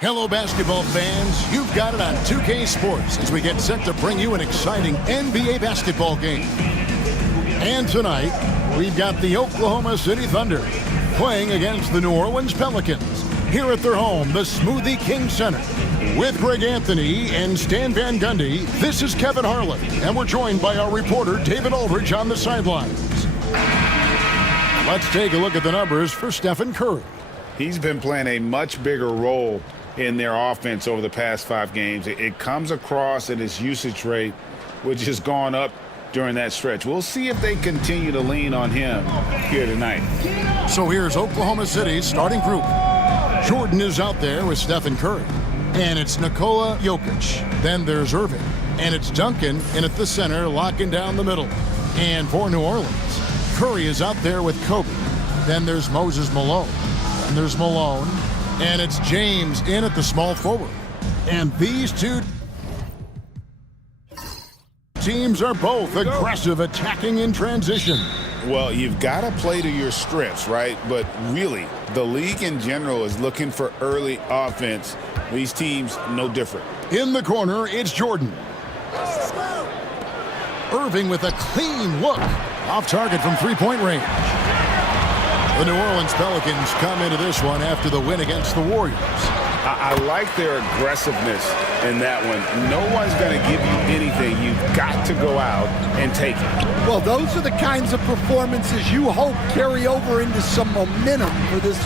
Hello, basketball fans. You've got it on 2K Sports as we get set to bring you an exciting NBA basketball game. And tonight, we've got the Oklahoma City Thunder playing against the New Orleans Pelicans here at their home, the Smoothie King Center. With Greg Anthony and Stan Van Gundy, this is Kevin Harlan, and we're joined by our reporter, David Aldridge, on the sidelines. Let's take a look at the numbers for Stephen Curry. He's been playing a much bigger role in their offense over the past 5 games. It comes across in his usage rate, which has gone up during that stretch. We'll see if they continue to lean on him here tonight. So here's Oklahoma City's starting group. Jordan is out there with Stephen Curry. And it's Nikola Jokic. Then there's Irving. And it's Duncan in at the center, locking down the middle. And for New Orleans, Curry is out there with Kobe. Then there's Moses Malone. And there's Malone. And it's James in at the small forward. And these two teams are both aggressive, attacking in transition. Well, you've got to play to your strengths, right? But really, the league in general is looking for early offense. These teams, no different. In the corner, it's Jordan. Irving with a clean look. Off target from three-point range. The New Orleans Pelicans come into this one after the win against the Warriors. I like their aggressiveness in that one. No one's going to give you anything. You've got to go out and take it. Well, those are the kinds of performances you hope carry over into some momentum for this.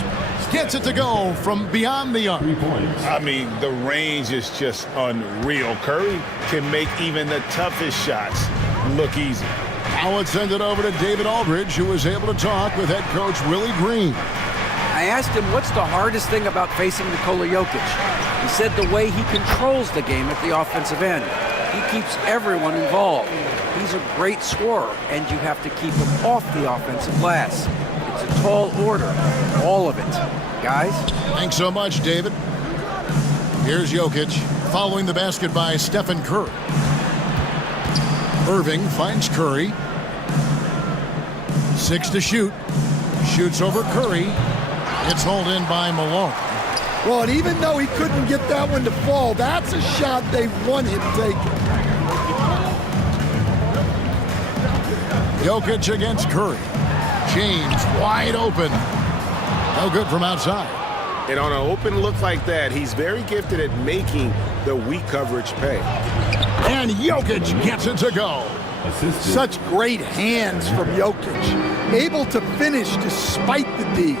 Gets it to go from beyond the arc. 3 points. I mean, the range is just unreal. Curry can make even the toughest shots look easy. Now let's send it over to David Aldridge, who was able to talk with head coach Willie Green. I asked him what's the hardest thing about facing Nikola Jokic. He said the way he controls the game at the offensive end. He keeps everyone involved. He's a great scorer, and you have to keep him off the offensive glass. It's a tall order, all of it. Guys? Thanks so much, David. Here's Jokic, following the basket by Stephen Curry. Irving finds Curry. 6 to shoot. Shoots over Curry. It's hauled in by Malone. Well, and even though he couldn't get that one to fall, that's a shot they want him taking. Jokic against Curry. James wide open. No good from outside. And on an open look like that, he's very gifted at making the weak coverage pay. And Jokic gets it to go. Assisted. Such great hands from Jokic. Able to finish despite the D.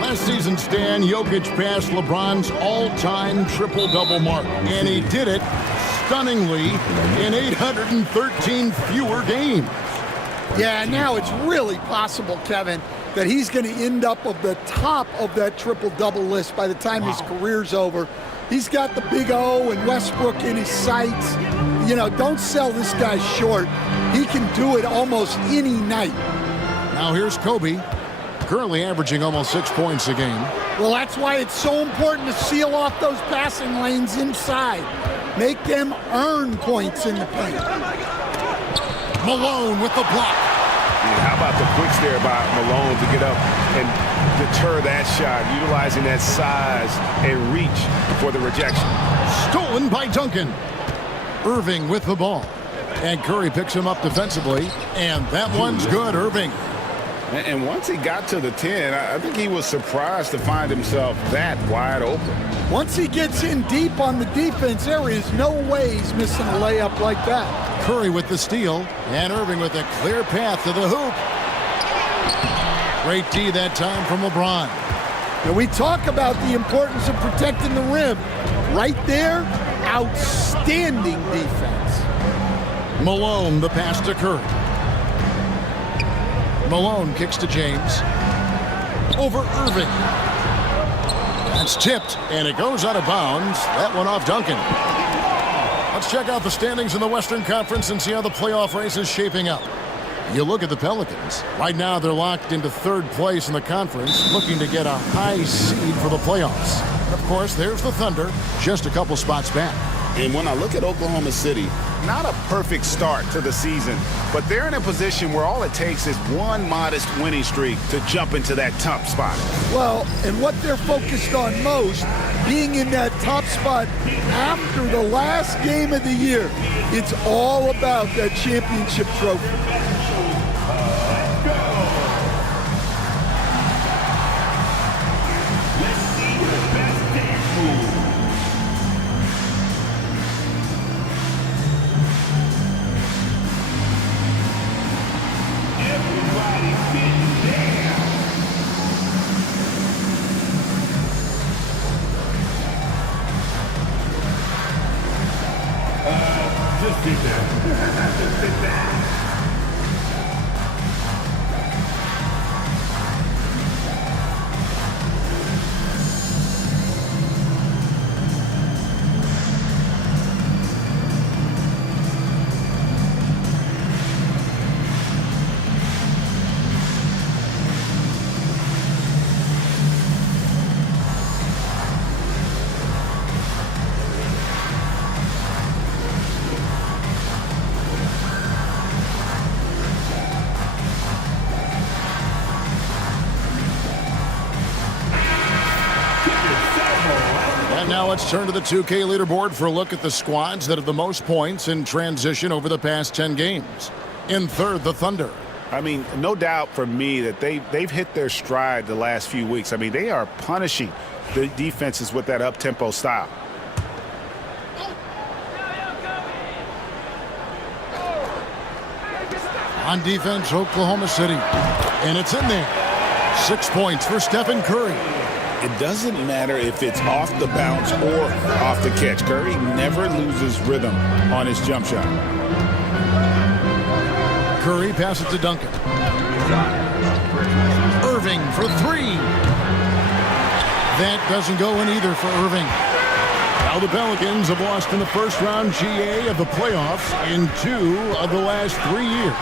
Last season, Stan, Jokic passed LeBron's all-time triple-double mark. And he did it stunningly in 813 fewer games. Yeah, now it's really possible, Kevin, that he's going to end up at the top of that triple-double list by the time his career's over. He's got the Big O and Westbrook in his sights. You know, don't sell this guy short. He can do it almost any night. Now here's Kobe, currently averaging almost 6 points a game. Well, that's why it's so important to seal off those passing lanes inside. Make them earn points in the paint. Malone with the block. How about the quicks there by Malone to get up and deter that shot, utilizing that size and reach for the rejection. Stolen by Duncan. Irving with the ball. And Curry picks him up defensively. And that one's good, Irving. And once he got to the 10, I think he was surprised to find himself that wide open. Once he gets in deep on the defense, there is no way he's missing a layup like that. Curry with the steal, and Irving with a clear path to the hoop. Great D that time from LeBron. Now we talk about the importance of protecting the rim. Right there, outstanding defense. Malone, the pass to Curry. Malone kicks to James. Over Irving. That's tipped, and it goes out of bounds. That one off Duncan. Let's check out the standings in the Western Conference and see how the playoff race is shaping up. You look at the Pelicans. Right now, they're locked into 3rd place in the conference, looking to get a high seed for the playoffs. And of course, there's the Thunder, just a couple spots back. And when I look at Oklahoma City, not a perfect start to the season, but they're in a position where all it takes is one modest winning streak to jump into that top spot. Well, and what they're focused on most, being in that top spot after the last game of the year. It's all about that championship trophy. Now let's turn to the 2K leaderboard for a look at the squads that have the most points in transition over the past 10 games. In third, the Thunder. I mean, no doubt for me that they've hit their stride the last few weeks. I mean, they are punishing the defenses with that up-tempo style. On defense, Oklahoma City. And it's in there. 6 points for Stephen Curry. It doesn't matter if it's off the bounce or off the catch. Curry never loses rhythm on his jump shot. Curry passes to Duncan. Irving for three. That doesn't go in either for Irving. Now the Pelicans have lost in the first-round GA of the playoffs in 2 of the last 3 years.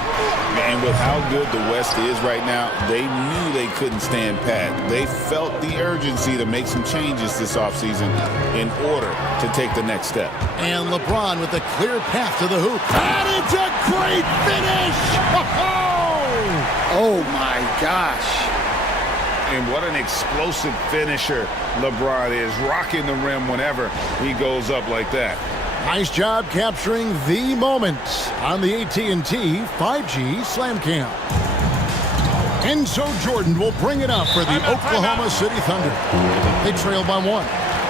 And with how good the West is right now, they knew they couldn't stand pat. They felt the urgency to make some changes this offseason in order to take the next step. And LeBron with a clear path to the hoop. And it's a great finish! Oh, my gosh. And what an explosive finisher LeBron is, rocking the rim whenever he goes up like that. Nice job capturing the moment on the AT&T 5G Slam Cam. And so Jordan will bring it up for the Oklahoma City Thunder. They trail by 1.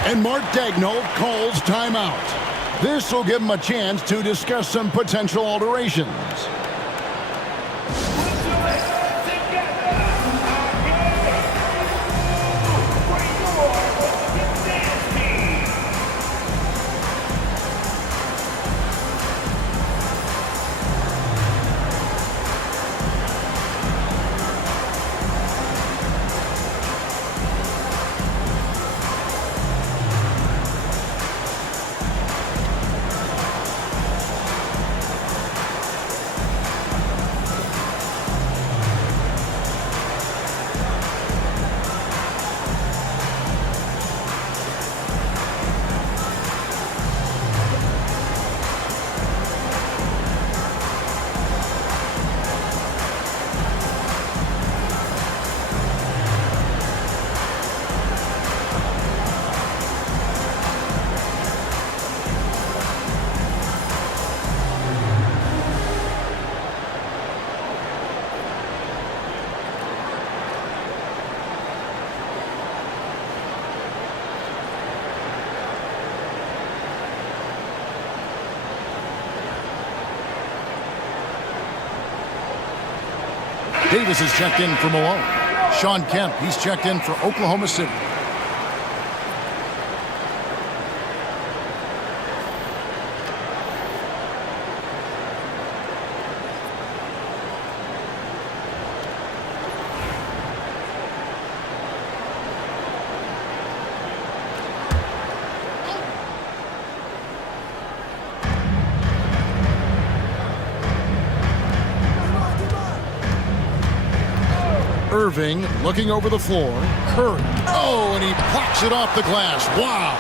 And Mark Daigneault calls timeout. This will give him a chance to discuss some potential alterations. Davis is checked in for Malone. Sean Kemp, he's checked in for Oklahoma City. Irving looking over the floor. Curry. Oh, and he blocks it off the glass. Wow.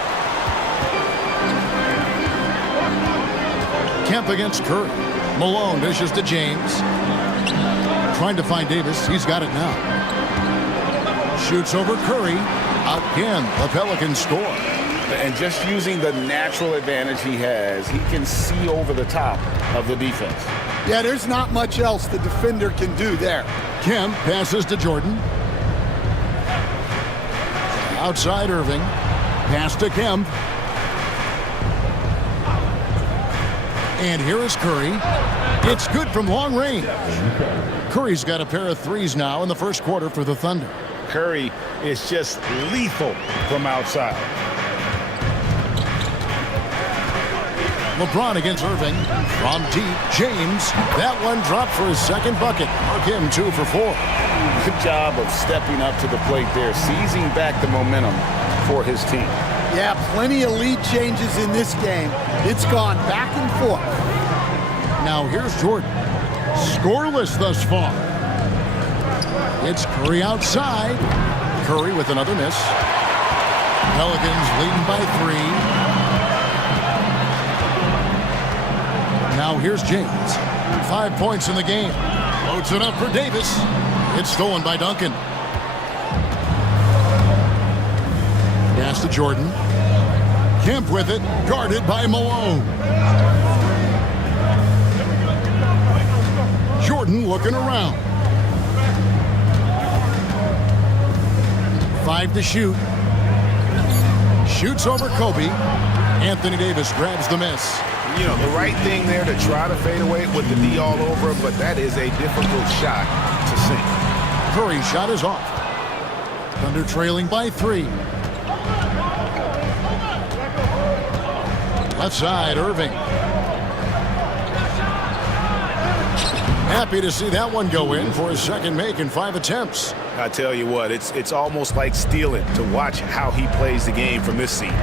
Kemp against Curry. Malone dishes to James. Trying to find Davis. He's got it now. Shoots over Curry. Again, the Pelicans score. And just using the natural advantage he has, he can see over the top of the defense. Yeah, there's not much else the defender can do there. Kemp passes to Jordan. Outside Irving. Pass to Kemp. And here is Curry. It's good from long range. Curry's got a pair of threes now in the first quarter for the Thunder. Curry is just lethal from outside. LeBron against Irving. From deep, James. That one dropped for his second bucket. Mark him 2 for 4. Good job of stepping up to the plate there, seizing back the momentum for his team. Yeah, plenty of lead changes in this game. It's gone back and forth. Now here's Jordan. Scoreless thus far. It's Curry outside. Curry with another miss. Pelicans leading by 3. Now here's James. 5 points in the game. Loads it up for Davis. It's stolen by Duncan. Pass to Jordan. Kemp with it. Guarded by Malone. Jordan looking around. 5 to shoot. Shoots over Kobe. Anthony Davis grabs the miss. You know, the right thing there to try to fade away with the D all over him, but that is a difficult shot to sink. Curry's shot is off. Thunder trailing by 3. Left side, Irving. Happy to see that one go in for his second make in 5 attempts. I tell you what, it's almost like stealing to watch how he plays the game from this seat.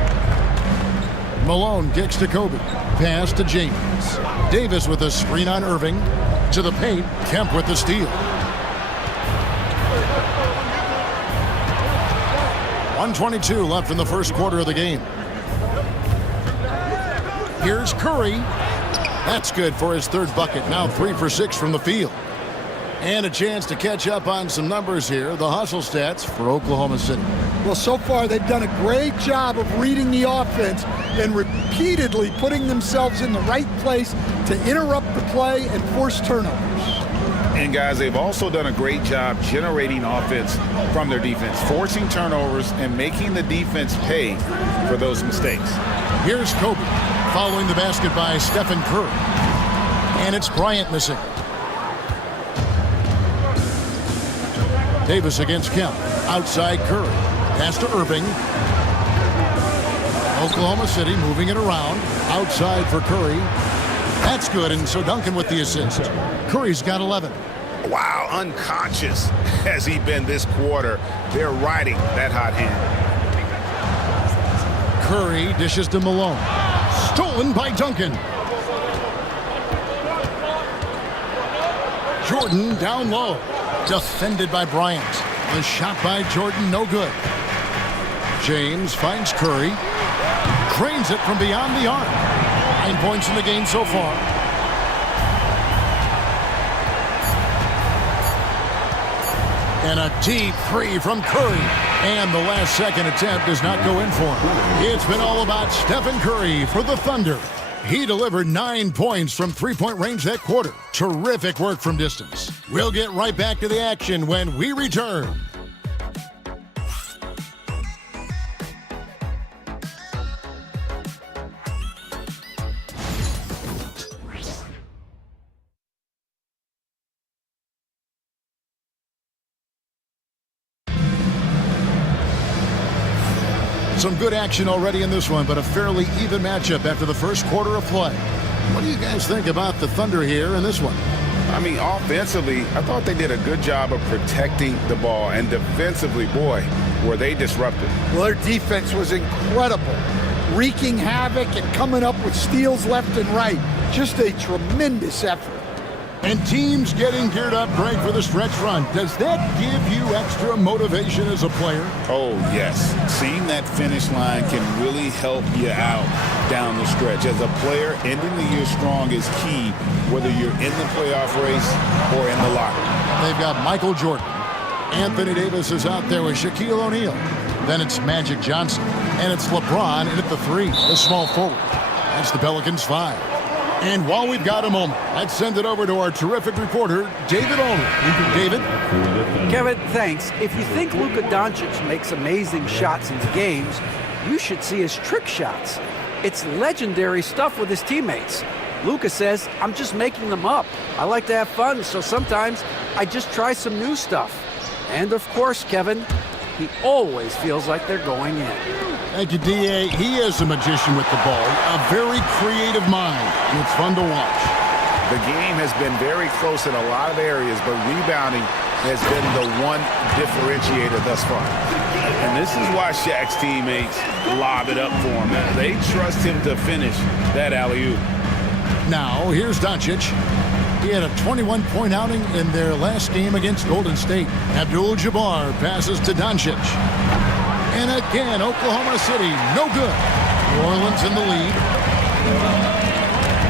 Malone kicks to Kobe. Pass to James. Davis with a screen on Irving. To the paint. Kemp with the steal. 1:22 left in the first quarter of the game. Here's Curry. That's good for his third bucket. Now 3 for 6 from the field. And a chance to catch up on some numbers here. The hustle stats for Oklahoma City. Well, so far they've done a great job of reading the offense and repeatedly putting themselves in the right place to interrupt the play and force turnovers. And guys, they've also done a great job generating offense from their defense, forcing turnovers and making the defense pay for those mistakes. Here's Kobe following the basket by Stephen Curry. And it's Bryant missing. Davis against Kemp. Outside Curry. Pass to Irving. Oklahoma City moving it around. Outside for Curry. That's good, and so Duncan with the assist. Curry's got 11. Wow, unconscious has he been this quarter. They're riding that hot hand. Curry dishes to Malone. Stolen by Duncan. Jordan down low. Defended by Bryant. The shot by Jordan, no good. James finds Curry. Cranes it from beyond the arc. 9 points in the game so far. And a deep three from Curry. And the last second attempt does not go in for him. It's been all about Stephen Curry for the Thunder. He delivered 9 points from three-point range that quarter. Terrific work from distance. We'll get right back to the action when we return. Some good action already in this one, but a fairly even matchup after the first quarter of play. What do you guys think about the Thunder here in this one? I mean, offensively, I thought they did a good job of protecting the ball. And defensively, boy, were they disruptive. Well, their defense was incredible. Wreaking havoc and coming up with steals left and right. Just a tremendous effort. And teams getting geared up, Greg, for the stretch run. Does that give you extra motivation as a player? Oh, yes. Seeing that finish line can really help you out down the stretch. As a player, ending the year strong is key, whether you're in the playoff race or in the locker room. They've got Michael Jordan. Anthony Davis is out there with Shaquille O'Neal. Then it's Magic Johnson. And it's LeBron in at the 3, the small forward. That's the Pelicans 5. And while we've got a moment, let's send it over to our terrific reporter, David Allman. David? Kevin, thanks. If you think Luka Doncic makes amazing shots in the games, you should see his trick shots. It's legendary stuff with his teammates. Luka says, I'm just making them up. I like to have fun, so sometimes I just try some new stuff. And of course, Kevin, he always feels like they're going in. Thank you, D.A. He is a magician with the ball, a very creative mind, and it's fun to watch. The game has been very close in a lot of areas, but rebounding has been the one differentiator thus far. And this is why Shaq's teammates lob it up for him. They trust him to finish that alley-oop. Now, here's Doncic. He had a 21-point outing in their last game against Golden State. Abdul-Jabbar passes to Doncic. And again, Oklahoma City, no good. New Orleans in the lead.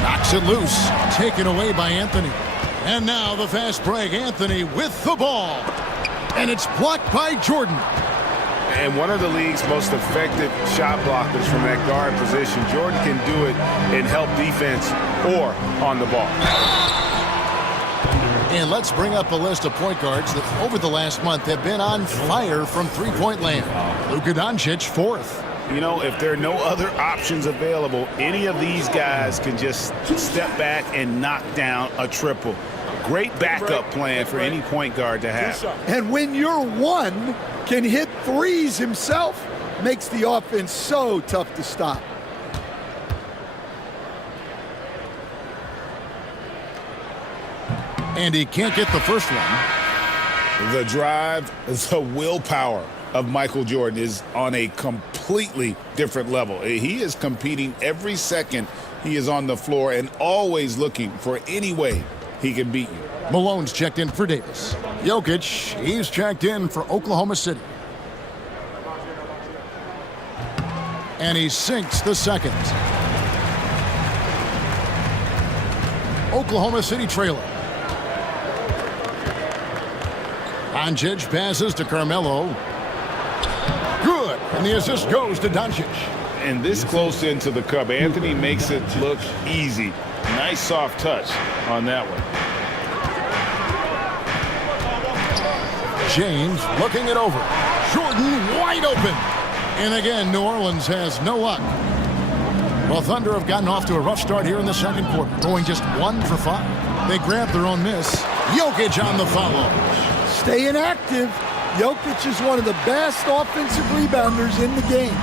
Knocks it loose. Taken away by Anthony. And now the fast break. Anthony with the ball. And it's blocked by Jordan. And one of the league's most effective shot blockers from that guard position. Jordan can do it and help defense or on the ball. And let's bring up a list of point guards that over the last month have been on fire from three-point land. Luka Doncic, 4th. You know, if there are no other options available, any of these guys can just step back and knock down a triple. Great backup plan for any point guard to have. And when your one can hit threes himself, makes the offense so tough to stop. And he can't get the first one. The drive, the willpower of Michael Jordan is on a completely different level. He is competing every second he is on the floor and always looking for any way he can beat you. Malone's checked in for Davis. Jokic, he's checked in for Oklahoma City. And he sinks the second. Oklahoma City trailer. Doncic passes to Carmelo. Good. And the assist goes to Doncic. And this close into the cup, Anthony makes it look easy. Nice soft touch on that one. James looking it over. Jordan wide open. And again, New Orleans has no luck. Well, Thunder have gotten off to a rough start here in the second quarter, going just 1 for 5. They grabbed their own miss. Jokic on the follow. Staying active. Jokic is one of the best offensive rebounders in the game.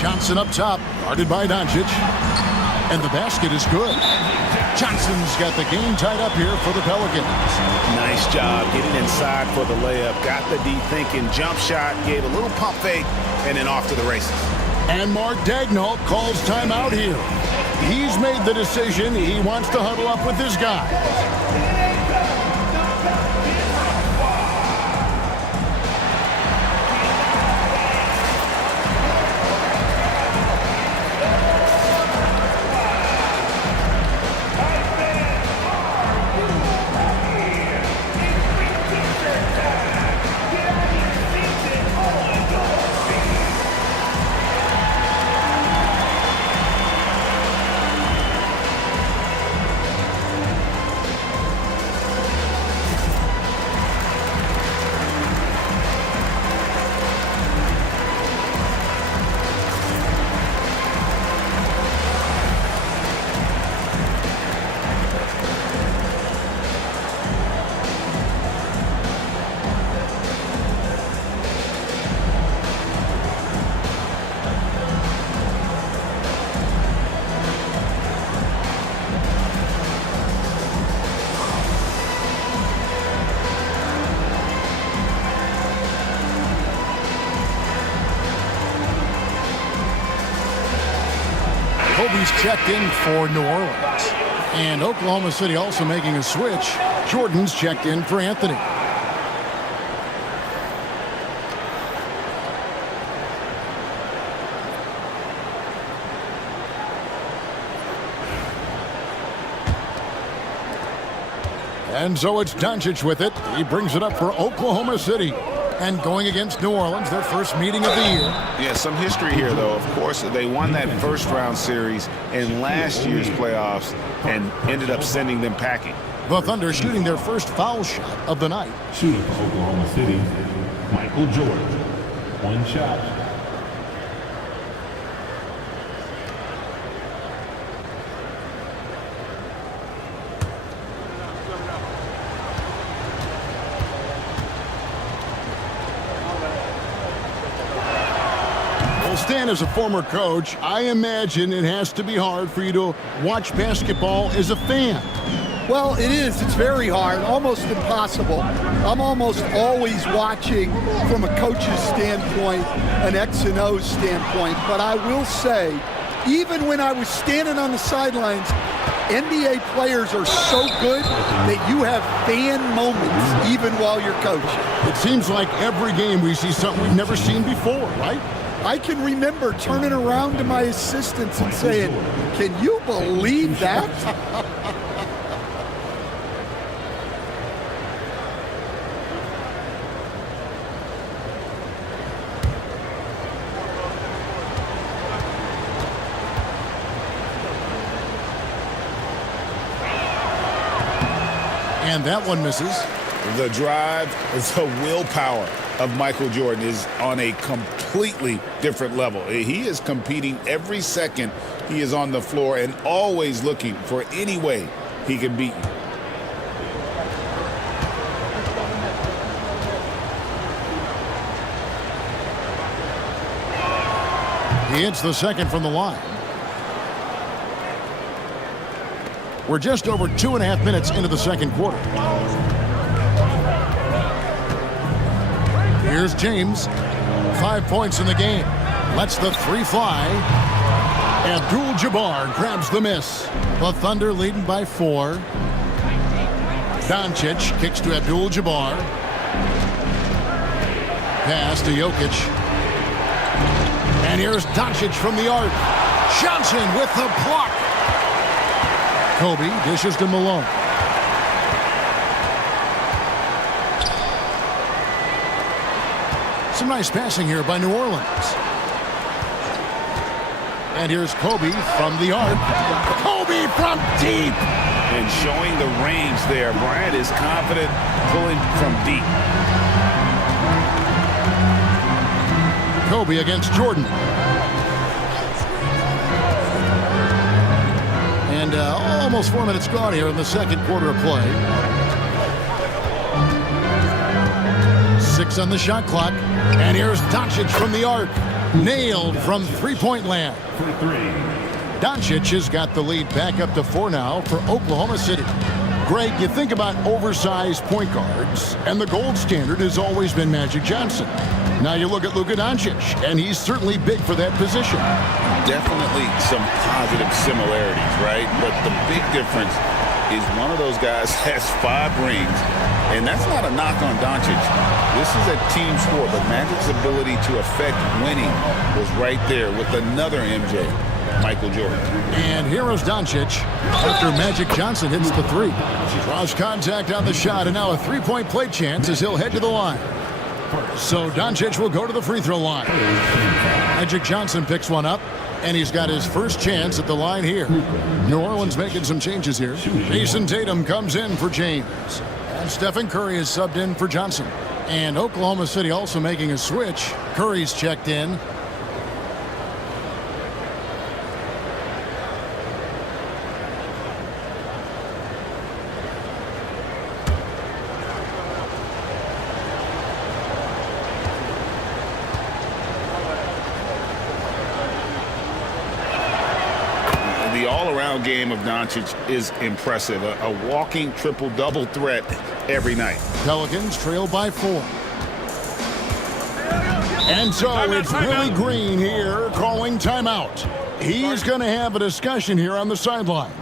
Johnson up top, guarded by Doncic. And the basket is good. Johnson's got the game tied up here for the Pelicans. Nice job getting inside for the layup. Got the D thinking, jump shot, gave a little pump fake, and then off to the races. And Mark Daigneault calls timeout here. He's made the decision. He wants to huddle up with his guy. Kobe's checked in for New Orleans. And Oklahoma City also making a switch. Jordan's checked in for Anthony. And so it's Doncic with it. He brings it up for Oklahoma City. And going against New Orleans, their first meeting of the year. Yeah, some history here, though. Of course, they won that first-round series in last year's playoffs and ended up sending them packing. The Thunder shooting their first foul shot of the night. Shooting for Oklahoma City, Michael Jordan. 1 shot. Stan, as a former coach, I imagine it has to be hard for you to watch basketball as a fan. Well, it is. It's very hard, almost impossible. I'm almost always watching from a coach's standpoint, an X and O standpoint. But I will say, even when I was standing on the sidelines, NBA players are so good that you have fan moments even while you're coaching. It seems like every game we see something we've never seen before, right? I can remember turning around to my assistants and saying, "Can you believe that?" And that one misses. The drive, the willpower of Michael Jordan is on a completely different level. He is competing every second he is on the floor and always looking for any way he can beat you. He hits the second from the line. We're just over 2.5 minutes into the second quarter. Here's James. 5 points in the game. Lets the three fly. Abdul-Jabbar grabs the miss. The Thunder leading by 4. Doncic kicks to Abdul-Jabbar. Pass to Jokic. And here's Doncic from the arc. Johnson with the block. Kobe dishes to Malone. Some nice passing here by New Orleans. And here's Kobe from the arc. Kobe from deep. And showing the range there. Bryant is confident pulling from deep. Kobe against Jordan. And almost 4 minutes gone here in the second quarter of play. 6 on the shot clock. And here's Doncic from the arc. Nailed from three-point land. Doncic has got the lead back up to 4 now for Oklahoma City. Greg, you think about oversized point guards, and the gold standard has always been Magic Johnson. Now you look at Luka Doncic, and he's certainly big for that position. Definitely some positive similarities, right? But the big difference is one of those guys has 5 rings, and that's not a knock on Doncic. This is a team sport, but Magic's ability to affect winning was right there with another MJ, Michael Jordan. And here is Doncic after Magic Johnson hits the 3. Draws contact on the shot, and now a 3-point play chance as he'll head to the line. So Doncic will go to the free throw line. Magic Johnson picks one up, and he's got his first chance at the line here. New Orleans making some changes here. Jason Tatum comes in for James. And Stephen Curry is subbed in for Johnson. And Oklahoma City also making a switch. Curry's checked in. The all-around game of Doncic is impressive. A walking triple-double threat every night. Pelicans trail by 4. And so it's Willie Green here calling timeout. He's going to have a discussion here on the sideline.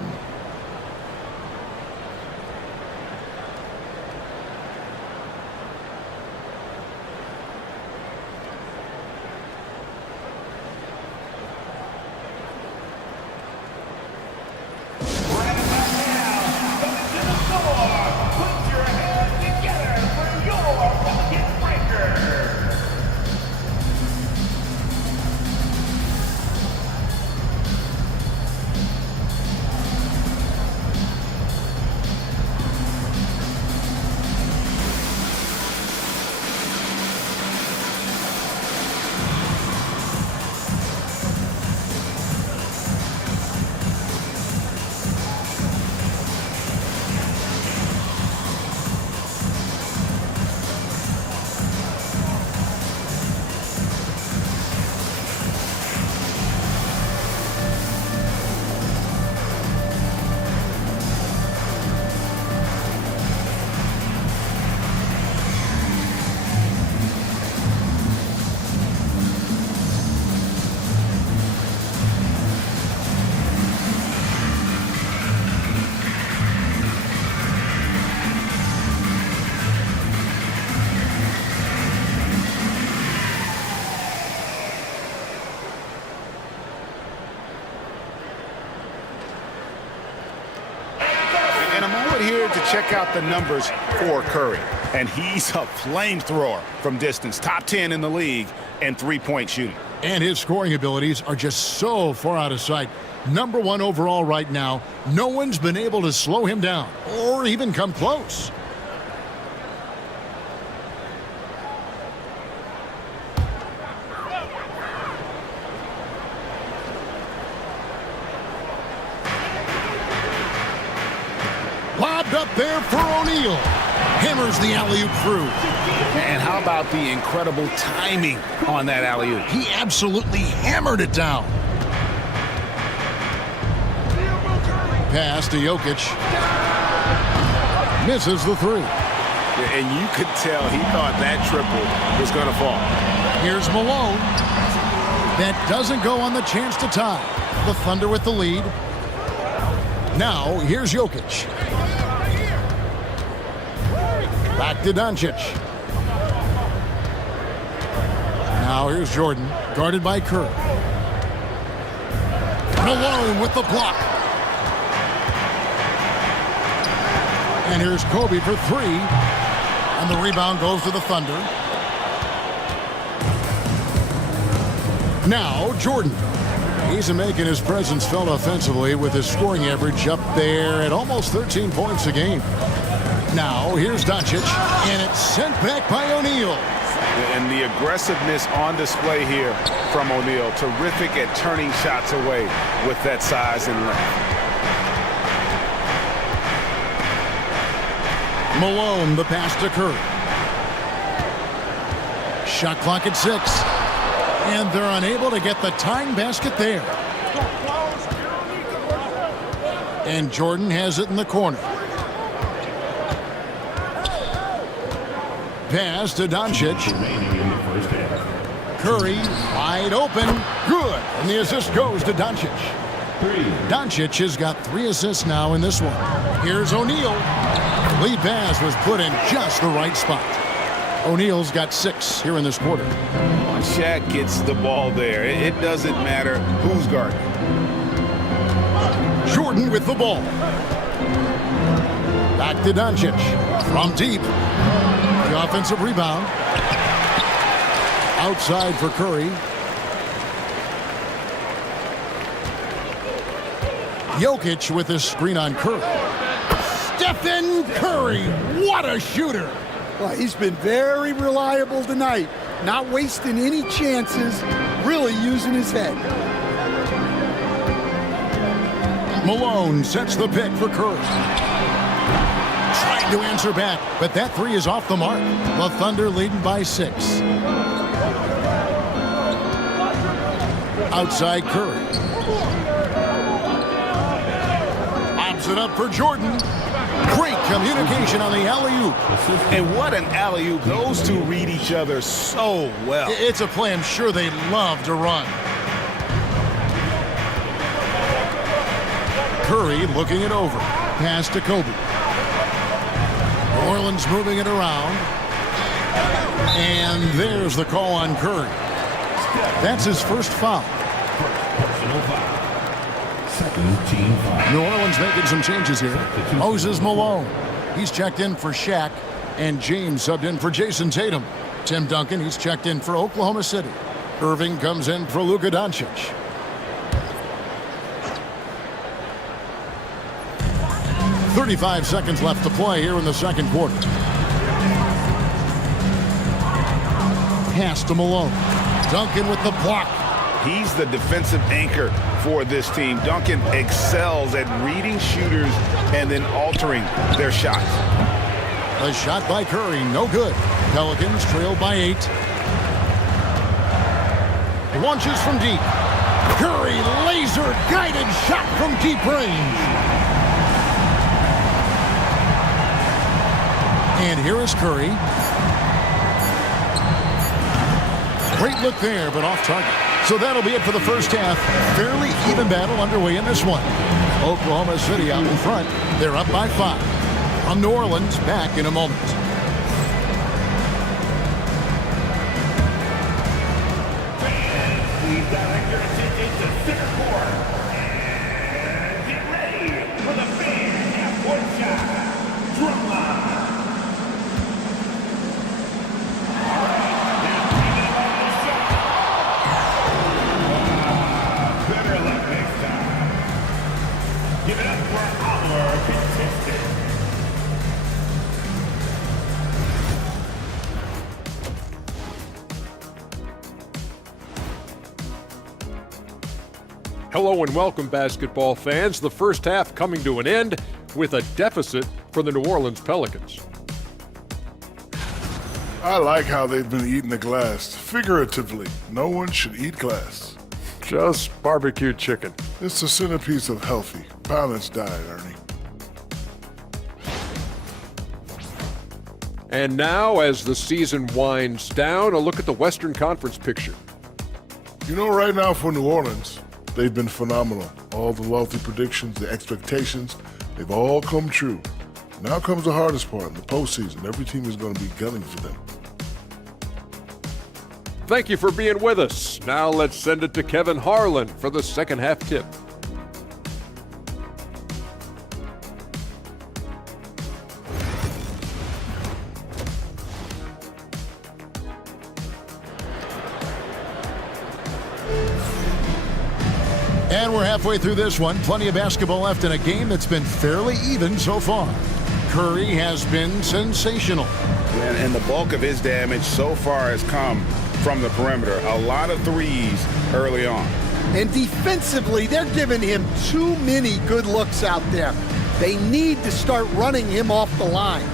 here to check out the numbers for Curry. And he's a flamethrower from distance. Top 10 in the league in three-point shooting. And his scoring abilities are just so far out of sight. Number 1 overall right now. No one's been able to slow him down or even come close. Lobbed up there for O'Neal. Hammers the alley-oop through. And how about the incredible timing on that alley-oop? He absolutely hammered it down. Pass to Jokic. Misses the three. And you could tell he thought that triple was going to fall. Here's Malone. That doesn't go on the chance to tie. The Thunder with the lead. Now, here's Jokic. Back to Doncic. Now here's Jordan, guarded by Kerr. Malone with the block. And here's Kobe for three. And the rebound goes to the Thunder. Now Jordan. He's making his presence felt offensively with his scoring average up there at almost 13 points a game. Now here's Doncic, and it's sent back by O'Neal. And the aggressiveness on display here from O'Neal. Terrific at turning shots away with that size and length. Malone, the pass to Kerr. Shot clock at 6. And they're unable to get the tying basket there. And Jordan has it in the corner. Pass to Doncic. Curry wide open. Good. And the assist goes to Doncic. Doncic has got 3 assists now in this one. Here's O'Neal. The lead pass was put in just the right spot. O'Neal's got 6 here in this quarter. Shaq gets the ball there. It doesn't matter who's guarding. Jordan with the ball. Back to Doncic. From deep. The offensive rebound. Outside for Curry. Jokic with his screen on Curry. Stephen Curry. What a shooter. Well, he's been very reliable tonight. Not wasting any chances. Really using his head. Malone sets the pick for Curry. Trying to answer back, but that three is off the mark. The Thunder leading by 6. Outside Curry. Lobs it up for Jordan. Great communication on the alley-oop. And what an alley-oop. Those two read each other so well. It's a play I'm sure they love to run. Curry looking it over. Pass to Kobe. New Orleans moving it around. And there's the call on Curry. That's his first foul. Personal foul. Second team foul. New Orleans making some changes here. Moses Malone. He's checked in for Shaq. And James subbed in for Jason Tatum. Tim Duncan, he's checked in for Oklahoma City. Irving comes in for Luka Doncic. .35 seconds left to play here in the second quarter. Pass to Malone. Duncan with the block. He's the defensive anchor for this team. Duncan excels at reading shooters and then altering their shots. A shot by Curry, no good. Pelicans trail by 8. Launches from deep. Curry, laser-guided shot from deep range. And here is Curry. Great look there, but off target. So that'll be it for the first half. Fairly even battle underway in this one. Oklahoma City out in front. They're up by 5. From New Orleans, back in a moment. Please direct your attention to center court. And get ready for the fan half-court shot. Hello and welcome, basketball fans. The first half coming to an end with a deficit for the New Orleans Pelicans. I like how they've been eating the glass. Figuratively, no one should eat glass. Just barbecued chicken. It's the centerpiece of healthy, balanced diet, Ernie. And now, as the season winds down, a look at the Western Conference picture. You know, right now for New Orleans, they've been phenomenal. All the lofty predictions, the expectations, they've all come true. Now comes the hardest part, in the postseason. Every team is going to be gunning for them. Thank you for being with us. Now let's send it to Kevin Harlan for the second half tip. And we're halfway through this one. Plenty of basketball left in a game that's been fairly even so far. Curry has been sensational. And the bulk of his damage so far has come from the perimeter. A lot of threes early on. And defensively, they're giving him too many good looks out there. They need to start running him off the line.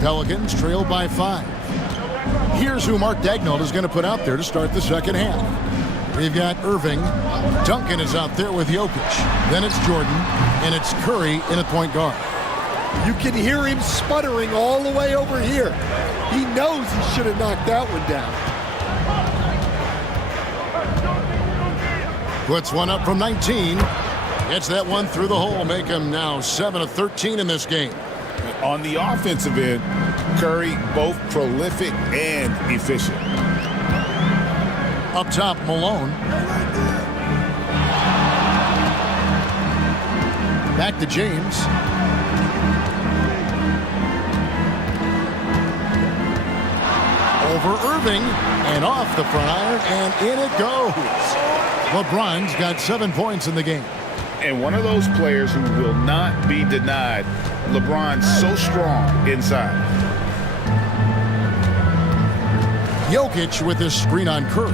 Pelicans trail by 5. Here's who Mark Daigneault is going to put out there to start the second half. We've got Irving. Duncan is out there with Jokic. Then it's Jordan, and it's Curry in at point guard. You can hear him sputtering all the way over here. He knows he should have knocked that one down. Puts one up from 19. Gets that one through the hole, make him now 7 of 13 in this game. On the offensive end, Curry both prolific and efficient. Up top, Malone. Back to James. Over Irving and off the front iron, and in it goes. LeBron's got 7 points in the game. And one of those players who will not be denied. LeBron's so strong inside. Jokic with his screen on Curry.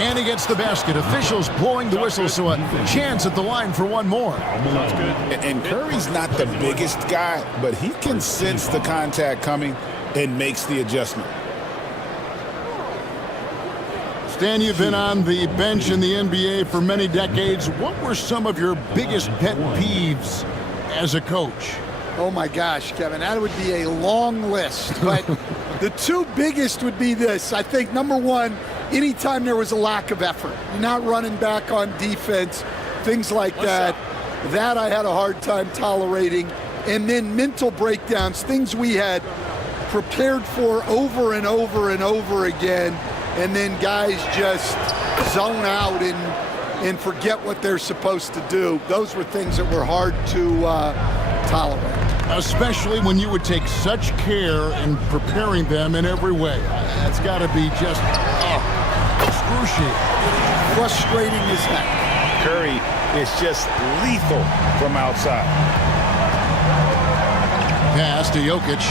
And he gets the basket. Officials blowing the whistle, so a chance at the line for one more. That's good. And Curry's not the biggest guy, but he can sense the contact coming and makes the adjustment. Stan, you've been on the bench in the NBA for many decades. What were some of your biggest pet peeves as a coach? Oh my gosh, Kevin, that would be a long list. But the two biggest would be this. I think number one, anytime there was a lack of effort, you're not running back on defense, things like that. That I had a hard time tolerating. And then mental breakdowns, things we had prepared for over and over and over again. And then guys just zone out and forget what they're supposed to do. Those were things that were hard to tolerate. Especially when you would take such care in preparing them in every way. That's got to be just excruciating. Frustrating as heck. Curry is just lethal from outside. Pass to Jokic.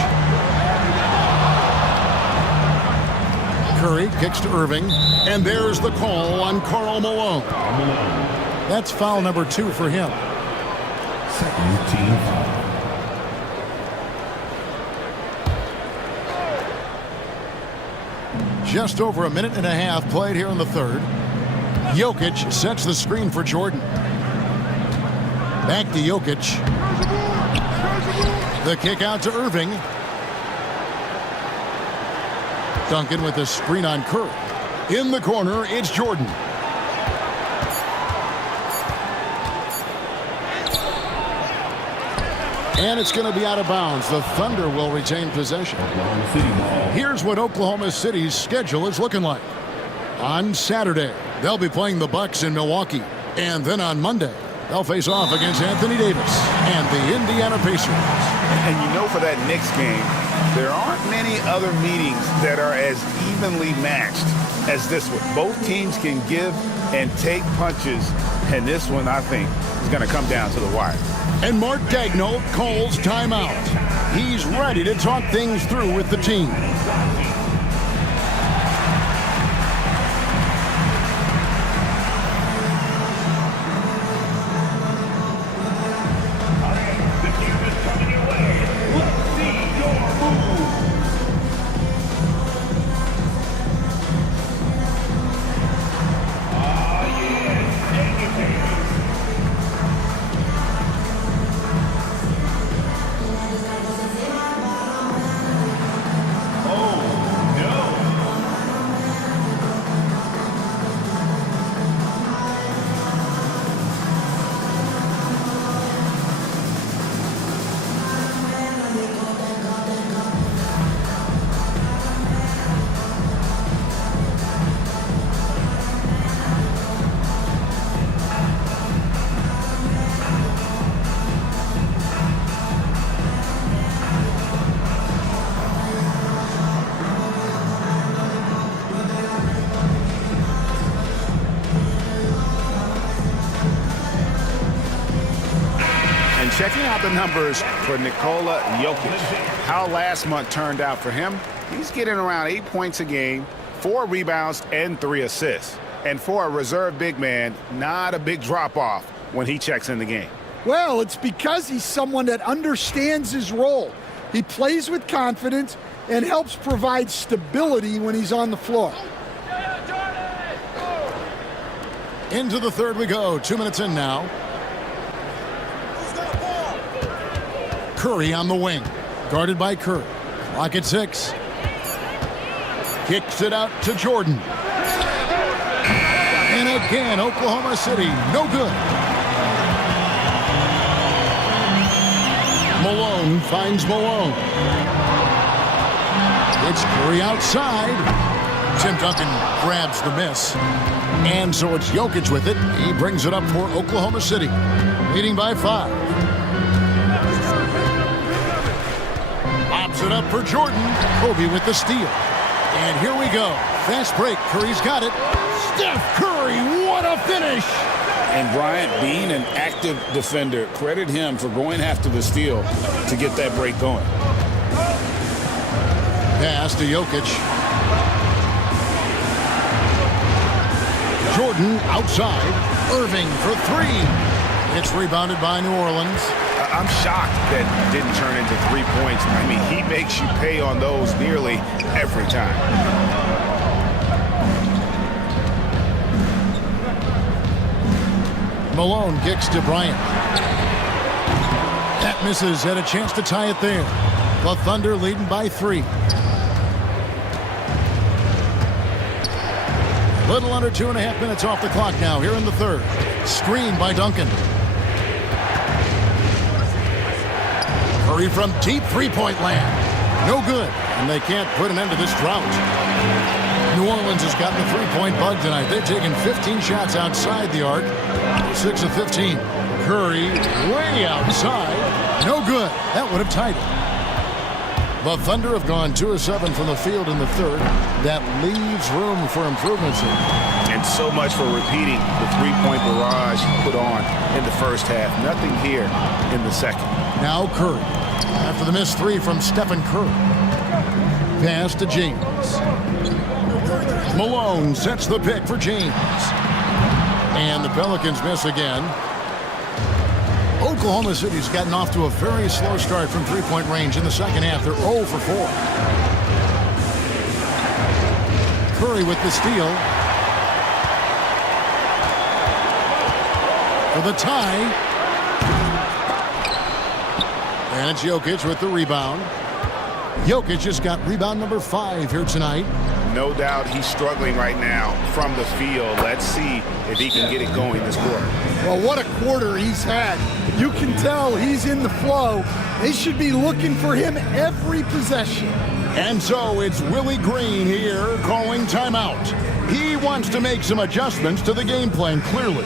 Curry kicks to Irving, and there's the call on Karl Malone. That's foul number 2 for him. Second team foul. Just over a minute and a half played here in the third. Jokic sets the screen for Jordan. Back to Jokic. The kick out to Irving. Duncan with a screen on Curry. In the corner, it's Jordan. And it's going to be out of bounds. The Thunder will retain possession. Here's what Oklahoma City's schedule is looking like. On Saturday, they'll be playing the Bucks in Milwaukee. And then on Monday, they'll face off against Anthony Davis and the Indiana Pacers. And you know, for that Knicks game, there aren't many other meetings that are as evenly matched as this one. Both teams can give and take punches, and this one, I think, is going to come down to the wire. And Mark Daigneault calls timeout. He's ready to talk things through with the team. Checking out the numbers for Nikola Jokic, how last month turned out for him. He's getting around 8 points a game, 4 rebounds, and 3 assists. And for a reserve big man, not a big drop-off when he checks in the game. Well, it's because he's someone that understands his role. He plays with confidence and helps provide stability when he's on the floor. Into the third we go. 2 minutes in now. Curry on the wing, guarded by Curry. Clock at 6. Kicks it out to Jordan. And again, Oklahoma City, no good. Malone finds Malone. It's Curry outside. Tim Duncan grabs the miss. And so it's Jokic with it. He brings it up for Oklahoma City, leading by 5. It up for Jordan. Kobe with the steal. And here we go. Fast break. Curry's got it. Steph Curry, what a finish! And Bryant, being an active defender, credit him for going after the steal to get that break going. Pass to Jokic. Jordan outside. Irving for 3. It's rebounded by New Orleans. I'm shocked that didn't turn into 3 points. I mean, he makes you pay on those nearly every time. Malone kicks to Bryant. That misses. Had a chance to tie it there. The Thunder leading by 3. Little under 2.5 minutes off the clock now here in the third. Screen by Duncan. Curry from deep three-point land. No good. And they can't put an end to this drought. New Orleans has gotten the three-point bug tonight. They've taken 15 shots outside the arc. 6 of 15. Curry way outside. No good. That would have tied it. The Thunder have gone 2 of 7 from the field in the third. That leaves room for improvements here. And so much for repeating the three-point barrage put on in the first half. Nothing here in the second. Now Curry. After the missed 3 from Stephen Curry. Pass to James. Malone sets the pick for James. And the Pelicans miss again. Oklahoma City's gotten off to a very slow start from three-point range in the second half. They're 0 for 4. Curry with the steal. For the tie. And it's Jokic with the rebound. Jokic just got rebound number 5 here tonight. No doubt he's struggling right now from the field. Let's see if he can get it going this quarter. Well, what a quarter he's had. You can tell he's in the flow. They should be looking for him every possession. And so it's Willie Green here calling timeout. He wants to make some adjustments to the game plan, clearly.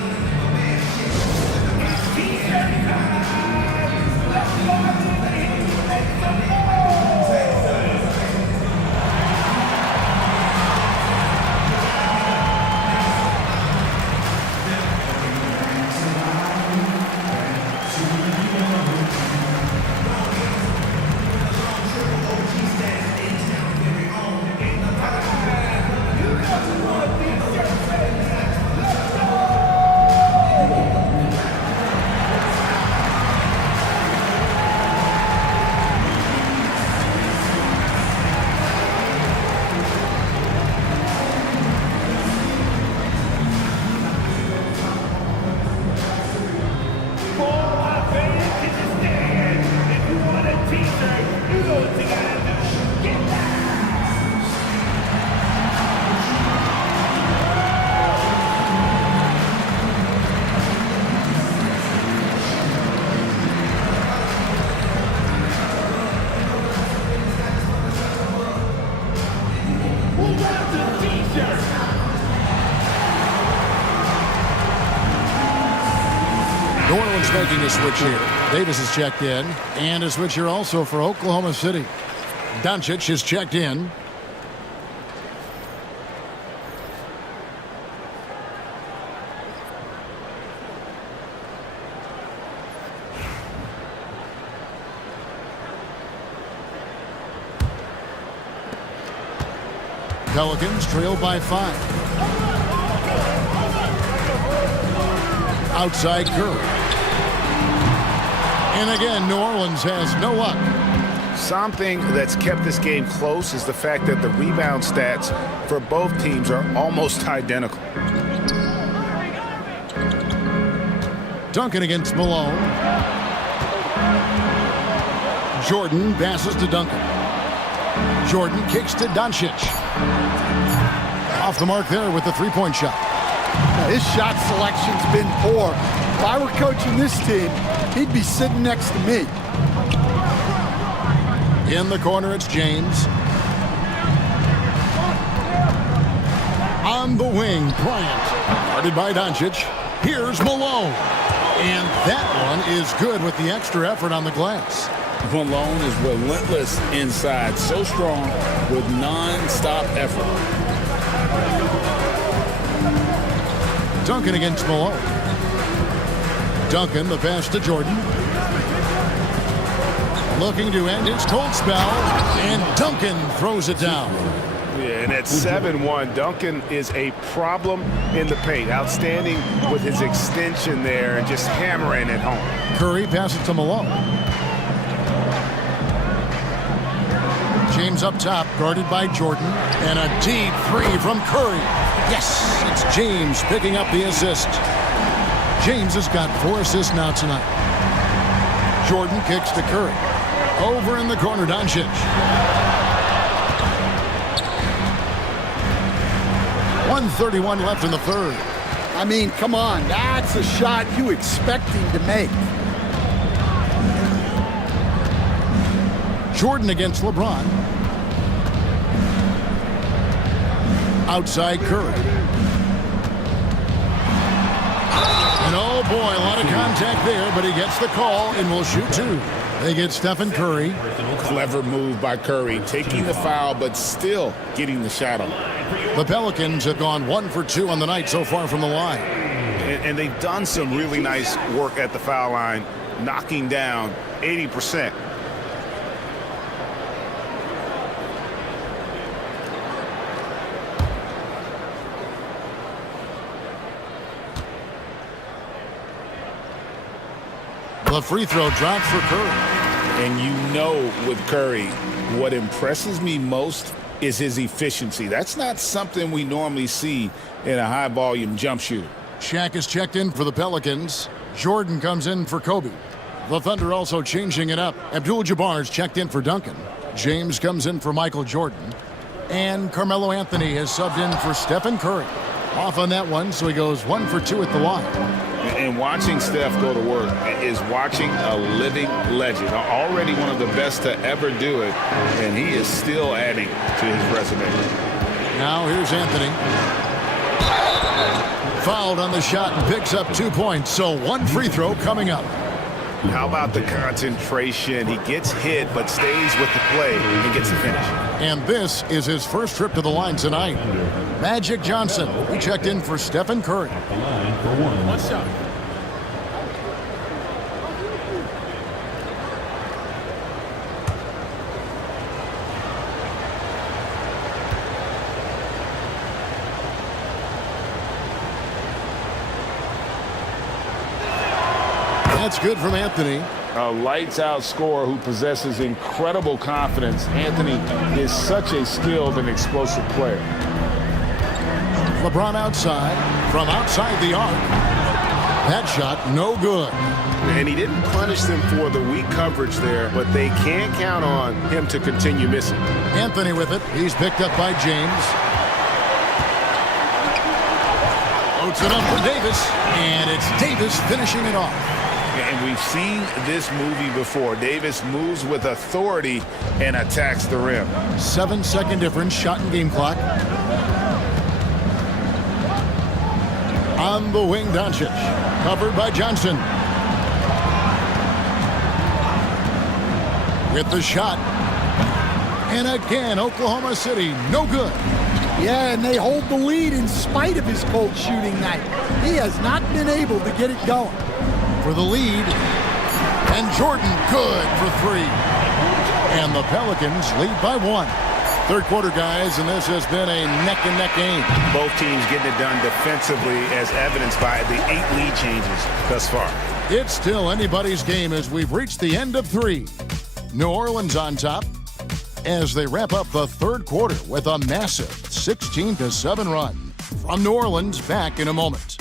Orange making a switch here. Davis is checked in. And a switch here also for Oklahoma City. Doncic is checked in. Pelicans trail by 5. Outside Curry. And again, New Orleans has no luck. Something that's kept this game close is the fact that the rebound stats for both teams are almost identical. Duncan against Malone. Jordan passes to Duncan. Jordan kicks to Doncic. Off the mark there with the three-point shot. Now, his shot selection's been poor. If I were coaching this team, he'd be sitting next to me. In the corner, it's James. On the wing, Bryant. Guarded by Doncic. Here's Malone. And that one is good with the extra effort on the glass. Malone is relentless inside, so strong with non-stop effort. Duncan against Malone. Duncan, the pass to Jordan. Looking to end his cold spell, and Duncan throws it down. Yeah, and at 7-1, Duncan is a problem in the paint. Outstanding with his extension there and just hammering it home. Curry passes to Malone. James up top, guarded by Jordan, and a deep three from Curry. Yes, it's James picking up the assist. James has got 4 assists now tonight. Jordan kicks to Curry. Over in the corner, Doncic. 1:31 left in the third. I mean, come on, that's a shot you expect him to make. Jordan against LeBron. Outside Curry. And oh boy, a lot of contact there, but he gets the call and will shoot 2. They get Stephen Curry. Clever move by Curry, taking the foul, but still getting the shot on. The Pelicans have gone 1 for 2 on the night so far from the line. And they've done some really nice work at the foul line, knocking down 80%. The free throw drops for Curry. And you know with Curry, what impresses me most is his efficiency. That's not something we normally see in a high-volume jump shooter. Shaq is checked in for the Pelicans. Jordan comes in for Kobe. The Thunder also changing it up. Abdul-Jabbar is checked in for Duncan. James comes in for Michael Jordan. And Carmelo Anthony has subbed in for Stephen Curry. Off on that one, so he goes 1 for 2 at the line. And watching Steph go to work is watching a living legend. Already one of the best to ever do it, and he is still adding to his resume. Now here's Anthony. Fouled on the shot and picks up 2 points, so 1 free throw coming up. How about the concentration? He gets hit, but stays with the play and gets the finish. And this is his first trip to the line tonight. Magic Johnson, he checked in for Stephen Curry. The line for 1 shot. That's good from Anthony. A lights-out scorer who possesses incredible confidence. Anthony is such a skilled and explosive player. LeBron outside, from outside the arc. That shot, no good. And he didn't punish them for the weak coverage there, but they can't count on him to continue missing. Anthony with it. He's picked up by James. Loads it up for Davis, and it's Davis finishing it off. And we've seen this movie before. Davis moves with authority and attacks the rim. 7-second difference, shot and game clock. On the wing, Doncic. Covered by Johnson. with the shot. And again, Oklahoma City, no good. Yeah, and they hold the lead in spite of his cold shooting night. He has not been able to get it going. For the lead. And Jordan good for three. And the Pelicans lead by 1. Third quarter, guys, and this has been a neck-and-neck game. Both teams getting it done defensively, as evidenced by the 8 lead changes thus far. It's still anybody's game as we've reached the end of 3. New Orleans on top as they wrap up the third quarter with a massive 16-7 run. From New Orleans, back in a moment.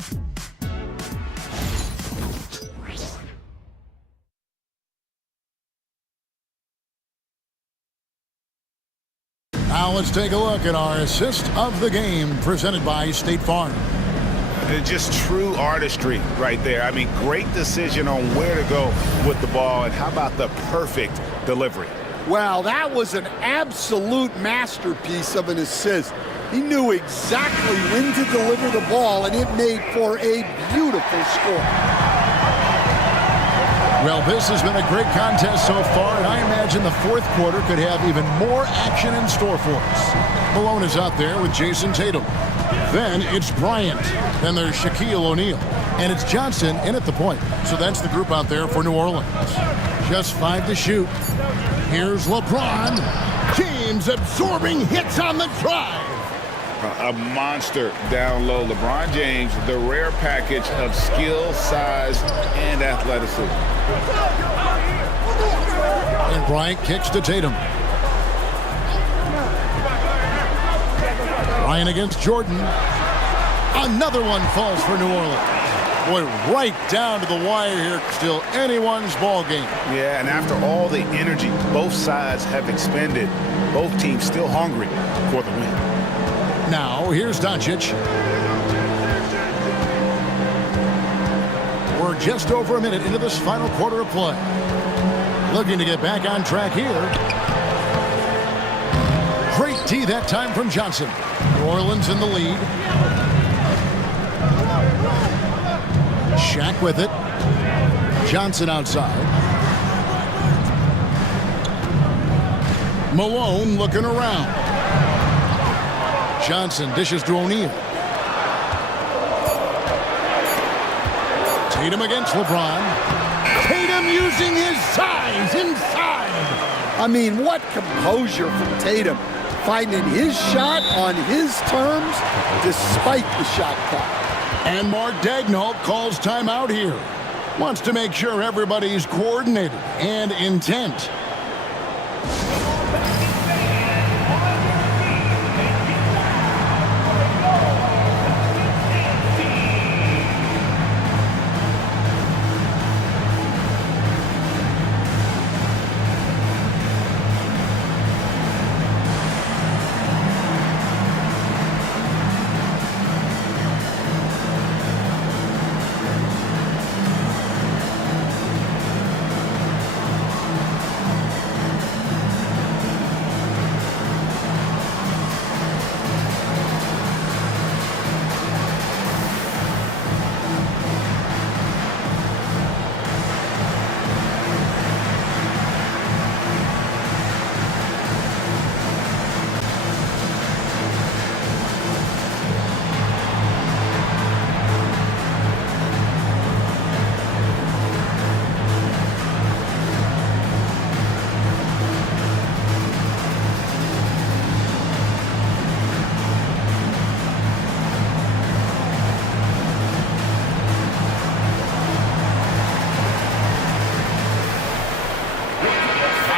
Now let's take a look at our assist of the game presented by State Farm. Just true artistry right there. I mean, great decision on where to go with the ball, and how about the perfect delivery? Well, that was an absolute masterpiece of an assist. He knew exactly when to deliver the ball, and it made for a beautiful score. Well, this has been a great contest so far, and I imagine the fourth quarter could have even more action in store for us. Malone is out there with Jason Tatum. Then it's Bryant. Then there's Shaquille O'Neal. And it's Johnson in at the point. So that's the group out there for New Orleans. Just 5 to shoot. Here's LeBron. James absorbing hits on the drive. A monster down low. LeBron James, the rare package of skill, size, and athleticism. And Bryant kicks to Tatum. Bryant against Jordan. Another one falls for New Orleans. Boy, right down to the wire here. Still anyone's ball game. Yeah, and after all the energy both sides have expended, both teams still hungry for the win. Now, here's Doncic. We're just over a minute into this final quarter of play. Looking to get back on track here. Great tee that time from Johnson. New Orleans in the lead. Shaq with it. Johnson outside. Malone looking around. Johnson dishes to O'Neal. Tatum against LeBron. Tatum using his size inside. I mean, what composure from Tatum. Finding his shot on his terms despite the shot clock. And Mark Daigneault calls timeout here. Wants to make sure everybody's coordinated and intent.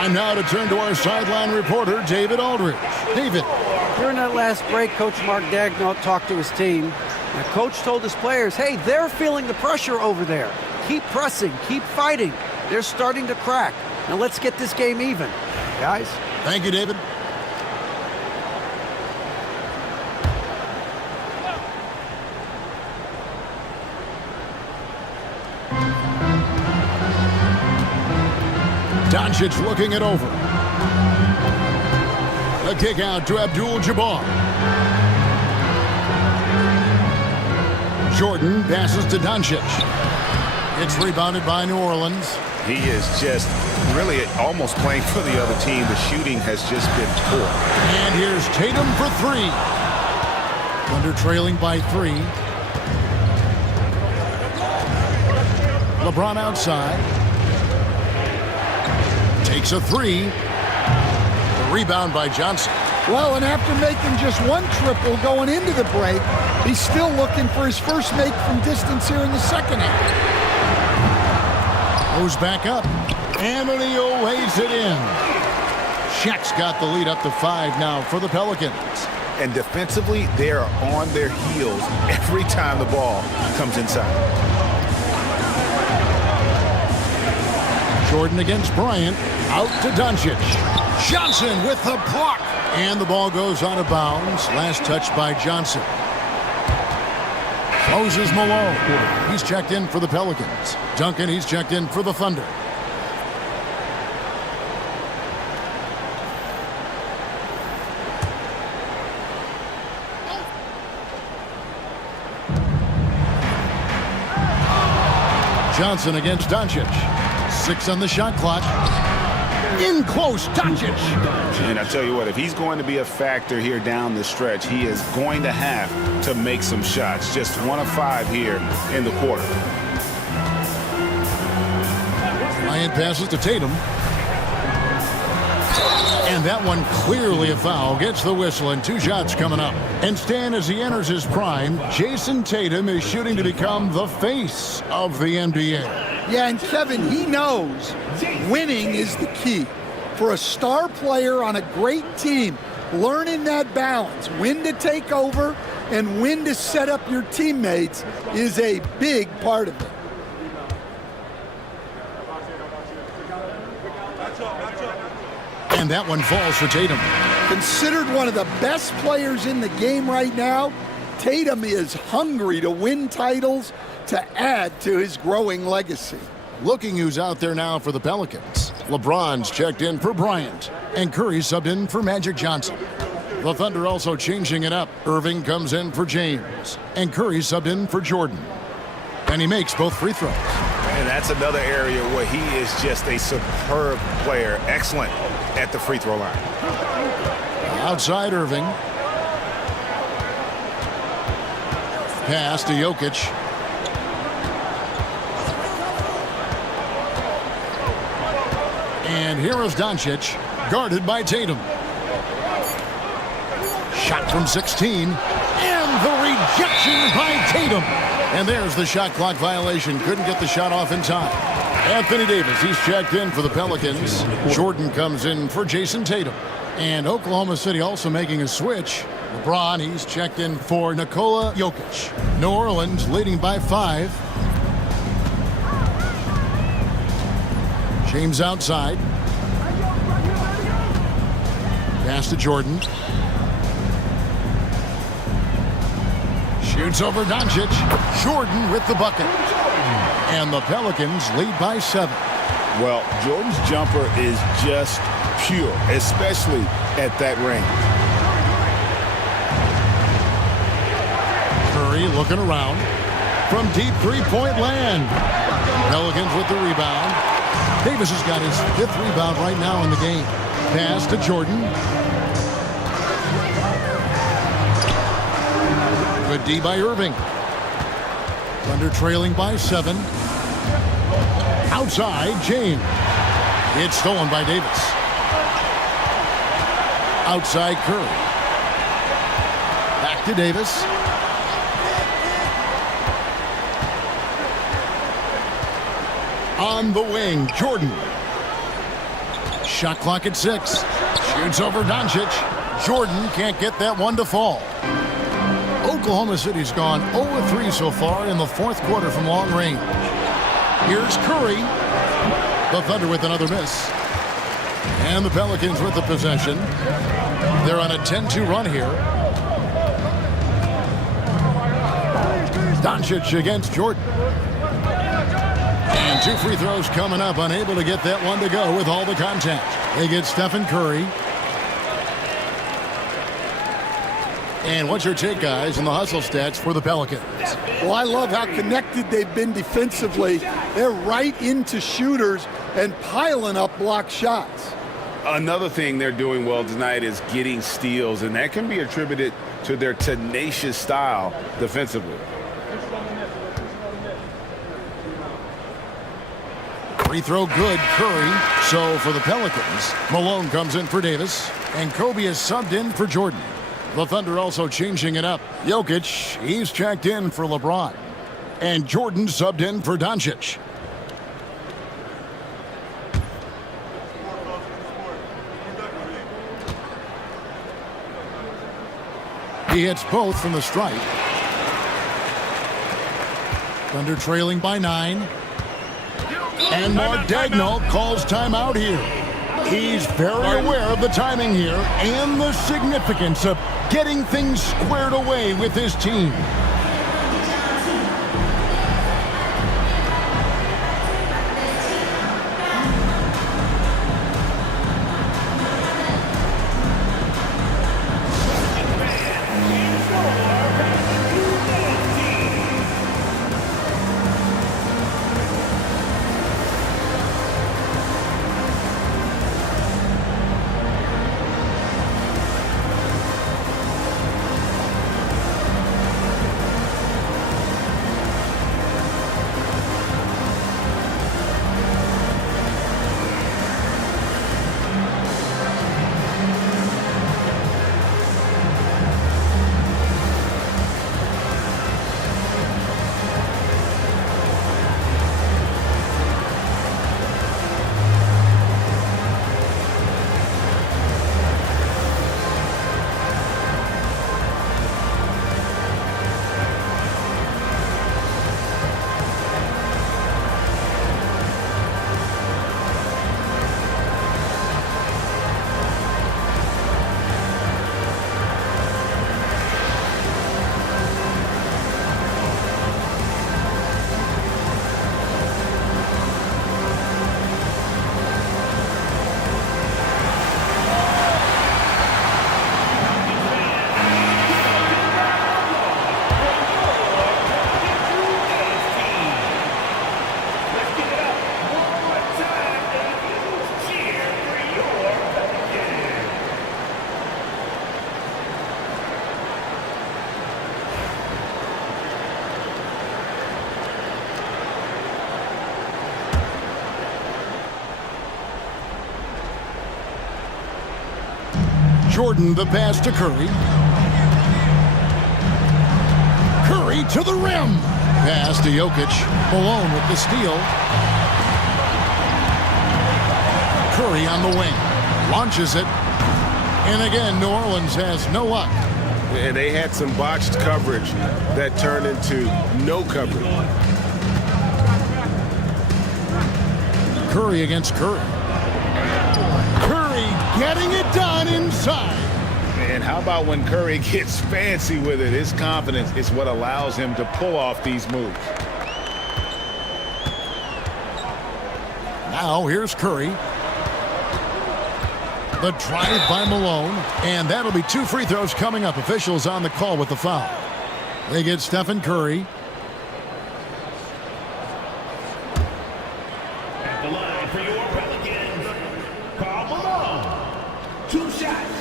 Time now to turn to our sideline reporter, David Aldridge. David. During that last break, Coach Mark Daigneault talked to his team. The coach told his players, hey, they're feeling the pressure over there. Keep pressing, keep fighting. They're starting to crack. Now let's get this game even, guys. Thank you, David. Doncic looking it over. A kick out to Abdul-Jabbar. Jordan passes to Doncic. It's rebounded by New Orleans. He is just really almost playing for the other team. The shooting has just been poor. And here's Tatum for three. Thunder trailing by 3. LeBron outside. Takes a 3. The rebound by Johnson. Well, and after making just one triple going into the break, he's still looking for his first make from distance here in the second half. Goes back up. And O'Neal lays it in. Shaq's got the lead up to 5 now for the Pelicans. And defensively, they are on their heels every time the ball comes inside. Jordan against Bryant. Out to Doncic. Johnson with the block. And the ball goes out of bounds. Last touch by Johnson. Moses Malone. He's checked in for the Pelicans. Duncan, he's checked in for the Thunder. Johnson against Doncic. 6 on the shot clock. In close, Doncic. And I tell you what, if he's going to be a factor here down the stretch, he is going to have to make some shots. Just 1 of 5 here in the quarter. Bryant passes to Tatum. And that one clearly a foul. Gets the whistle and 2 shots coming up. And Stan, as he enters his prime, Jason Tatum is shooting to become the face of the NBA. Yeah, and Kevin, he knows winning is the key. For a star player on a great team, learning that balance, when to take over and when to set up your teammates is a big part of it. And that one falls for Tatum. Considered one of the best players in the game right now, Tatum is hungry to win titles to add to his growing legacy. Looking who's out there now for the Pelicans. LeBron's checked in for Bryant. And Curry subbed in for Magic Johnson. The Thunder also changing it up. Irving comes in for James. And Curry subbed in for Jordan. And he makes both free throws. And that's another area where he is just a superb player. Excellent at the free throw line. Outside Irving. Pass to Jokic. And here is Doncic, guarded by Tatum. Shot from 16. And the rejection by Tatum. And there's the shot clock violation. Couldn't get the shot off in time. Anthony Davis, he's checked in for the Pelicans. Jordan comes in for Jason Tatum. And Oklahoma City also making a switch. LeBron, he's checked in for Nikola Jokic. New Orleans leading by 5. James outside. Pass to Jordan. Shoots over Doncic. Jordan with the bucket. And the Pelicans lead by 7. Well, Jordan's jumper is just pure, especially at that range. Curry looking around from deep three-point land. Pelicans with the rebound. Davis has got his 5th rebound right now in the game. Pass to Jordan. Good D by Irving. Thunder trailing by 7. Outside, James. It's stolen by Davis. Outside, Curry. Back to Davis. On the wing, Jordan. Shot clock at 6. Shoots over Doncic. Jordan can't get that one to fall. Oklahoma City's gone 0-3 so far in the 4th quarter from long range. Here's Curry. The Thunder with another miss. And the Pelicans with the possession. They're on a 10-2 run here. Doncic against Jordan. And 2 free throws coming up. Unable to get that one to go with all the contact. They get Stephen Curry. And what's your take, guys, on the hustle stats for the Pelicans? Well, I love how connected they've been defensively. They're right into shooters and piling up block shots. Another thing they're doing well tonight is getting steals, and that can be attributed to their tenacious style defensively. Free throw good, Curry. So for the Pelicans, Malone comes in for Davis, and Kobe is subbed in for Jordan. The Thunder also changing it up. Jokic, he's checked in for LeBron. And Jordan subbed in for Doncic. He hits both from the stripe. Thunder trailing by 9. And Mark Daigneault calls timeout here. He's very aware of the timing here and the significance of getting things squared away with his team. Jordan the pass to Curry. Curry to the rim. Pass to Jokic. Malone with the steal. Curry on the wing. Launches it. And again, New Orleans has no luck. And they had some botched coverage that turned into no coverage. Curry against Curry. Curry getting it done inside. And how about when Curry gets fancy with it? His confidence is what allows him to pull off these moves. Now here's Curry. The drive by Malone. And that'll be 2 free throws coming up. Officials on the call with the foul. They get Stephen Curry. At the line for your Pelicans, Karl Malone. 2 shots.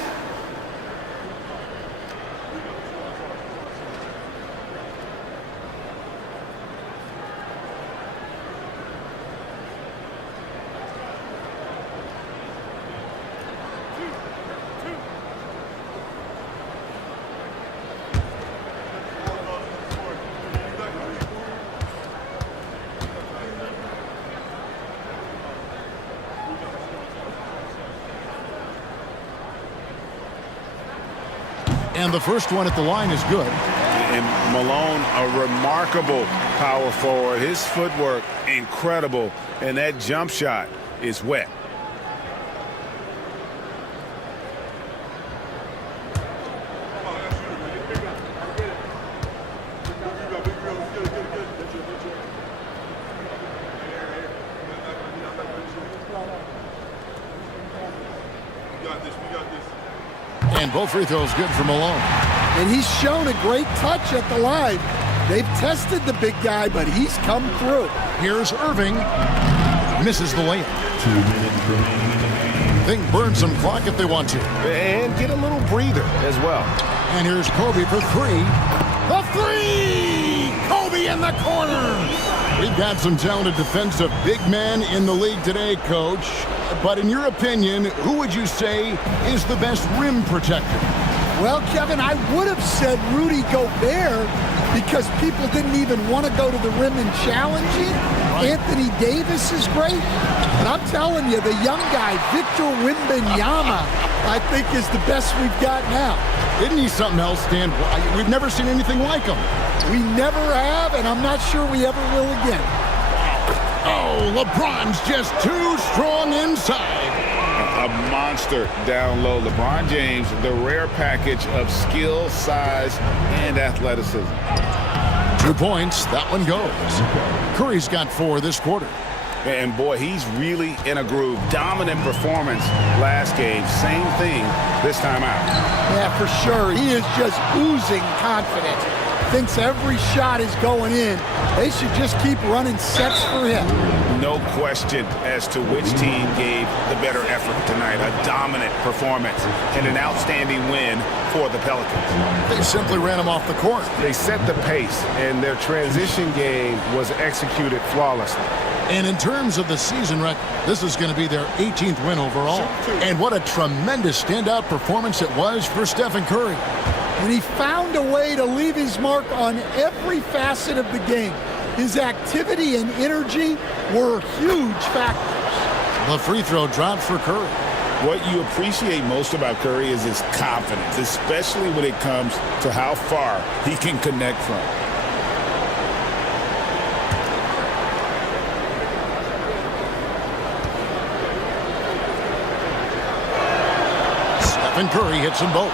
And the first one at the line is good. And Malone, a remarkable power forward. His footwork, incredible. And that jump shot is wet. And both free throws good for Malone. And he's shown a great touch at the line. They've tested the big guy, but he's come through. Here's Irving. Misses the layup. 2 minutes remaining in the game. They can burn some clock if they want to. And get a little breather as well. And here's Kobe for three. The three! Kobe in the corner! We've got some talented defensive big men in the league today, Coach. But in your opinion, who would you say is the best rim protector? Well, Kevin, I would have said Rudy Gobert because people didn't even want to go to the rim and challenge him. Right. Anthony Davis is great. But I'm telling you, the young guy, Victor Wembanyama, I think is the best we've got now. Isn't he something else, Dan? We've never seen anything like him. We never have, and I'm not sure we ever will again. Oh, LeBron's just too strong inside. A monster down low. LeBron James, the rare package of skill, size, and athleticism. 2 points. That one goes. Curry's got 4 this quarter. And boy, he's really in a groove. Dominant performance last game. Same thing this time out. Yeah, for sure. He is just oozing confidence. Thinks every shot is going in. They should just keep running sets for him. No question as to which team gave the better effort tonight. A dominant performance and an outstanding win for the Pelicans. They simply ran him off the court. They set the pace, and their transition game was executed flawlessly. And in terms of the season record, this is going to be their 18th win overall. And what a tremendous standout performance it was for Stephen Curry. And he found a way to leave his mark on every facet of the game. His activity and energy were huge factors. The free throw drops for Curry. What you appreciate most about Curry is his confidence, especially when it comes to how far he can connect from. Stephen Curry hits them both.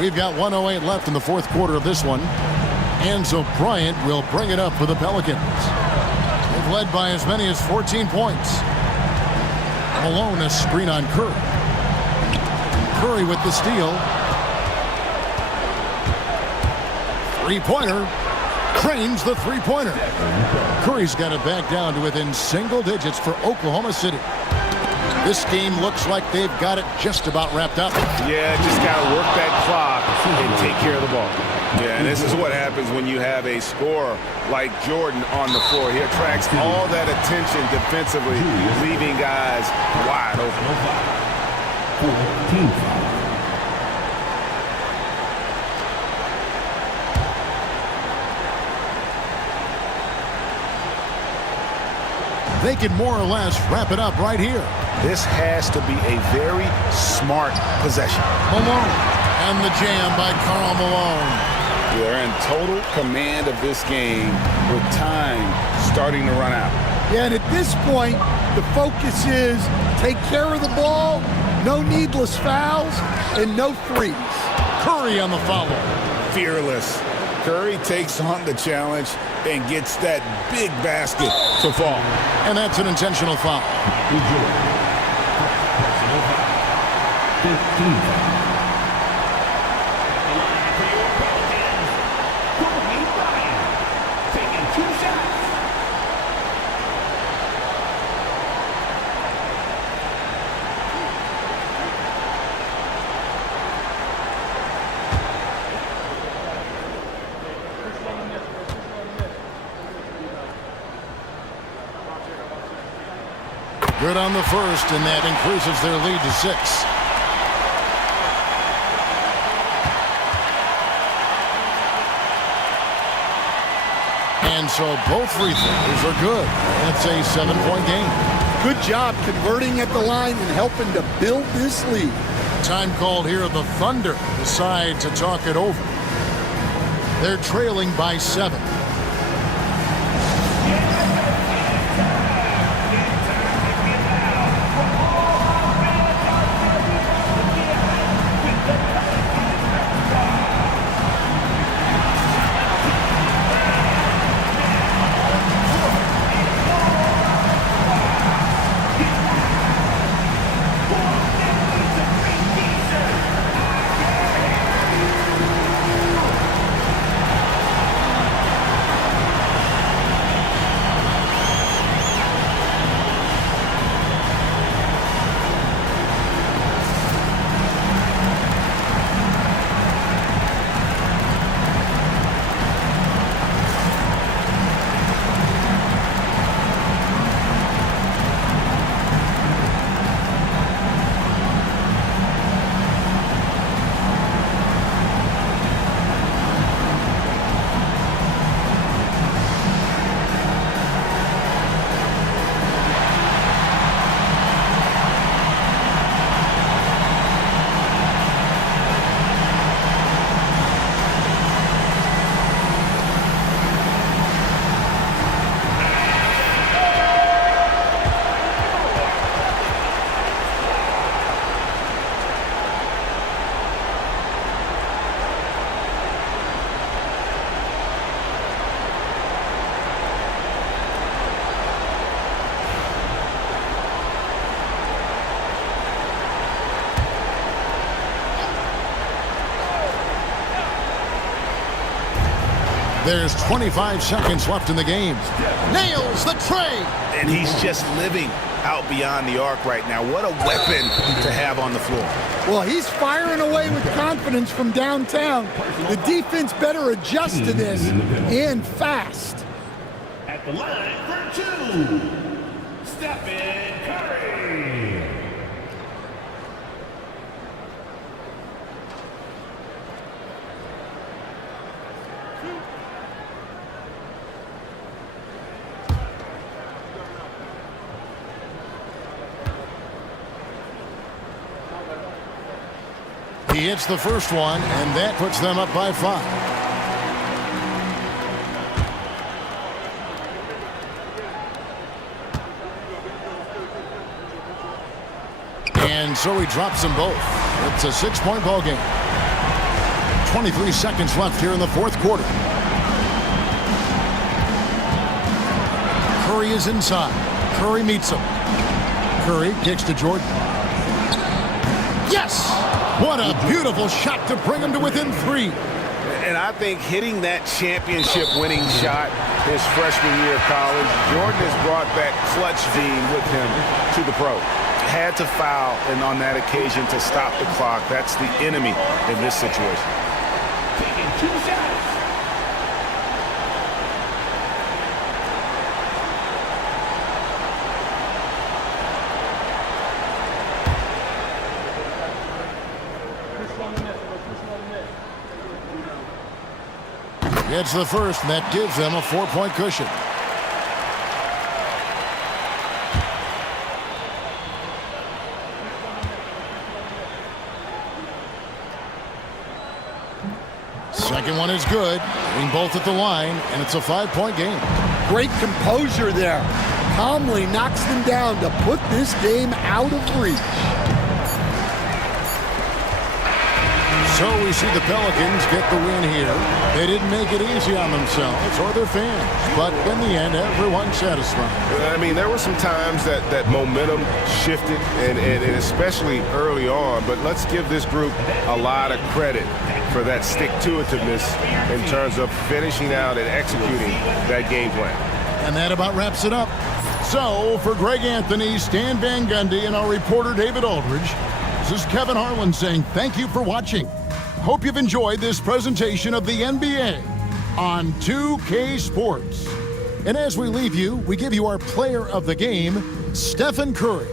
We've got 1:08 left in the fourth quarter of this one. And so Bryant will bring it up for the Pelicans. They've led by as many as 14 points. Malone a screen on Curry. Curry with the steal. Three-pointer. Cranes the three-pointer. Curry's got it back down to within single digits for Oklahoma City. This game looks like they've got it just about wrapped up. Yeah, just got to work that clock and take care of the ball. Yeah, and this is what happens when you have a scorer like Jordan on the floor. He attracts all that attention defensively, leaving guys wide open. 14 foul. They can more or less wrap it up right here. This has to be a very smart possession. Malone and the jam by Karl Malone. They're in total command of this game with time starting to run out. Yeah, and at this point, the focus is take care of the ball, no needless fouls, and no threes. Curry on the follow. Fearless. Curry takes on the challenge and gets that big basket to fall. And that's an intentional foul. 15 foul. Good on the first, and that increases their lead to 6. And so both free throws are good. It's a 7-point game. Good job converting at the line and helping to build this lead. Time called here. The Thunder decide to talk it over. They're trailing by 7. There's 25 seconds left in the game. Nails the tray. And he's just living out beyond the arc right now. What a weapon to have on the floor. Well, he's firing away with confidence from downtown. The defense better adjust to this, and fast. At the line for two, Stephen Curry. He hits the first one, and that puts them up by 5. And so he drops them both. It's a 6-point ball game. 23 seconds left here in the fourth quarter. Curry is inside. Curry meets him. Curry kicks to Jordan. Yes! What a beautiful shot to bring him to within 3. And I think hitting that championship-winning shot his freshman year of college, Jordan has brought that clutch gene with him to the pro. Had to foul, and on that occasion to stop the clock. That's the enemy in this situation. Taking 2 shots. Gets the first, and that gives them a 4-point cushion. Second one is good. Hitting both at the line, and it's a 5-point game. Great composure there. Calmly knocks them down to put this game out of reach. So we see the Pelicans get the win here. They didn't make it easy on themselves or their fans, but in the end, everyone's satisfied. I mean, there were some times that momentum shifted, and especially early on, but let's give this group a lot of credit for that stick-to-itiveness in terms of finishing out and executing that game plan. And that about wraps it up. So, for Greg Anthony, Stan Van Gundy, and our reporter David Aldridge, this is Kevin Harlan saying thank you for watching. Hope you've enjoyed this presentation of the NBA on 2K Sports. And as we leave you, we give you our player of the game, Stephen Curry.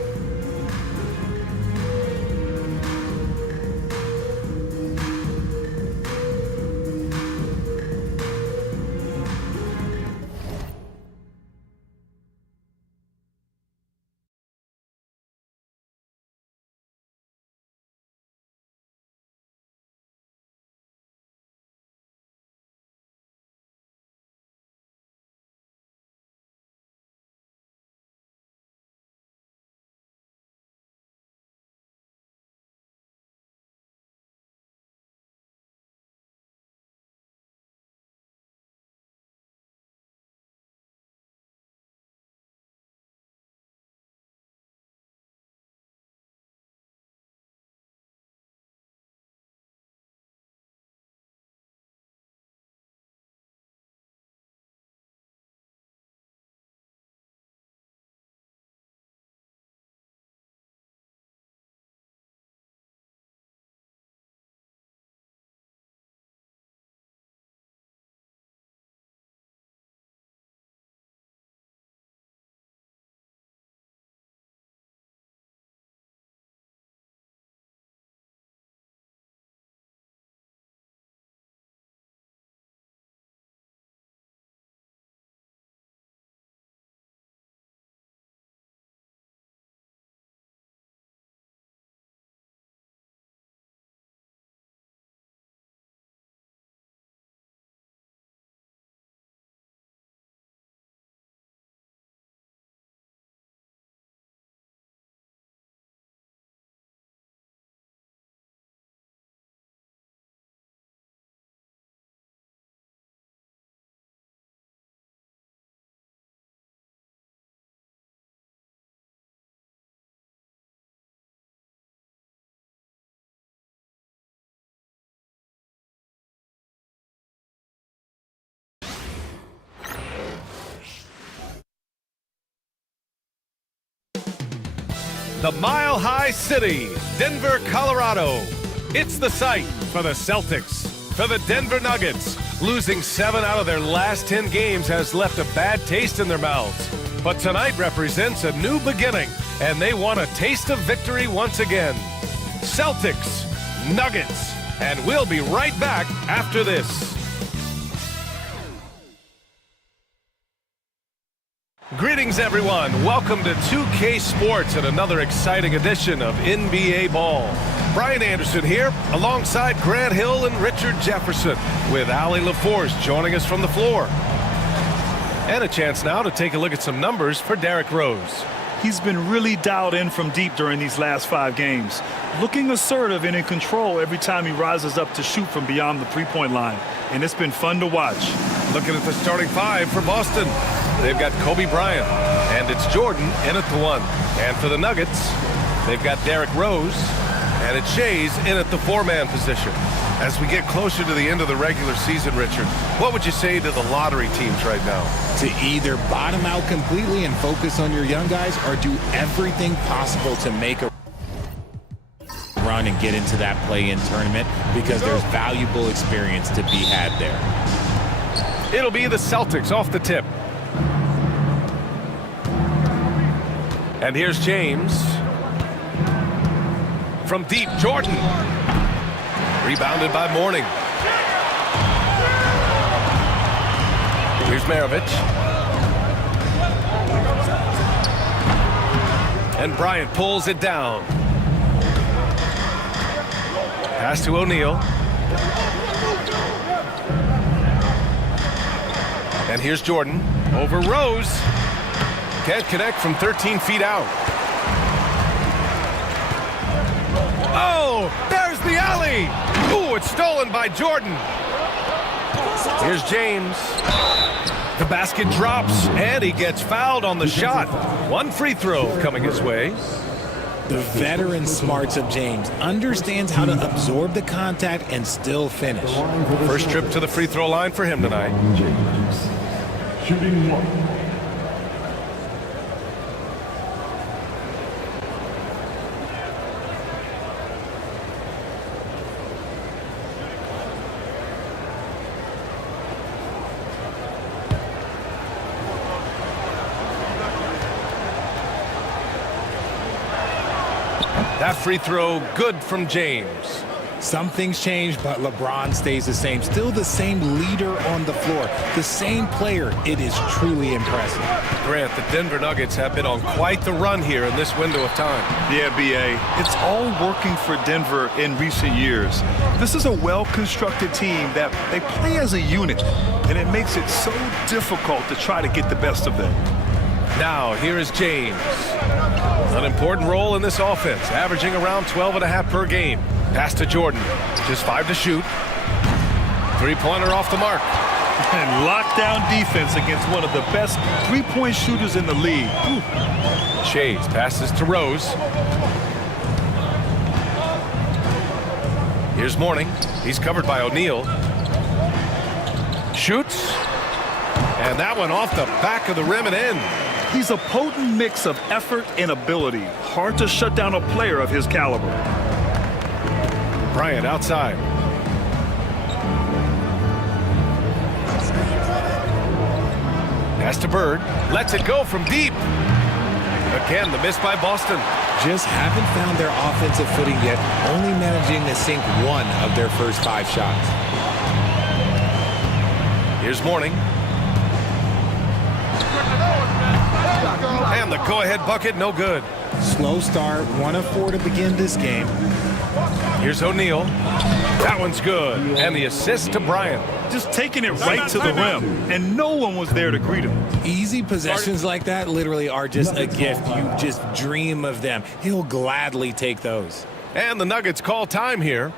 the Mile High City, Denver, Colorado. It's the site for the Celtics, for the Denver Nuggets. Losing 7 out of their last 10 games has left a bad taste in their mouths. But tonight represents a new beginning, and they want a taste of victory once again. Celtics, Nuggets, and we'll be right back after this. Greetings, everyone. Welcome to 2K Sports and another exciting edition of NBA Ball. Brian Anderson here, alongside Grant Hill and Richard Jefferson, with Allie LaForce joining us from the floor. And a chance now to take a look at some numbers for Derrick Rose. He's been really dialed in from deep during these last 5 games, looking assertive and in control every time he rises up to shoot from beyond the three-point line, and it's been fun to watch. Looking at the starting 5 for Boston. They've got Kobe Bryant, and it's Jordan in at the 1. And for the Nuggets, they've got Derrick Rose, and it's Shays in at the 4-man position. As we get closer to the end of the regular season, Richard, what would you say to the lottery teams right now? To either bottom out completely and focus on your young guys, or do everything possible to make a run and get into that play-in tournament, because there's valuable experience to be had there. It'll be the Celtics off the tip. And here's James. From deep, Jordan. Rebounded by Mourning. Here's Maravich. And Bryant pulls it down. Pass to O'Neal. And here's Jordan over Rose. Can't connect from 13 feet out. Oh, there's the alley. Ooh, it's stolen by Jordan. Here's James. The basket drops, and he gets fouled on the shot. 1 free throw coming his way. The veteran smarts of James understands how to absorb the contact and still finish. First trip to the free throw line for him tonight. James, shooting 1. That free throw good from James. Some things change, but LeBron stays the same. Still the same leader on the floor. The same player. It is truly impressive. Grant, the Denver Nuggets have been on quite the run here in this window of time. Yeah, B.A., it's all working for Denver in recent years. This is a well-constructed team that they play as a unit, and it makes it so difficult to try to get the best of them. Now, here is James. An important role in this offense, averaging around 12.5 per game. Pass to Jordan. Just 5 to shoot. Three-pointer off the mark. And lockdown defense against one of the best three-point shooters in the league. Ooh. Shays passes to Rose. Here's Mourning. He's covered by O'Neal. Shoots. And that one off the back of the rim and in. He's a potent mix of effort and ability. Hard to shut down a player of his caliber. Bryant outside. Pass to Bird. Lets it go from deep. Again, the miss by Boston. Just haven't found their offensive footing yet, only managing to sink 1 of their first 5 shots. Here's Mourning. And the go-ahead bucket, no good. Slow start, 1 of 4 to begin this game. Here's O'Neal. That one's good. And the assist to Bryant. Just taking it right to the rim, and no one was there to greet him. Easy possessions like that literally are just a gift. You just dream of them. He'll gladly take those. And the Nuggets call time here.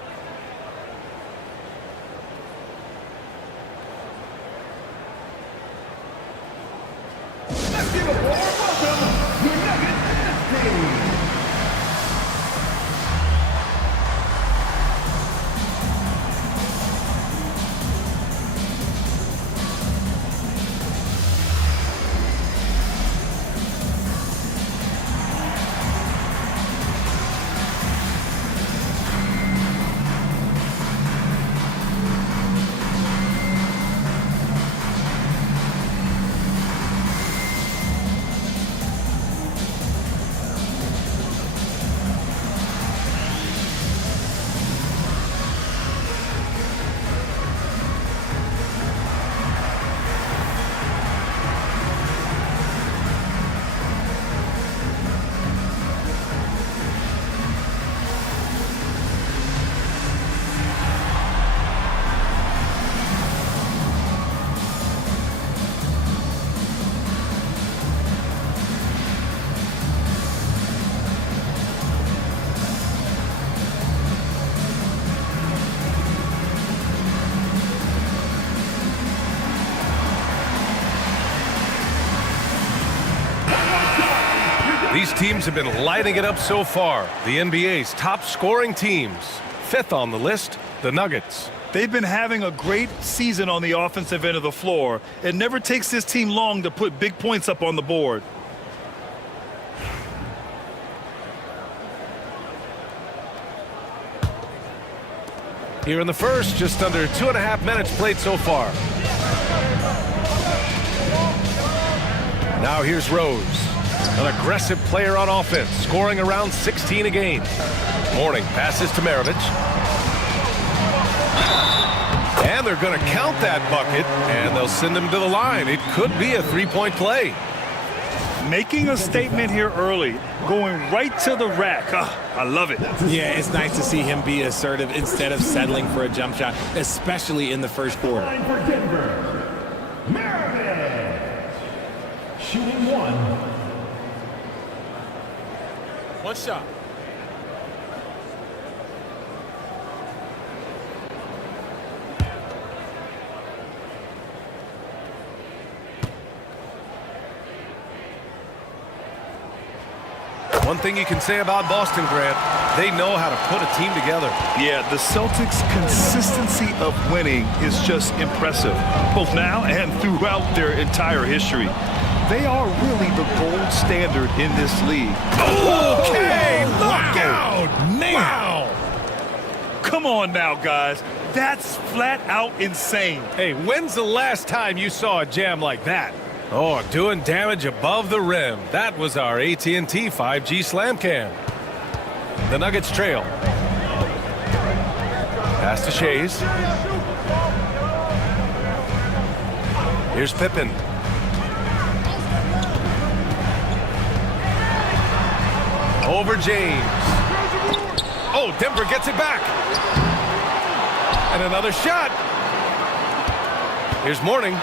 These teams have been lighting it up so far. The NBA's top scoring teams. 5th on the list, the Nuggets. They've been having a great season on the offensive end of the floor. It never takes this team long to put big points up on the board. Here in the first, just under 2.5 minutes played so far. Now here's Rose, an aggressive player on offense, scoring around 16 a game. Mourning passes to Maravich. And they're going to count that bucket, and they'll send him to the line. It could be a three-point play. Making a statement here early, going right to the rack. I love it. Yeah, it's nice to see him be assertive instead of settling for a jump shot, especially in the first quarter. For Denver, Maravich. Shooting one. One shot. One thing you can say about Boston, Grant, they know how to put a team together. Yeah, the Celtics' consistency of winning is just impressive, both now and throughout their entire history. They are really the gold standard in this league. Okay, look out! Man! Wow! Come on now, guys. That's flat out insane. Hey, when's the last time you saw a jam like that? Oh, doing damage above the rim. That was our AT&T 5G slam cam. The Nuggets trail. Pass to Shays. Here's Pippen. Over James. Oh, Denver gets it back. And another shot. Here's Mourning.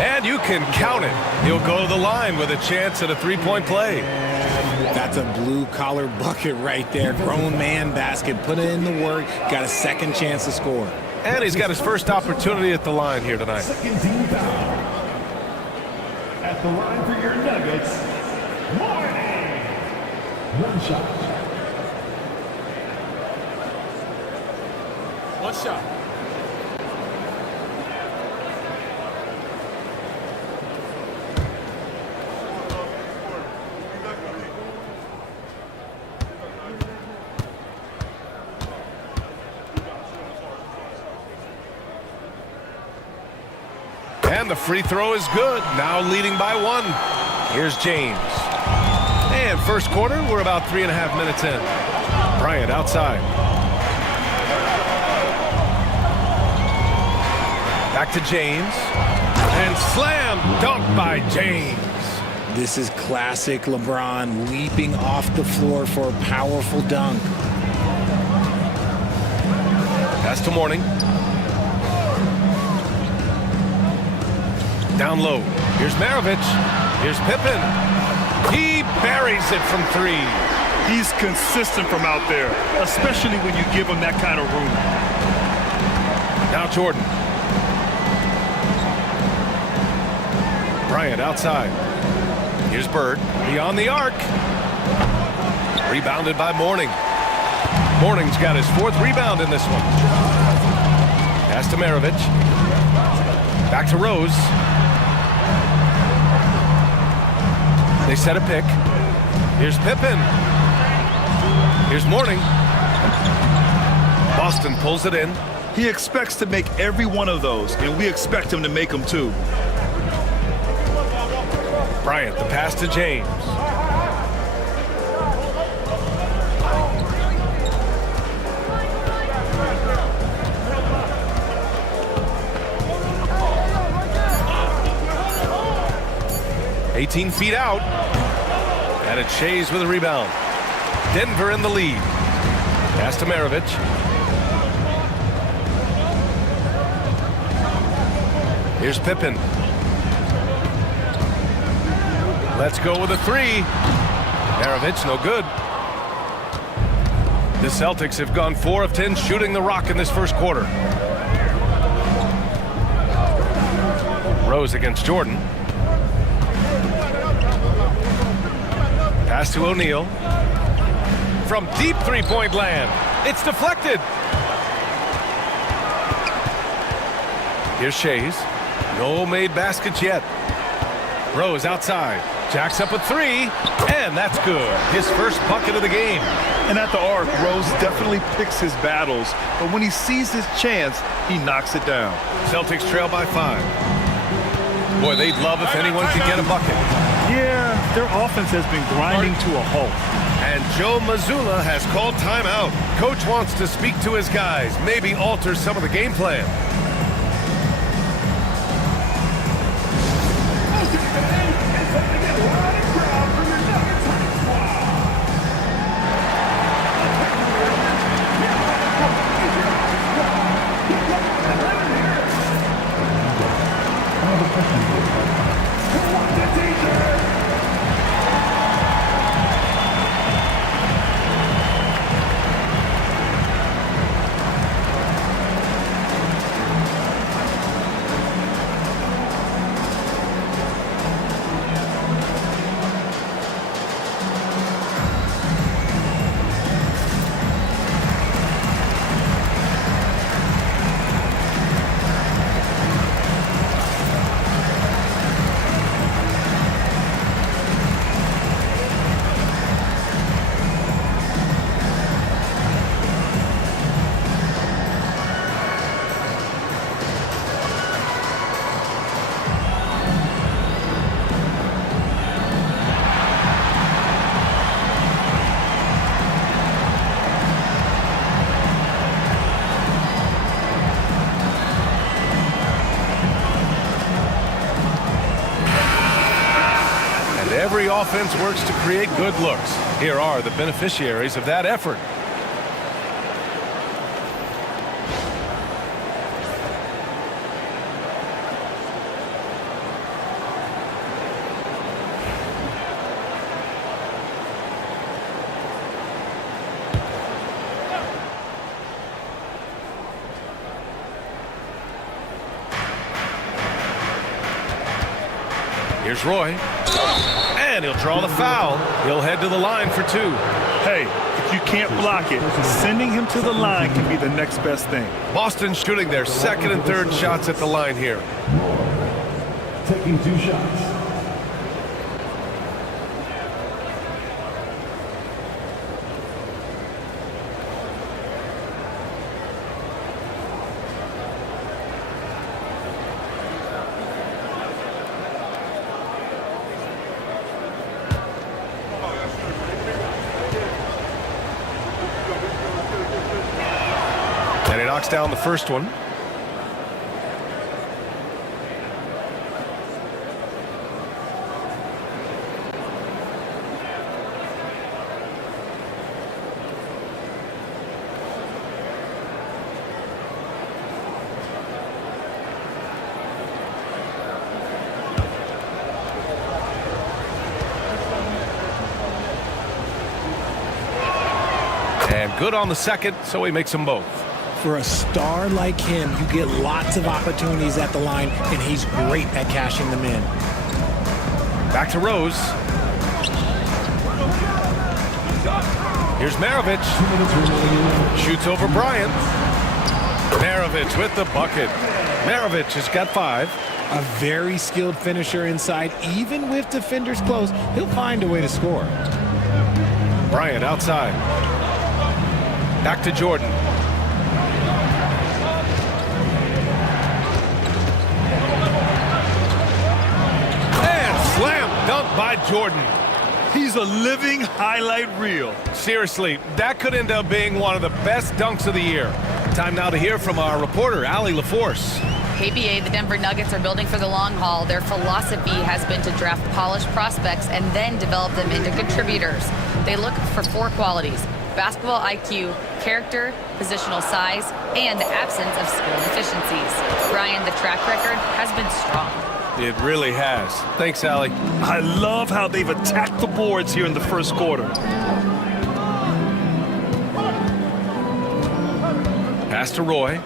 And you can count it. He'll go to the line with a chance at a three-point play. That's a blue-collar bucket right there. Grown man basket. Put in the work. Got a second chance to score. And he's got his first opportunity at the line here tonight. Second team foul. At the line for your Nuggets, Mourning. One shot. One shot. And the free throw is good. Now leading by one. Here's James. And first quarter, we're about 3.5 minutes in. Bryant outside. Back to James. And slam dunk by James. This is classic LeBron leaping off the floor for a powerful dunk. Pass to Mourning. Down low. Here's Maravich. Here's Pippen. He buries it from three. He's consistent from out there, especially when you give him that kind of room. Now Jordan. Bryant outside. Here's Bird. Beyond the arc. Rebounded by Mourning. Mourning's got his 4th rebound in this one. Pass to Maravich. Back to Rose. They set a pick. Here's Pippen. Here's Mourning. Boston pulls it in. He expects to make every one of those, and we expect him to make them too. Bryant, the pass to James. "18 feet out." And it's Shays with a rebound. Denver in the lead. Pass to Maravich. Here's Pippen. Let's go with a three. Maravich, no good. The Celtics have gone 4 of 10 shooting the rock in this first quarter. Rose against Jordan. Pass to O'Neal. From deep three-point land. It's deflected. Here's Shays. No made baskets yet. Rose outside. Jacks up a three, and that's good. His first bucket of the game. And at the arc, Rose definitely picks his battles, but when he sees his chance, he knocks it down. Celtics trail by 5. Boy, they'd love if anyone could get a bucket. Yeah, their offense has been grinding to a halt. And Joe Mazzulla has called timeout. Coach wants to speak to his guys, maybe alter some of the game plan. Every offense works to create good looks. Here are the beneficiaries of that effort. Here's Roy. And he'll draw the foul. He'll head to the line for 2. Hey, if you can't block it, sending him to the line can be the next best thing. Boston shooting their second and third shots at the line here. Taking 2 shots. And he knocks down the first one. And good on the second, so he makes them both. For a star like him, you get lots of opportunities at the line, and he's great at cashing them in. Back to Rose. Here's Maravich. Shoots over Bryant. Maravich with the bucket. Maravich has got 5. A very skilled finisher inside. Even with defenders close, he'll find a way to score. Bryant outside. Back to Jordan. Slam dunk by Jordan. He's a living highlight reel. Seriously, that could end up being one of the best dunks of the year. Time now to hear from our reporter, Allie LaForce. KBA, the Denver Nuggets are building for the long haul. Their philosophy has been to draft polished prospects and then develop them into contributors. They look for 4 qualities: basketball IQ, character, positional size, and the absence of skill deficiencies. Brian, the track record has been strong. It really has. Thanks, Allie. I love how they've attacked the boards here in the first quarter. Pass to Roy.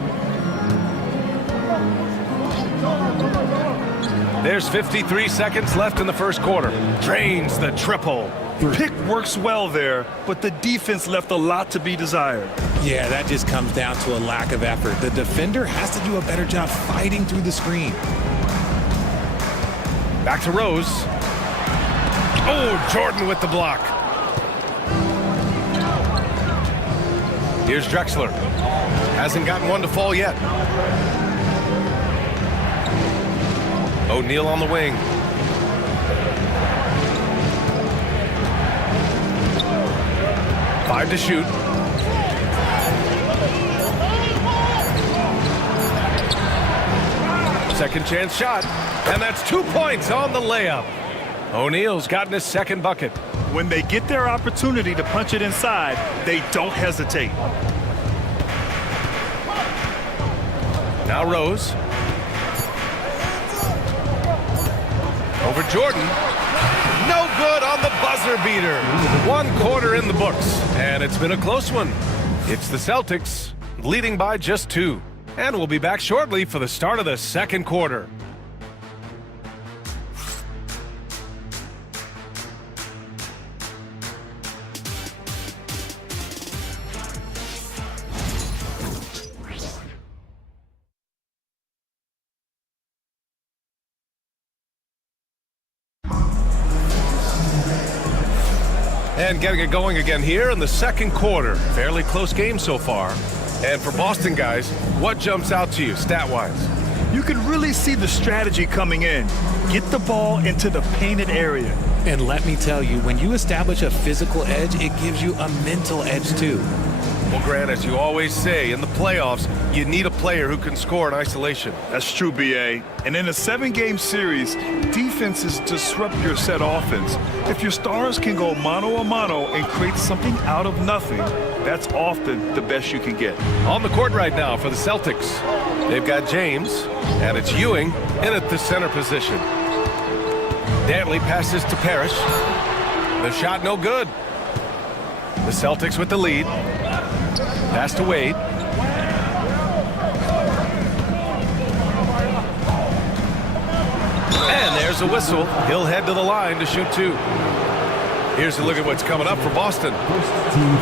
There's 53 seconds left in the first quarter. Drains the triple. Pick works well there, but the defense left a lot to be desired. Yeah, that just comes down to a lack of effort. The defender has to do a better job fighting through the screen. Back to Rose. Oh, Jordan with the block. Here's Drexler. Hasn't gotten one to fall yet. O'Neal on the wing. Five to shoot. Second chance shot. And that's 2 points on the layup. O'Neal's gotten his second bucket. When they get their opportunity to punch it inside, they don't hesitate. Now Rose. Over Jordan. No good on the buzzer beater. 1 quarter in the books, and it's been a close one. It's the Celtics leading by just 2. And we'll be back shortly for the start of the second quarter. And getting it going again here in the second quarter. Fairly close game so far. And for Boston guys, what jumps out to you stat-wise? You can really see the strategy coming in. Get the ball into the painted area. And let me tell you, when you establish a physical edge, it gives you a mental edge too. Well, Grant, as you always say, in the playoffs, you need a player who can score in isolation. That's true, B.A. And in a 7-game series, defenses disrupt your set offense. If your stars can go mano-a-mano and create something out of nothing, that's often the best you can get. On the court right now for the Celtics, they've got James, and it's Ewing in at the center position. Dantley passes to Parrish. The shot no good. The Celtics with the lead. Pass to Wade. And there's a whistle. He'll head to the line to shoot 2. Here's a look at what's coming up for Boston.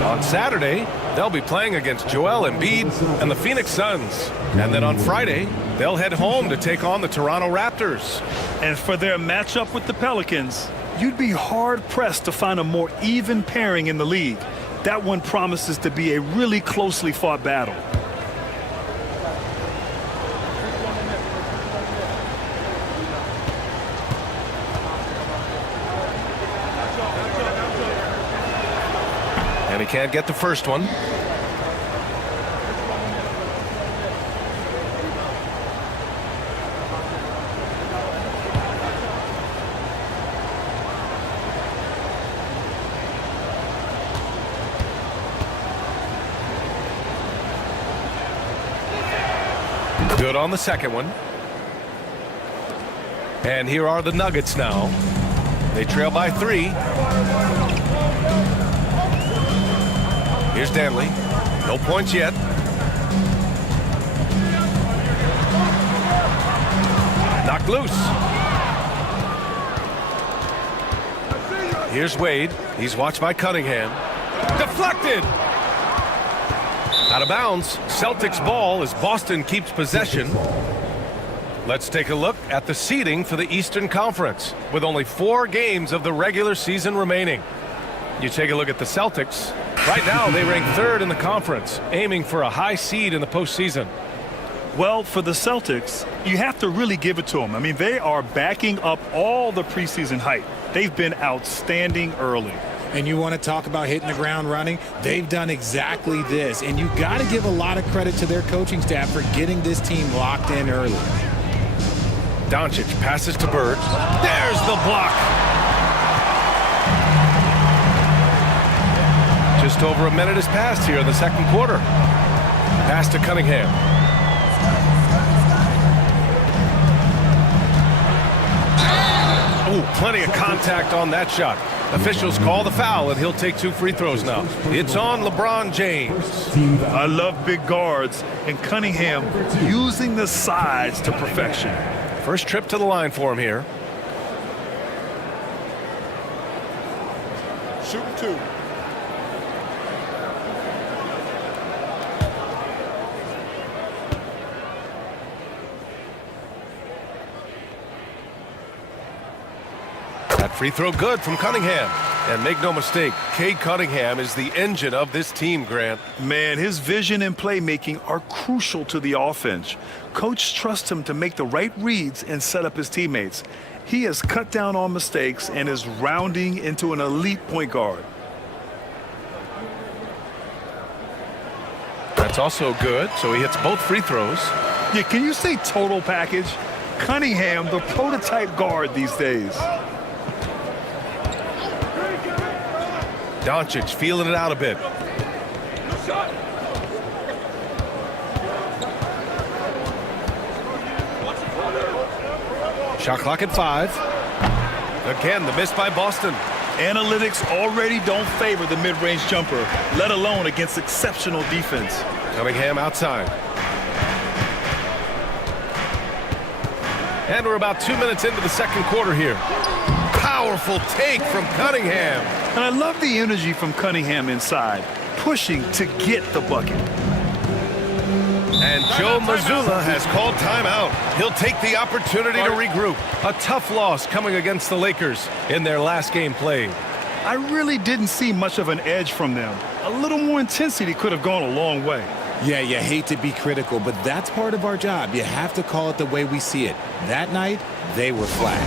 On Saturday, they'll be playing against Joel Embiid and the Phoenix Suns. And then on Friday, they'll head home to take on the Toronto Raptors. And for their matchup with the Pelicans, you'd be hard-pressed to find a more even pairing in the league. That one promises to be a really closely fought battle. And he can't get the first one. Good on the second one. And here are the Nuggets now. They trail by 3. Here's Dantley. No points yet. Knocked loose. Here's Wade. He's watched by Cunningham. Deflected. Out of bounds. Celtics ball as Boston keeps possession. Let's take a look at the seeding for the Eastern Conference with only 4 games of the regular season remaining. You take a look at the Celtics. Right now, they rank 3rd in the conference, aiming for a high seed in the postseason. Well, for the Celtics, you have to really give it to them. I mean, they are backing up all the preseason hype. They've been outstanding early. And you want to talk about hitting the ground running? They've done exactly this. And you got to give a lot of credit to their coaching staff for getting this team locked in early. Doncic passes to Bird. There's the block. Just over a minute has passed here in the second quarter. Pass to Cunningham. Oh, plenty of contact on that shot. Officials call the foul, and he'll take 2 free throws now. It's on LeBron James. I love big guards, and Cunningham using the size to perfection. First trip to the line for him here. shooting 2. That free throw good from Cunningham. And make no mistake, Cade Cunningham is the engine of this team, Grant. Man, his vision and playmaking are crucial to the offense. Coach trusts him to make the right reads and set up his teammates. He has cut down on mistakes and is rounding into an elite point guard. That's also good, so he hits both free throws. Yeah, can you say total package? Cunningham, the prototype guard these days. Doncic feeling it out a bit. Shot clock at 5. Again, the miss by Boston. Analytics already don't favor the mid-range jumper, let alone against exceptional defense. Cunningham outside. And we're about 2 minutes into the second quarter here. Powerful take from Cunningham. And I love the energy from Cunningham inside, pushing to get the bucket. And Joe Mazzulla has called timeout. He'll take the opportunity to regroup. A tough loss coming against the Lakers in their last game played. I really didn't see much of an edge from them. A little more intensity could have gone a long way. Yeah, you hate to be critical, but that's part of our job. You have to call it the way we see it. That night, they were flat.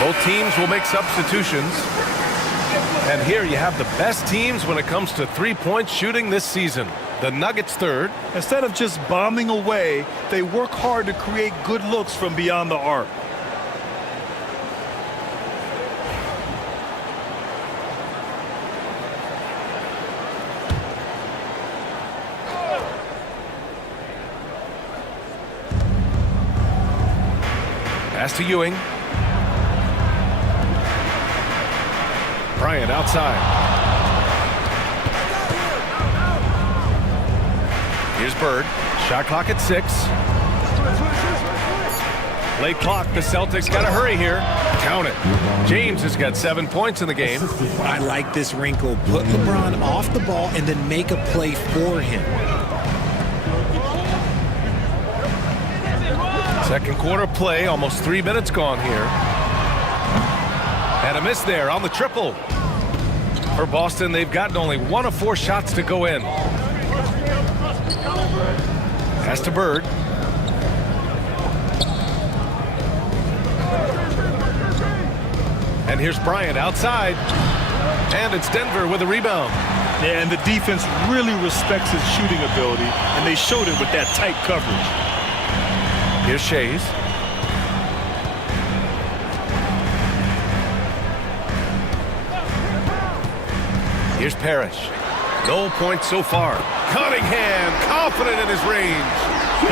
Both teams will make substitutions. And here you have the best teams when it comes to three-point shooting this season. The Nuggets third. Instead of just bombing away, they work hard to create good looks from beyond the arc. Pass to Ewing. Bryant outside. Here's Bird. Shot clock at 6. Late clock. The Celtics got to hurry here. Count it. James has got 7 points in the game. I like this wrinkle. Put LeBron off the ball and then make a play for him. Second quarter play. Almost 3 minutes gone here. And a miss there on the triple. For Boston, they've gotten only 1 of 4 shots to go in. Pass to Bird. And here's Bryant outside. And it's Denver with a rebound. Yeah, and the defense really respects his shooting ability, and they showed it with that tight coverage. Here's Shays. Here's Parrish. No points so far. Cunningham, confident in his range.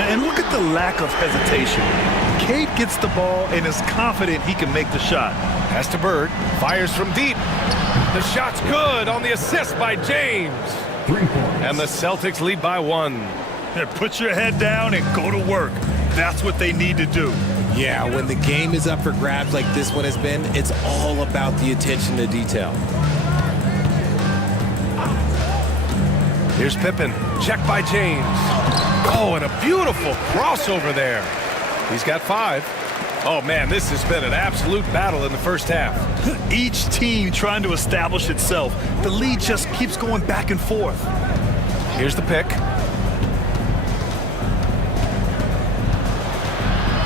And look at the lack of hesitation. Cade gets the ball and is confident he can make the shot. Pass to Bird. Fires from deep. The shot's good on the assist by James. 3 points. And the Celtics lead by 1. Yeah, put your head down and go to work. That's what they need to do. Yeah, when the game is up for grabs like this one has been, it's all about the attention to detail. Here's Pippen. Check by James. Oh, and a beautiful crossover there. He's got 5. Oh, man, this has been an absolute battle in the first half. Each team trying to establish itself. The lead just keeps going back and forth. Here's the pick.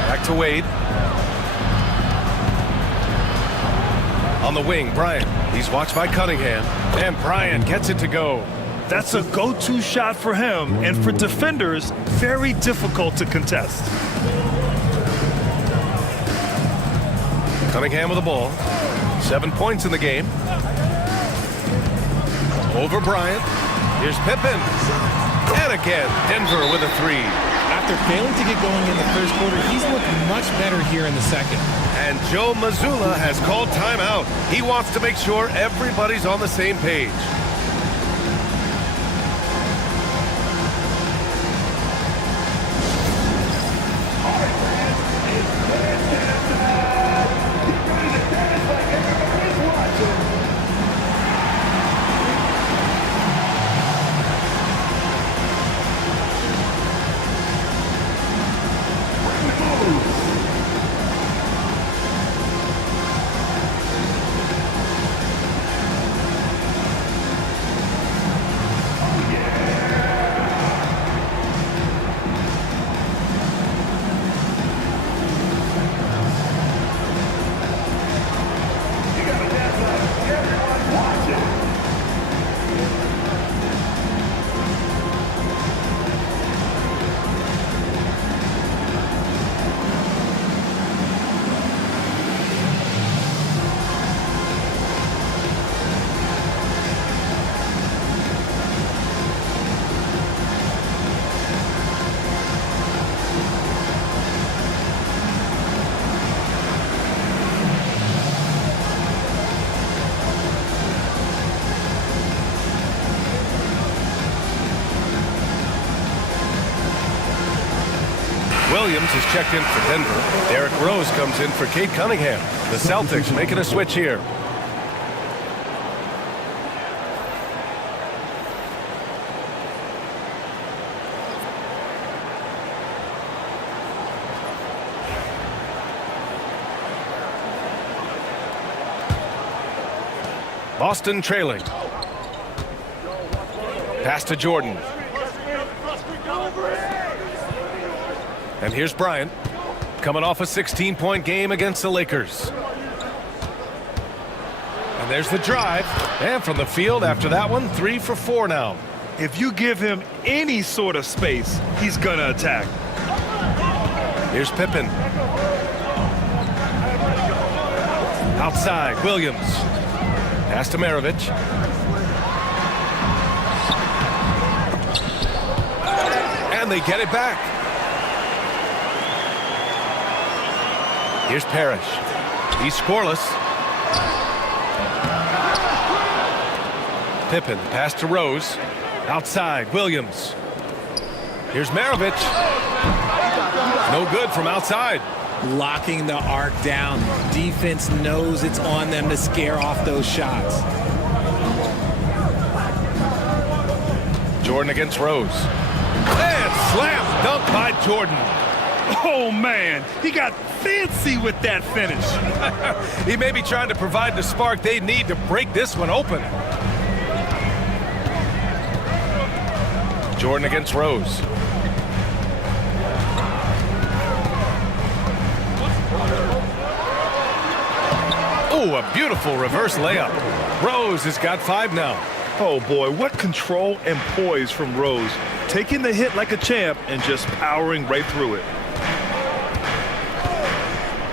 Back to Wade. On the wing, Bryant. He's watched by Cunningham. And Bryant gets it to go. That's a go-to shot for him. And for defenders, very difficult to contest. Cunningham with the ball. 7 points in the game. Over Bryant. Here's Pippen. And again, Denver with a 3. After failing to get going in the first quarter, he's looked much better here in the second. And Joe Mazzulla has called timeout. He wants to make sure everybody's on the same page. Williams is checked in for Denver. Derrick Rose comes in for Cade Cunningham. The Celtics making a switch here. Boston trailing. Pass to Jordan. And here's Bryant, coming off a 16-point game against the Lakers. And there's the drive. And from the field after that one, 3 for 4 now. If you give him any sort of space, he's going to attack. Here's Pippen. Outside, Williams. Pass to Maravich. And they get it back. Here's Parrish. He's scoreless. Pippen, pass to Rose. Outside, Williams. Here's Maravich. No good from outside. Locking the arc down. Defense knows it's on them to scare off those shots. Jordan against Rose. And slam dunk by Jordan. Oh, man, he got fancy with that finish. He may be trying to provide the spark they need to break this one open. Jordan against Rose. Oh, a beautiful reverse layup. Rose has got 5 now. Oh, boy, what control and poise from Rose. Taking the hit like a champ and just powering right through it.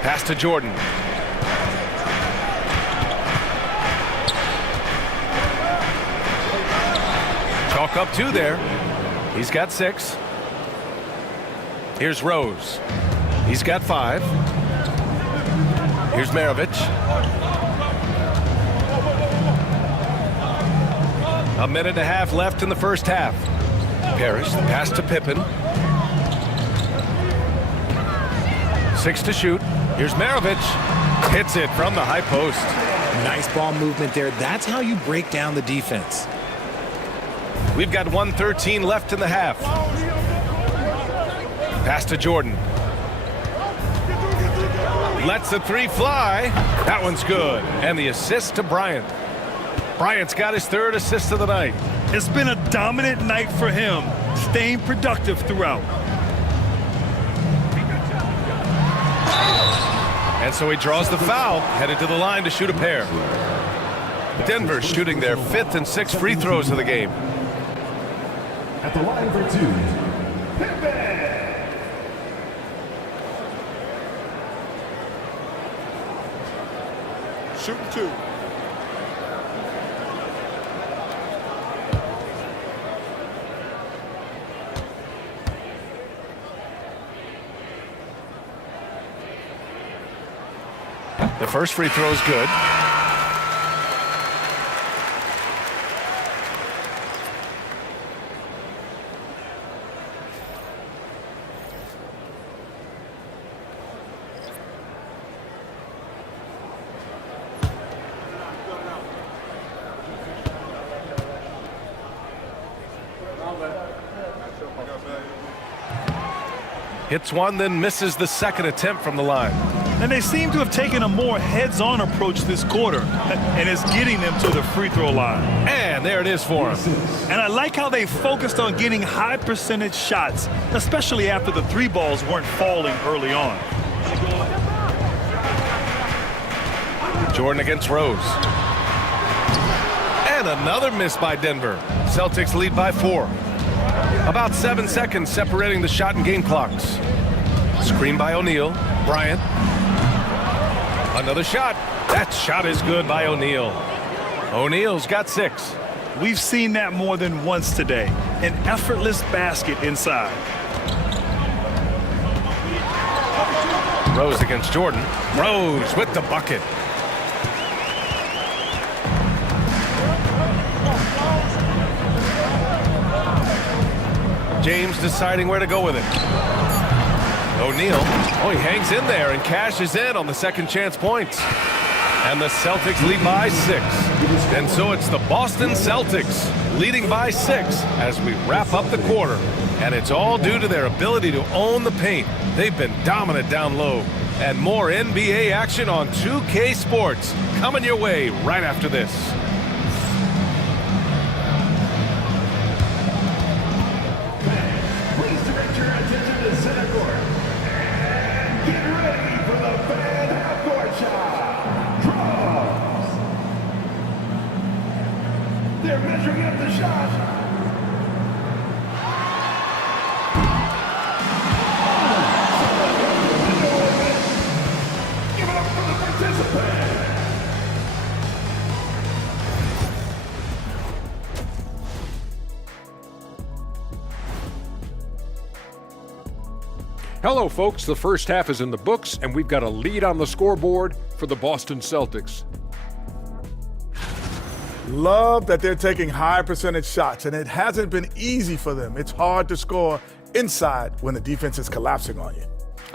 Pass to Jordan. Chalk up 2 there. He's got 6. Here's Rose. He's got 5. Here's Maravich. A minute and a half left in the first half. Parrish, the pass to Pippen. 6 to shoot. Here's Maravich. Hits it from the high post. Nice ball movement there. That's how you break down the defense. We've got 1:13 left in the half. Pass to Jordan. Lets the three fly. That one's good. And the assist to Bryant. Bryant's got his third assist of the night. It's been a dominant night for him, staying productive throughout. And so he draws the foul, headed to the line to shoot a pair. Denver shooting their 5th and 6th free throws of the game. At the line for two, Pippen. Shooting two. The first free throw is good. Hits one, then misses the second attempt from the line. And they seem to have taken a more heads-on approach this quarter, and it's getting them to the free throw line. And there it is for him. And I like how they focused on getting high percentage shots, especially after the three balls weren't falling early on. Jordan against Rose. And another miss by Denver. Celtics lead by 4. About 7 seconds separating the shot and game clocks. Screen by O'Neal. Bryant. Another shot. That shot is good by O'Neal. O'Neal's got 6. We've seen that more than once today. An effortless basket inside. Rose against Jordan. Rose with the bucket. James deciding where to go with it. O'Neal, he hangs in there and cashes in on the second chance points. And the Celtics lead by 6. And so it's the Boston Celtics leading by 6 as we wrap up the quarter. And it's all due to their ability to own the paint. They've been dominant down low. And more NBA action on 2K Sports coming your way right after this. They're measuring up the shot. Give it up for the participant. Hello, folks. The first half is in the books, and we've got a lead on the scoreboard for the Boston Celtics. Love that they're taking high percentage shots, and it hasn't been easy for them. It's hard to score inside when the defense is collapsing on you.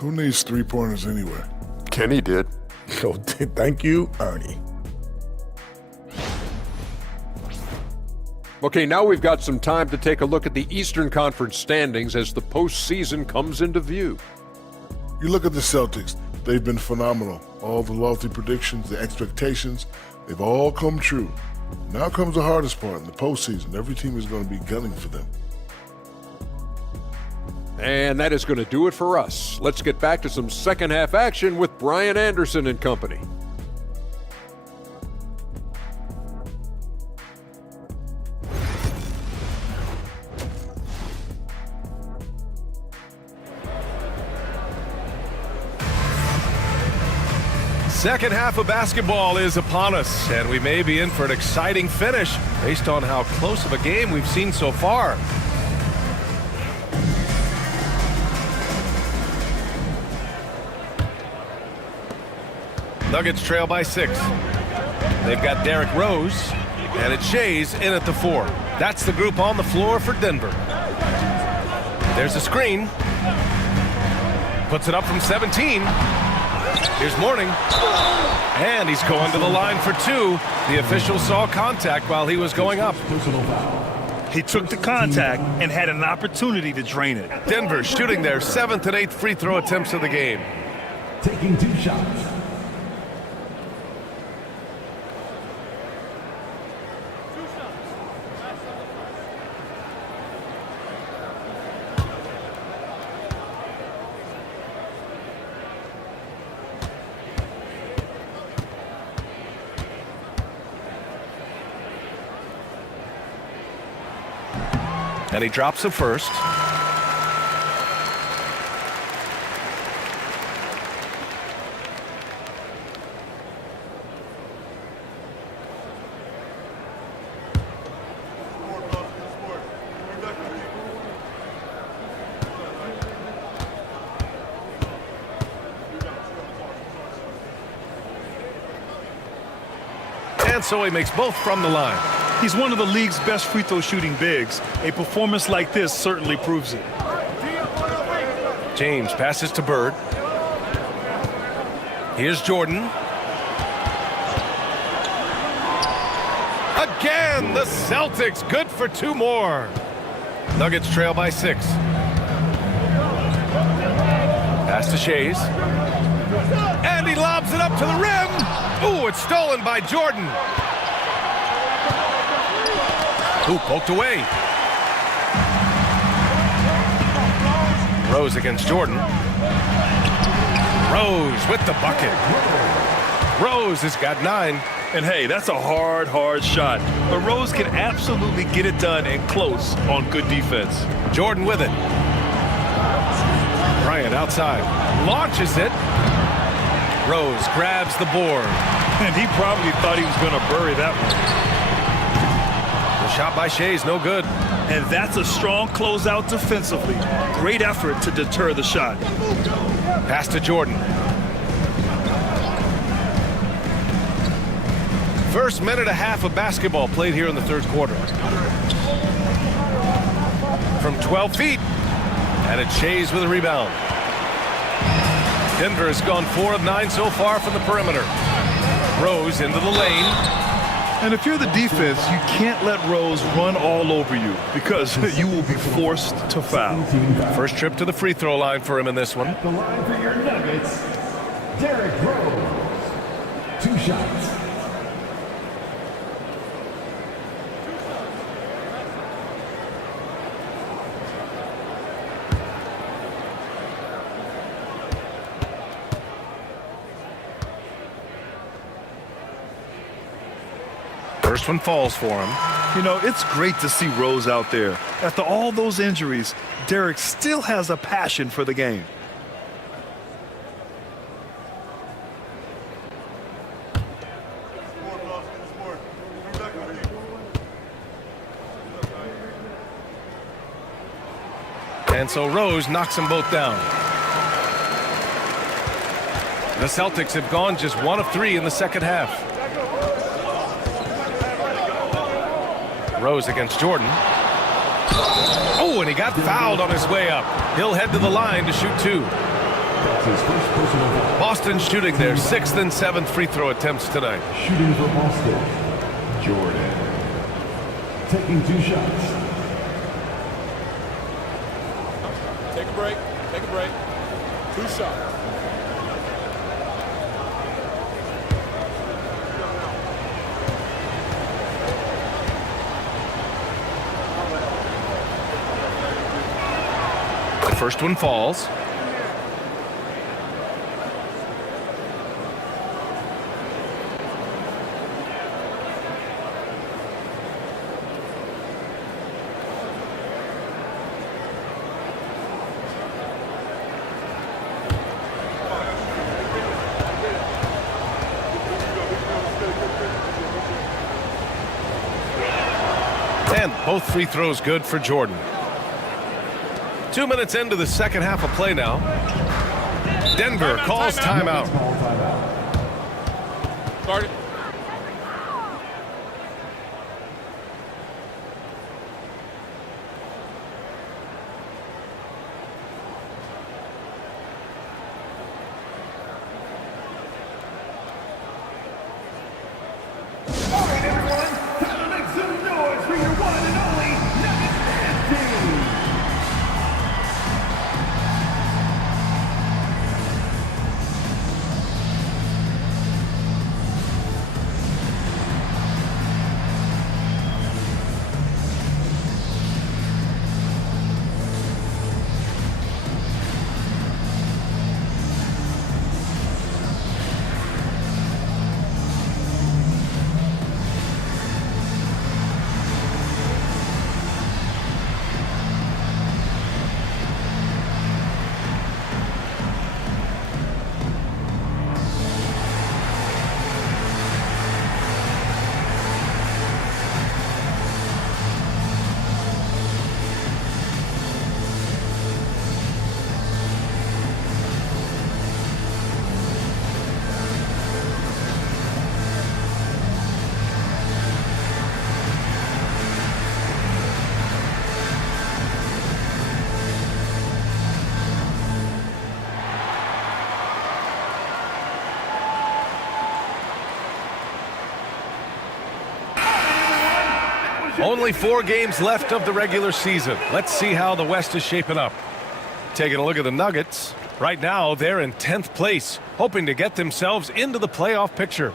Who needs three-pointers anyway? Kenny did. So thank you, Ernie. Okay, now we've got some time to take a look at the Eastern Conference standings as the postseason comes into view. You look at the Celtics, they've been phenomenal. All the lofty predictions, the expectations, they've all come true. Now comes the hardest part in the postseason. Every team is going to be gunning for them. And that is going to do it for us. Let's get back to some second half action with Brian Anderson and company. Second half of basketball is upon us, and we may be in for an exciting finish based on how close of a game we've seen so far. Nuggets trail by 6. They've got Derrick Rose, and it's Shays in at the 4. That's the group on the floor for Denver. There's a screen. Puts it up from 17. Here's Mourning. And he's going to the line for 2. The official saw contact while he was going up. He took the contact and had an opportunity to drain it. Denver shooting their 7th and 8th free throw attempts of the game. Taking 2 shots. And he drops it first. And so he makes both from the line. He's one of the league's best free throw shooting bigs. A performance like this certainly proves it. James passes to Bird. Here's Jordan. Again, the Celtics good for 2 more. Nuggets trail by 6. Pass to Shays. And he lobs it up to the rim. Ooh, it's stolen by Jordan. Ooh, poked away. Rose against Jordan. Rose with the bucket. Rose has got 9. And hey, that's a hard shot. But Rose can absolutely get it done and close on good defense. Jordan with it. Bryant outside. Launches it. Rose grabs the board. And he probably thought he was going to bury that one. The shot by Shays, no good. And that's a strong closeout defensively. Great effort to deter the shot. Pass to Jordan. First minute and a half of basketball played here in the 3rd quarter. From 12 feet. And it's Shays with a rebound. Denver has gone 4 of 9 so far from the perimeter. Rose into the lane. And if you're the defense, you can't let Rose run all over you because you will be forced to foul. First trip to the free throw line for him in this one. At the line for your Nuggets, Derrick Rose. 2 shots. First one falls for him. You know, it's great to see Rose out there. After all those injuries, Derrick still has a passion for the game. And so Rose knocks them both down. The Celtics have gone just 1 of 3 in the 2nd half. Rose against Jordan. Oh, and he got fouled on his way up. He'll head to the line to shoot 2. Boston shooting their 6th and 7th free throw attempts tonight. Shooting for Boston, Jordan. Taking 2 shots. Take a break. Take a break. 2 shots. First one falls. And both free throws good for Jordan. 2 minutes into the 2nd half of play now. Denver calls timeout. Guard it. All right, everyone. Time to make some noise for your one and only Only 4 games left of the regular season. Let's see how the West is shaping up. Taking a look at the Nuggets. Right now, they're in 10th place, hoping to get themselves into the playoff picture.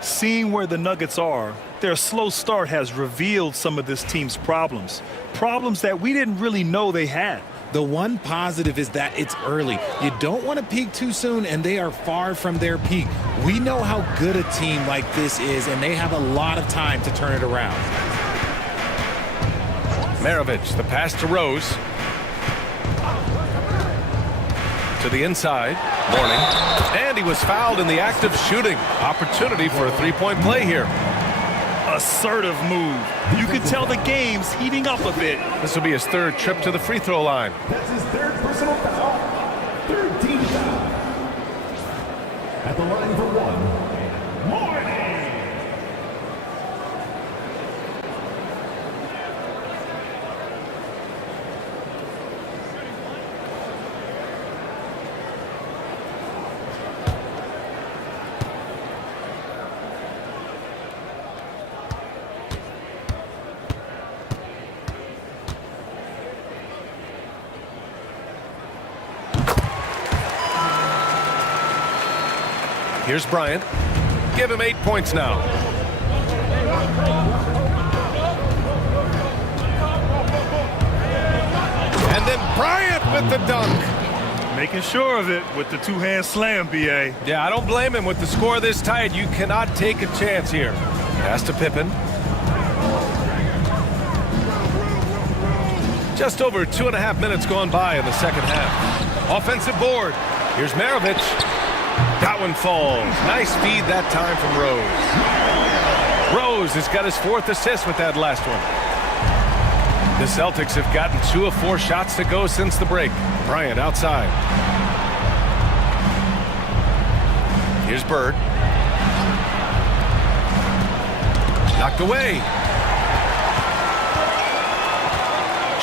Seeing where the Nuggets are, their slow start has revealed some of this team's problems. Problems that we didn't really know they had. The one positive is that it's early. You don't want to peak too soon, and they are far from their peak. We know how good a team like this is, and they have a lot of time to turn it around. Maravich, the pass to Rose. To the inside. Morning. And he was fouled in the act of shooting. Opportunity for a three-point play here. Assertive move. You can tell the game's heating up a bit. This will be his 3rd trip to the free throw line. That's his 3rd personal foul. 3rd team foul. At the line for 1, Morning. Here's Bryant. Give him 8 points now. And then Bryant with the dunk. Making sure of it with the 2-hand slam, B.A. Yeah, I don't blame him. With the score this tight, you cannot take a chance here. Pass to Pippen. Just over 2.5 minutes gone by in the second half. Offensive board. Here's Maravich. That one falls. Nice feed that time from Rose. Rose has got his 4th assist with that last one. The Celtics have gotten 2 of 4 shots to go since the break. Bryant outside. Here's Bird. Knocked away.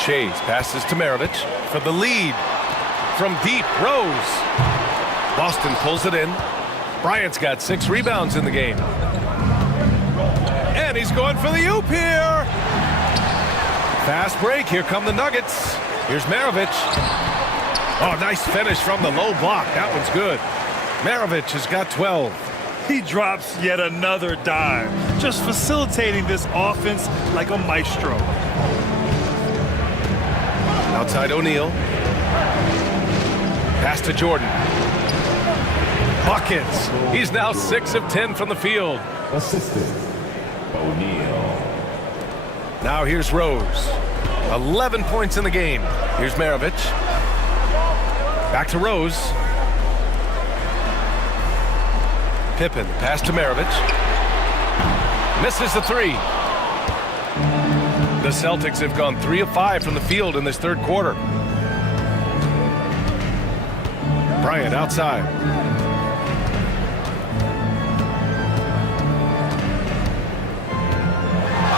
Chase passes to Maravich for the lead. From deep, Rose. Boston pulls it in. Bryant's got 6 rebounds in the game. And he's going for the oop here. Fast break. Here come the Nuggets. Here's Maravich. Oh, nice finish from the low block. That one's good. Maravich has got 12. He drops yet another dime, just facilitating this offense like a maestro. Outside O'Neal. Pass to Jordan. Buckets. He's now 6 of 10 from the field. Assistant, O'Neal. Now here's Rose. 11 points in the game. Here's Maravich. Back to Rose. Pippen, pass to Maravich. Misses the 3. The Celtics have gone 3 of 5 from the field in this 3rd quarter. Bryant outside.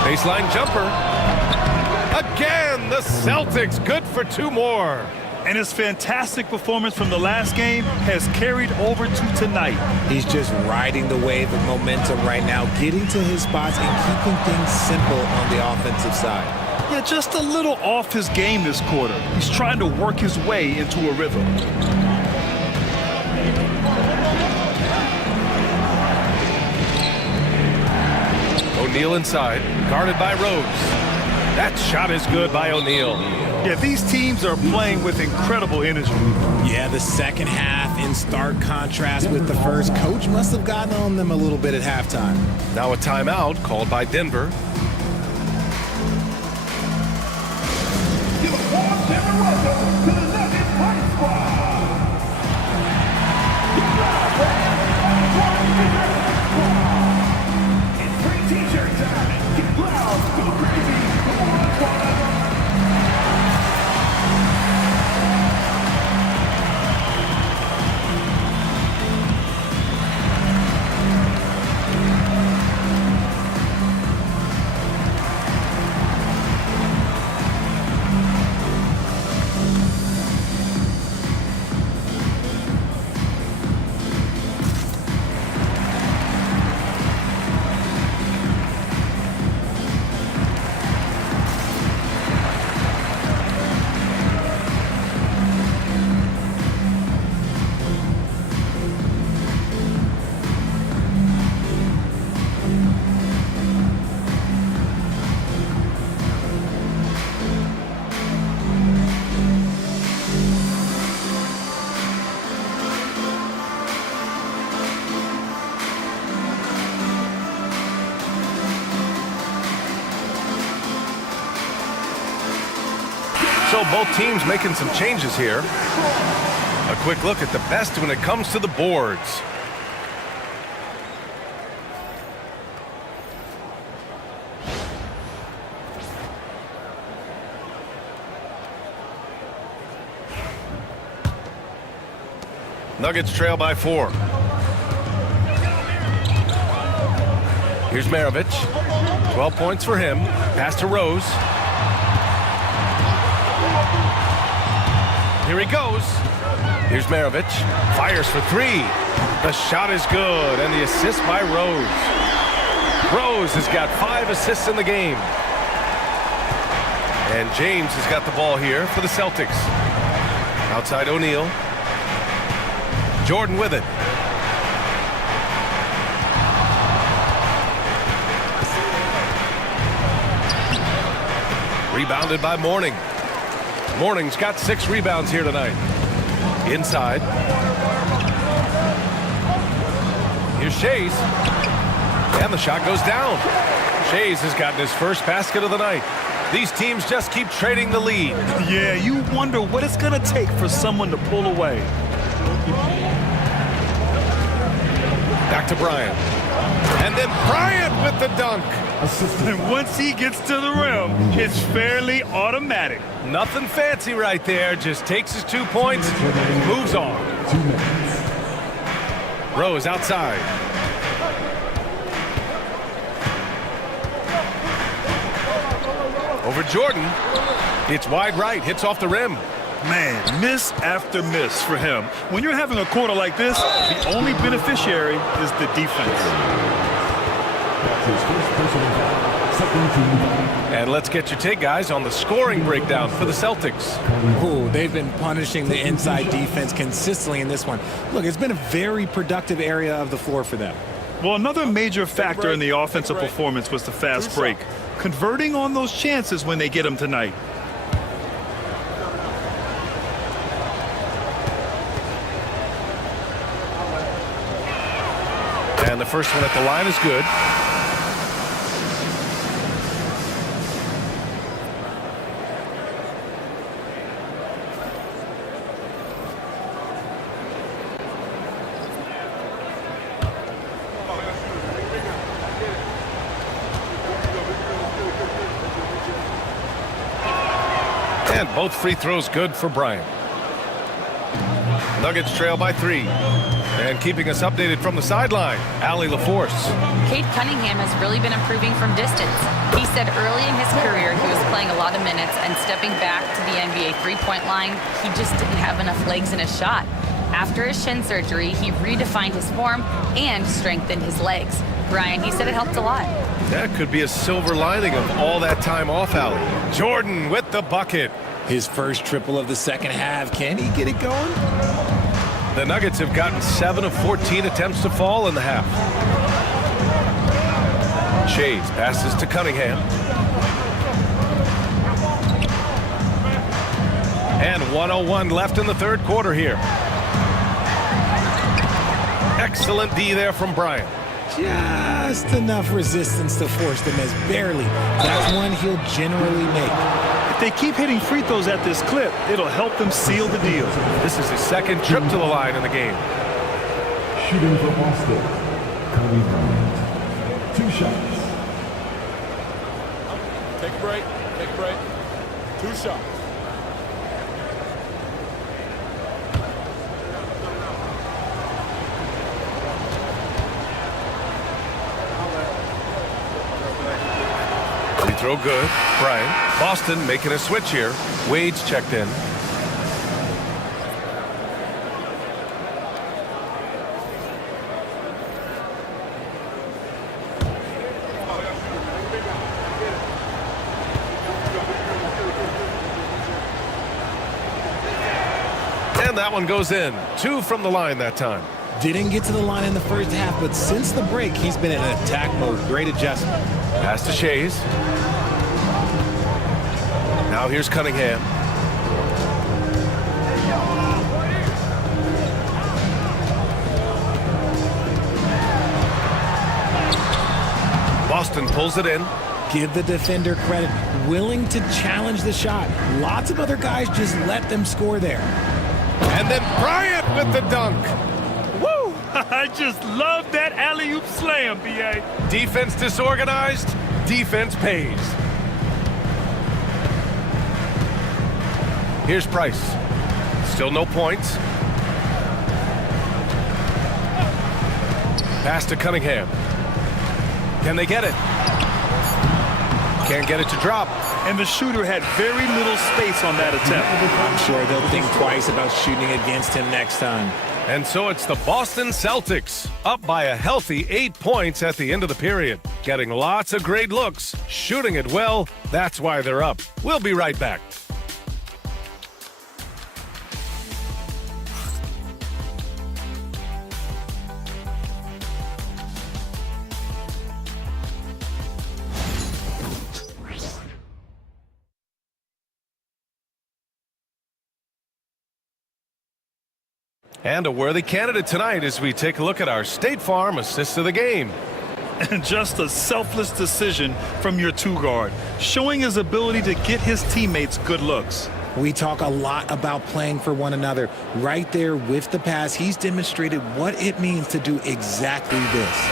Baseline jumper. Again, the Celtics good for 2 more. And his fantastic performance from the last game has carried over to tonight. He's just riding the wave of momentum right now, getting to his spots and keeping things simple on the offensive side. Yeah, just a little off his game this quarter. He's trying to work his way into a rhythm. O'Neal inside, guarded by Rose. That shot is good by O'Neal. Yeah, these teams are playing with incredible energy. Yeah, the second half in stark contrast with the first. Coach must have gotten on them a little bit at halftime. Now a timeout called by Denver. Give a warm Denver welcome to the Nuggets Party Squad. It's free t-shirt time. Get loud, go crazy. Come on, squad. So both teams making some changes here. A quick look at the best when it comes to the boards. Nuggets trail by 4. Here's Maravich. 12 points for him. Pass to Rose. Here he goes. Here's Maravich. Fires for 3. The shot is good, and the assist by Rose. Rose has got 5 assists in the game. And James has got the ball here for the Celtics. Outside O'Neal. Jordan with it. Rebounded by Mourning. Mourning's got 6 rebounds here tonight. Inside. Here's Shays. And the shot goes down. Shays has gotten his first basket of the night. These teams just keep trading the lead. Yeah, you wonder what it's going to take for someone to pull away. Back to Bryant. And then Bryant with the dunk. And once he gets to the rim, it's fairly automatic. Nothing fancy right there. Just takes his 2 points and moves on. Rose outside. Over Jordan. It's wide right. Hits off the rim. Man, miss after miss for him. When you're having a quarter like this, the only beneficiary is the defense. And let's get your take, guys, on the scoring breakdown for the Celtics. Ooh, they've been punishing the inside defense consistently in this one. Look, it's been a very productive area of the floor for them. Well, another major factor in the offensive performance was the fast break. Converting on those chances when they get them tonight. And the first one at the line is good. And both free throws good for Bryant. Nuggets trail by 3. And keeping us updated from the sideline, Allie LaForce. Cade Cunningham has really been improving from distance. He said early in his career he was playing a lot of minutes, and stepping back to the NBA three-point line, he just didn't have enough legs in his shot. After his shin surgery, he redefined his form and strengthened his legs. Brian, he said it helped a lot. That could be a silver lining of all that time off, Allie. Jordan with the bucket. His first triple of the second half. Can he get it going? The Nuggets have gotten 7 of 14 attempts to fall in the half. Shades passes to Cunningham. And 1:01 left in the third quarter here. Excellent D there from Bryant. Just enough resistance to force the miss. Barely. That's one he'll generally make. If they keep hitting free throws at this clip, it'll help them seal the deal. This is his second trip to the line in the game. Shooting for Boston, Kobe Bryant. 2 shots. Take a break. Take a break. 2 shots. Free throw good. Bryant. Boston making a switch here. Wade's checked in. And that one goes in. 2 from the line that time. Didn't get to the line in the first half, but since the break, he's been in attack mode. Great adjustment. Pass to Shays. Now here's Cunningham. Boston pulls it in. Give the defender credit. Willing to challenge the shot. Lots of other guys just let them score there. And then Bryant with the dunk. Woo! I just love that alley-oop slam, B.A. Defense disorganized, defense pays. Here's Price. Still no points. Pass to Cunningham. Can they get it? Can't get it to drop. And the shooter had very little space on that attempt. I'm sure they'll think twice about shooting against him next time. And so it's the Boston Celtics, up by a healthy 8 points at the end of the period. Getting lots of great looks, shooting it well. That's why they're up. We'll be right back. And a worthy candidate tonight as we take a look at our State Farm assist of the game. And just a selfless decision from your two-guard, showing his ability to get his teammates good looks. We talk a lot about playing for one another. Right there with the pass, he's demonstrated what it means to do exactly this.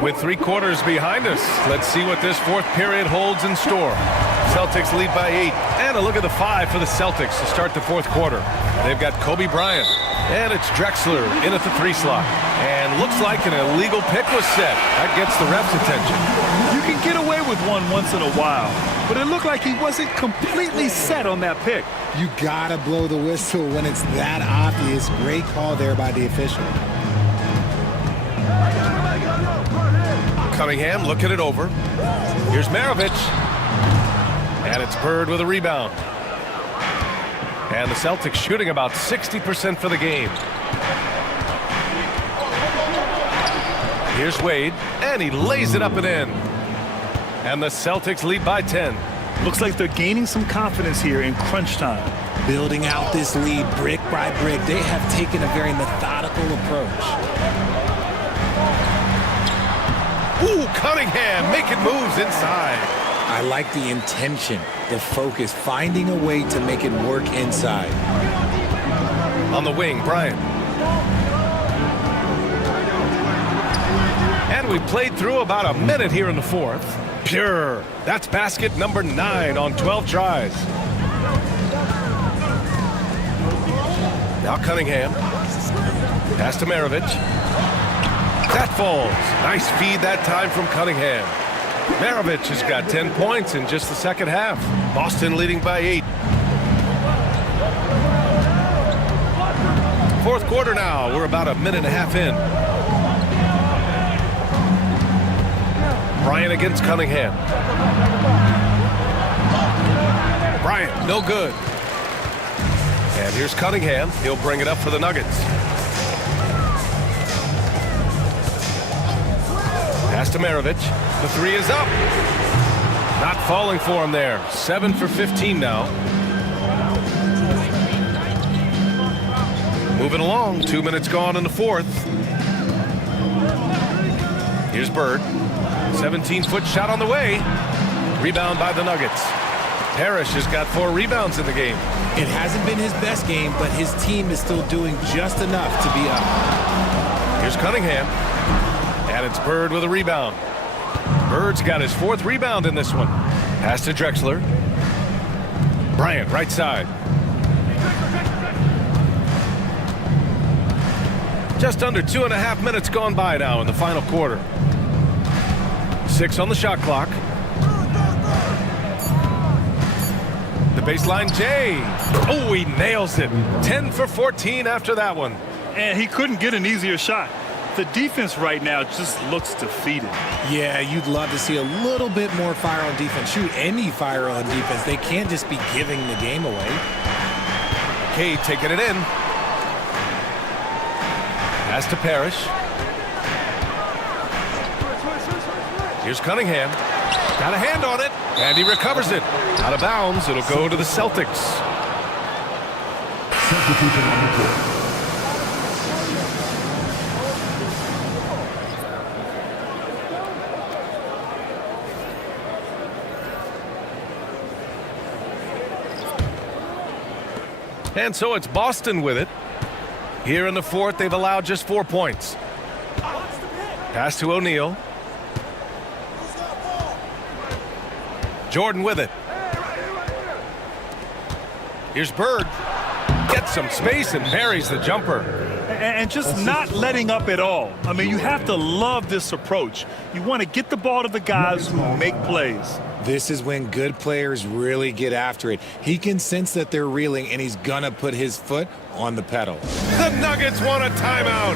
With 3 quarters behind us, let's see what this fourth period holds in store. Celtics lead by 8. And a look at the 5 for the Celtics to start the fourth quarter. They've got Kobe Bryant. And it's Drexler in at the 3 slot. And looks like an illegal pick was set. That gets the ref's attention. You can get away with one once in a while, but it looked like he wasn't completely set on that pick. You gotta blow the whistle when it's that obvious. Great call there by the official. Cunningham looking it over. Here's Maravich. And it's Bird with a rebound. And the Celtics shooting about 60% for the game. Here's Wade, and he lays it up and in. And the Celtics lead by 10. Looks like they're gaining some confidence here in crunch time. Building out this lead brick by brick. They have taken a very methodical approach. Ooh, Cunningham making moves inside. I like the intention, the focus, finding a way to make it work inside. On the wing, Bryant. And we played through about a minute here in the fourth. Pure. That's basket number 9 on 12 tries. Now Cunningham. Pass to Maravich. That falls. Nice feed that time from Cunningham. Maravich has got 10 points in just the second half. Boston leading by 8. Fourth quarter now. We're about a minute and a half in. Bryant against Cunningham. Bryant, no good. And here's Cunningham. He'll bring it up for the Nuggets. Pass to Maravich. The 3 is up. Not falling for him there. 7 for 15 now. Moving along. 2 minutes gone in the fourth. Here's Bird. 17-foot shot on the way. Rebound by the Nuggets. Parrish has got 4 rebounds in the game. It hasn't been his best game, but his team is still doing just enough to be up. Here's Cunningham. And it's Bird with a rebound. Bird's got his 4th rebound in this one. Pass to Drexler. Bryant, right side. Just under 2.5 minutes gone by now in the final quarter. 6 on the shot clock. The baseline J. Oh, he nails it. 10 for 14 after that one. And he couldn't get an easier shot. The defense right now just looks defeated. Yeah, you'd love to see a little bit more fire on defense. Shoot, any fire on defense. They can't just be giving the game away. Cade taking it in. Pass to Parrish. Here's Cunningham. Got a hand on it, and he recovers it. Out of bounds, it'll go to the Celtics. Substitution on the court. And so it's Boston with it. Here in the fourth, they've allowed just 4 points. Pass to O'Neal. Jordan with it. Here's Bird. Gets some space and buries the jumper. And just not letting up at all. I mean, you have to love this approach. You want to get the ball to the guys who make plays. This is when good players really get after it. He can sense that they're reeling, and he's gonna put his foot on the pedal. The Nuggets want a timeout.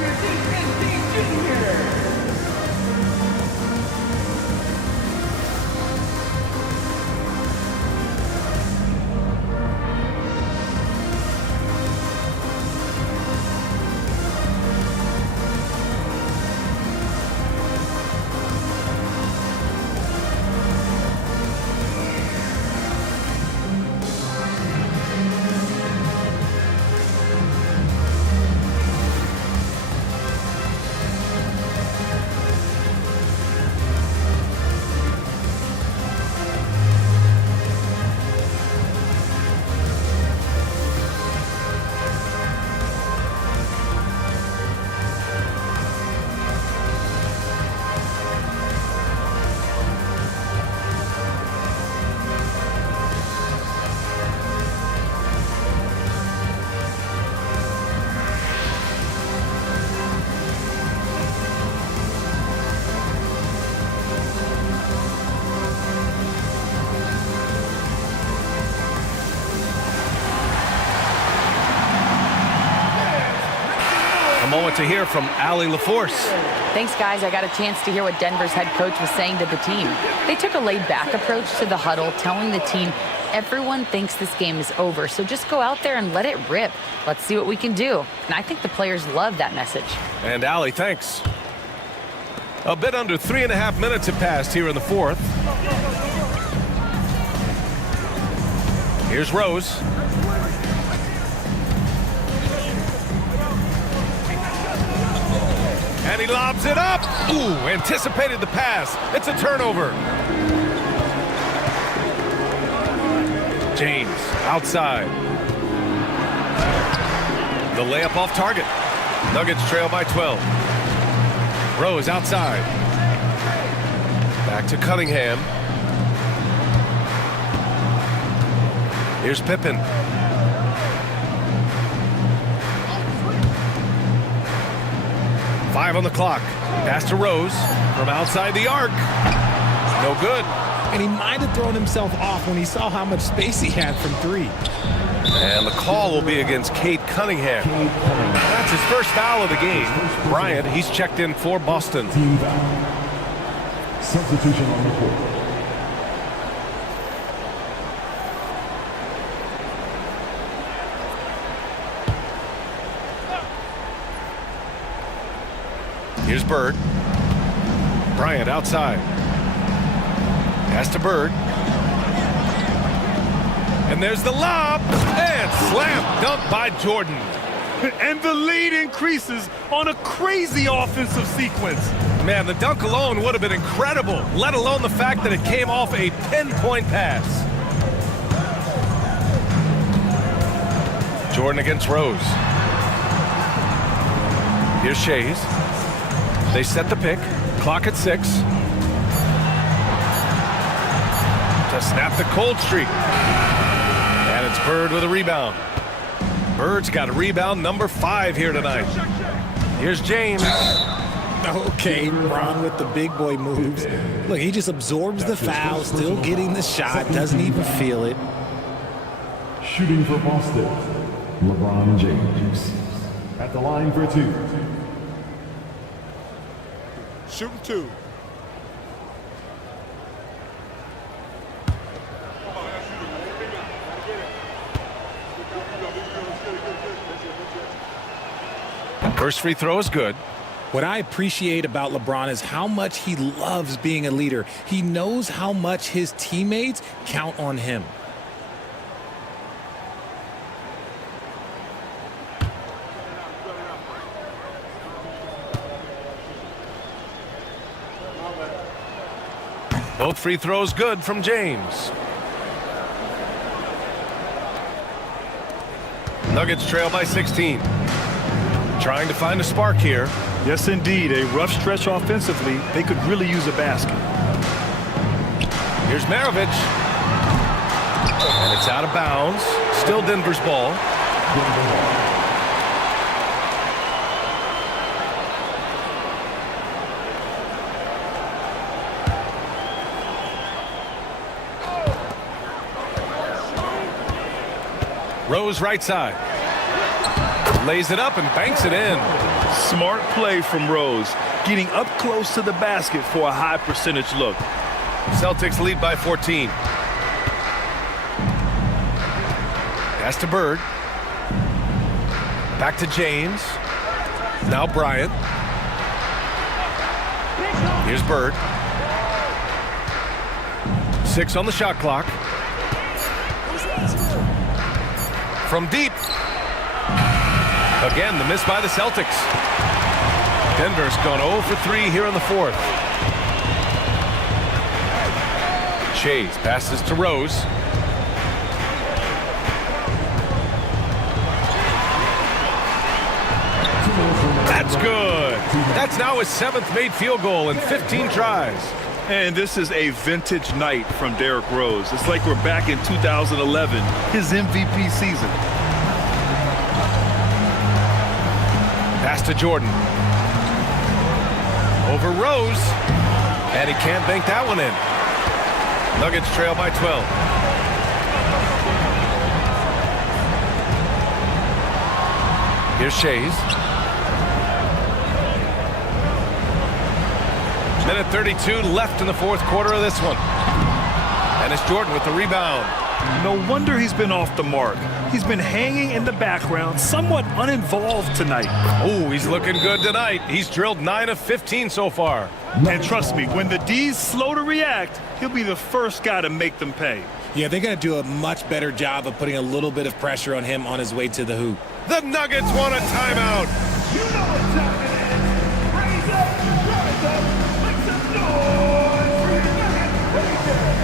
Moment to hear from Allie LaForce. Thanks, guys. I got a chance to hear what Denver's head coach was saying to the team. They took a laid-back approach to the huddle, telling the team everyone thinks this game is over, so just go out there and let it rip. Let's see what we can do. And I think the players love that message. And Allie, thanks. A bit under 3.5 minutes have passed here in the fourth. Here's Rose. And he lobs it up. Ooh, anticipated the pass. It's a turnover. James outside. The layup off target. Nuggets trail by 12. Rose outside. Back to Cunningham. Here's Pippen. Five on the clock. Pass to Rose from outside the arc. No good. And he might have thrown himself off when he saw how much space he had from three. And the call will be against Cade Cunningham. That's his first foul of the game. Bryant, he's checked in for Boston. Substitution on the court. Here's Bird. Bryant outside. Pass to Bird. And there's the lob. And slam dunk by Jordan. And the lead increases on a crazy offensive sequence. Man, the dunk alone would have been incredible, let alone the fact that it came off a pinpoint pass. Jordan against Rose. Here's Shays. They set the pick. Clock at 6. To snap the cold streak. And it's Bird with a rebound. Bird's got a rebound number 5 here tonight. Here's James. Okay, Ron with the big boy moves. Look, he just absorbs the foul, still getting the shot, doesn't even feel it. Shooting for Boston, LeBron James. At the line for 2. Shooting 2. First free throw is good. What I appreciate about LeBron is how much he loves being a leader. He knows how much his teammates count on him. Both free throws good from James. Nuggets trail by 16. Trying to find a spark here. Yes, indeed. A rough stretch offensively. They could really use a basket. Here's Maravich. And it's out of bounds. Still Denver's ball. Rose right side. Lays it up and banks it in. Smart play from Rose, getting up close to the basket for a high percentage look. Celtics lead by 14. Pass to Bird. Back to James. Now Bryant. Here's Bird. 6 on the shot clock. From deep. Again, the miss by the Celtics. Denver's gone 0 for 3 here in the fourth. Chase passes to Rose. That's good. That's now his 7th made field goal in 15 tries. And this is a vintage night from Derrick Rose. It's like we're back in 2011, his MVP season. Pass to Jordan. Over Rose. And he can't bank that one in. Nuggets trail by 12. Here's Shays. Minute 32 left in the fourth quarter of this one. And it's Jordan with the rebound. No wonder he's been off the mark. He's been hanging in the background, somewhat uninvolved tonight. Oh, he's looking good tonight. He's drilled 9 of 15 so far. And trust me, when the D's slow to react, he'll be the first guy to make them pay. Yeah, they're going to do a much better job of putting a little bit of pressure on him on his way to the hoop. The Nuggets want a timeout. You know what's happening. Raise up, rise up, make some noise for your Nuggets.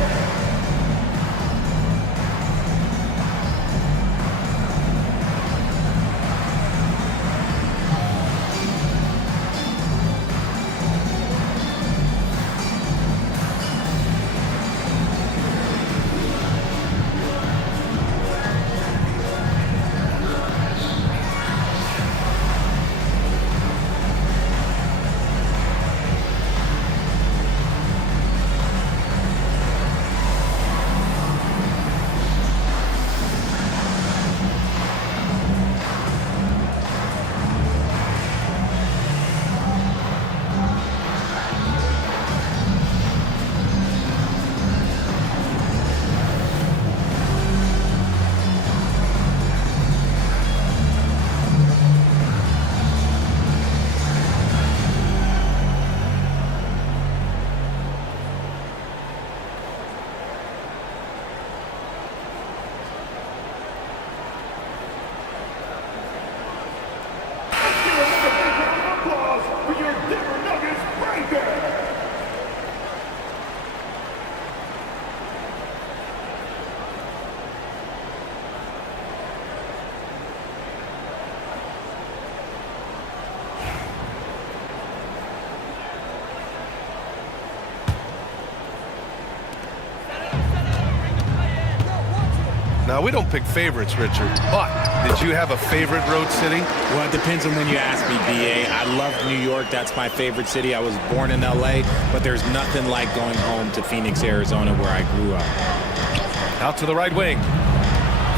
Now, we don't pick favorites, Richard, but did you have a favorite road city? Well, it depends on when you ask me, B.A. I love New York. That's my favorite city. I was born in L.A., but there's nothing like going home to Phoenix, Arizona, where I grew up. Out to the right wing.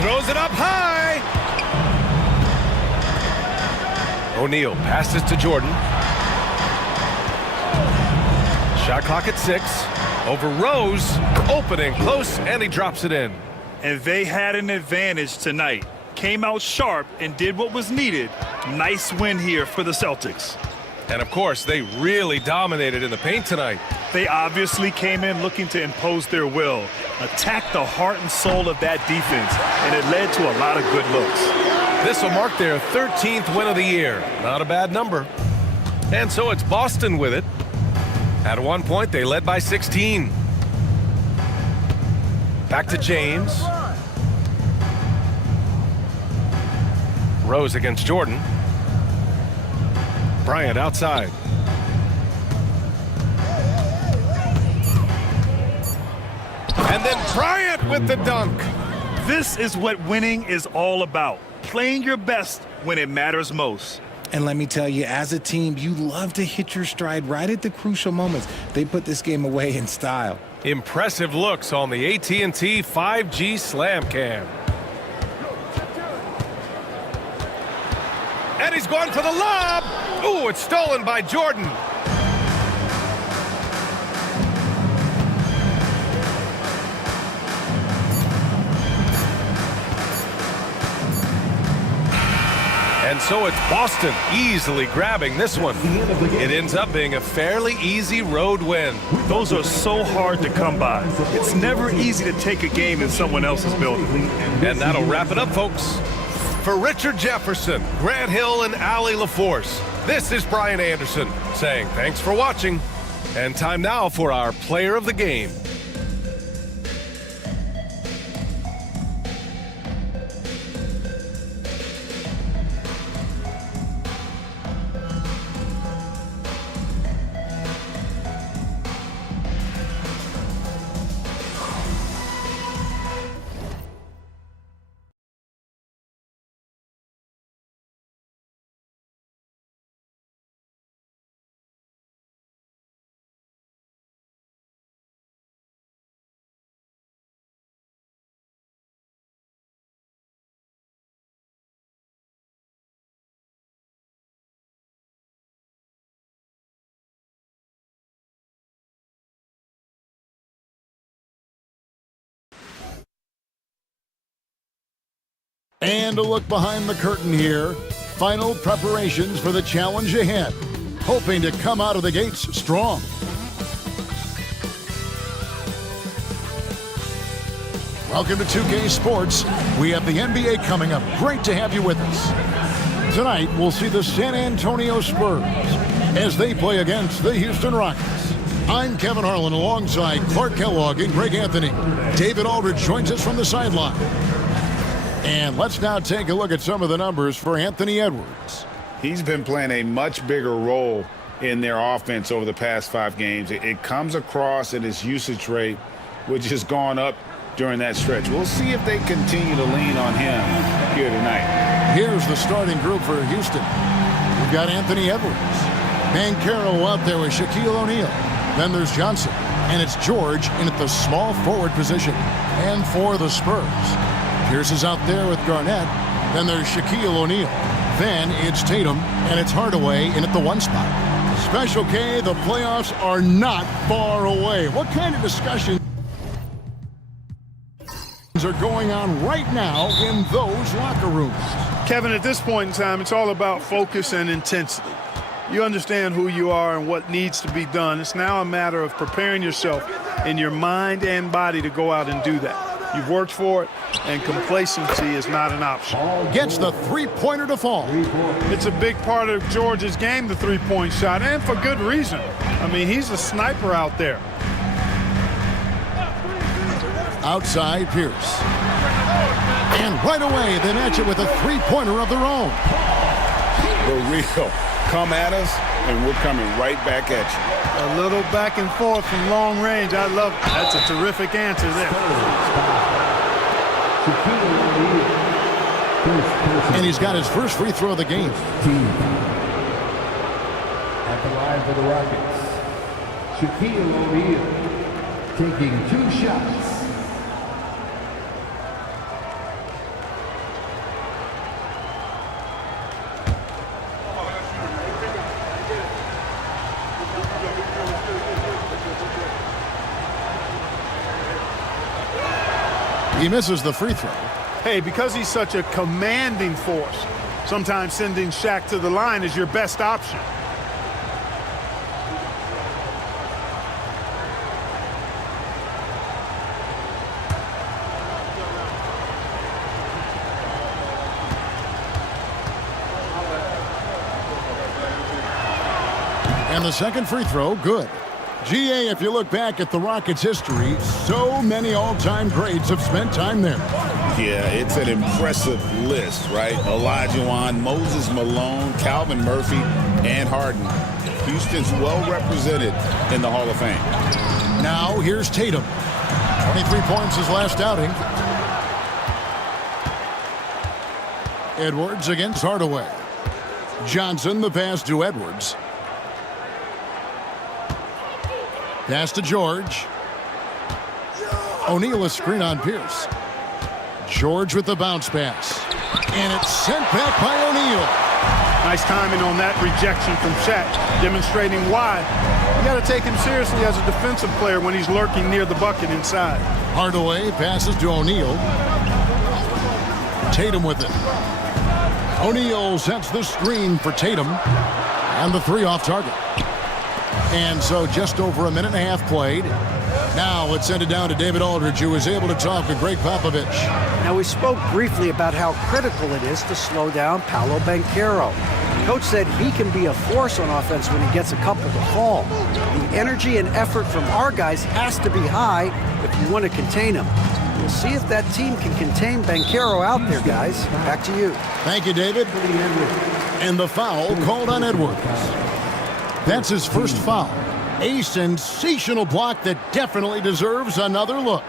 Throws it up high. O'Neal passes to Jordan. Shot clock at 6. Over Rose. Opening close, and he drops it in. And they had an advantage tonight. Came out sharp and did what was needed. Nice win here for the Celtics. And of course, they really dominated in the paint tonight. They obviously came in looking to impose their will, attack the heart and soul of that defense, and it led to a lot of good looks. This will mark their 13th win of the year. Not a bad number. And so it's Boston with it. At one point, they led by 16. Back to James. Rose against Jordan. Bryant outside. And then Bryant with the dunk. This is what winning is all about. Playing your best when it matters most. And let me tell you, as a team, you love to hit your stride right at the crucial moments. They put this game away in style. Impressive looks on the AT&T 5G Slam Cam. And he's going for the lob. Ooh, it's stolen by Jordan. And so it's Boston easily grabbing this one. It ends up being a fairly easy road win. Those are so hard to come by. It's never easy to take a game in someone else's building. And that'll wrap it up, folks. For Richard Jefferson, Grant Hill, and Allie LaForce, this is Brian Anderson saying thanks for watching. And time now for our player of the game. And a look behind the curtain here. Final preparations for the challenge ahead. Hoping to come out of the gates strong. Welcome to 2K Sports. We have the NBA coming up. Great to have you with us. Tonight, we'll see the San Antonio Spurs as they play against the Houston Rockets. I'm Kevin Harlan alongside Clark Kellogg and Greg Anthony. David Aldridge joins us from the sideline. And let's now take a look at some of the numbers for Anthony Edwards. He's been playing a much bigger role in their offense over the past 5 games. It comes across in his usage rate, which has gone up during that stretch. We'll see if they continue to lean on him here tonight. Here's the starting group for Houston. We've got Anthony Edwards. Banchero out there with Shaquille O'Neal. Then there's Johnson. And it's George in at the small forward position. And for the Spurs, Pierce is out there with Garnett. Then there's Shaquille O'Neal. Then it's Tatum, and it's Hardaway in at the 1 spot. Special K, the playoffs are not far away. What kind of discussions are going on right now in those locker rooms? Kevin, at this point in time, it's all about focus and intensity. You understand who you are and what needs to be done. It's now a matter of preparing yourself in your mind and body to go out and do that. You've worked for it, and complacency is not an option. Gets the three-pointer to fall. It's a big part of George's game, the three-point shot, and for good reason. I mean, he's a sniper out there. Outside Pierce. And right away, they match it with a three-pointer of their own. Real, come at us, and we're coming right back at you. A little back and forth from long range. I love it. That's a terrific answer there. And he's got his first free throw of the game. At the line for the Rockets, Shaquille O'Neal taking 2 shots. He misses the free throw. Hey, because he's such a commanding force, sometimes sending Shaq to the line is your best option. And the second free throw, good. GA, if you look back at the Rockets' history, so many all-time greats have spent time there. Yeah, it's an impressive list, right? Olajuwon, Moses Malone, Calvin Murphy, and Harden. Houston's well represented in the Hall of Fame. Now here's Tatum. 23 points his last outing. Edwards against Hardaway. Johnson, the pass to Edwards. Pass to George. O'Neal a screen on Pierce. George with the bounce pass. And it's sent back by O'Neal. Nice timing on that rejection from Shaq, demonstrating why you got to take him seriously as a defensive player when he's lurking near the bucket inside. Hardaway passes to O'Neal. Tatum with it. O'Neal sets the screen for Tatum. And the three off target. And so just over a minute and a half played. Now let's send it down to David Aldridge, who was able to talk to Greg Popovich. Now, we spoke briefly about how critical it is to slow down Paolo Banchero. Coach said he can be a force on offense when he gets a couple to fall. The energy and effort from our guys has to be high if you want to contain him. We'll see if that team can contain Banchero out there, guys. Back to you. Thank you, David. And the foul called on Edwards. That's his first foul. A sensational block that definitely deserves another look.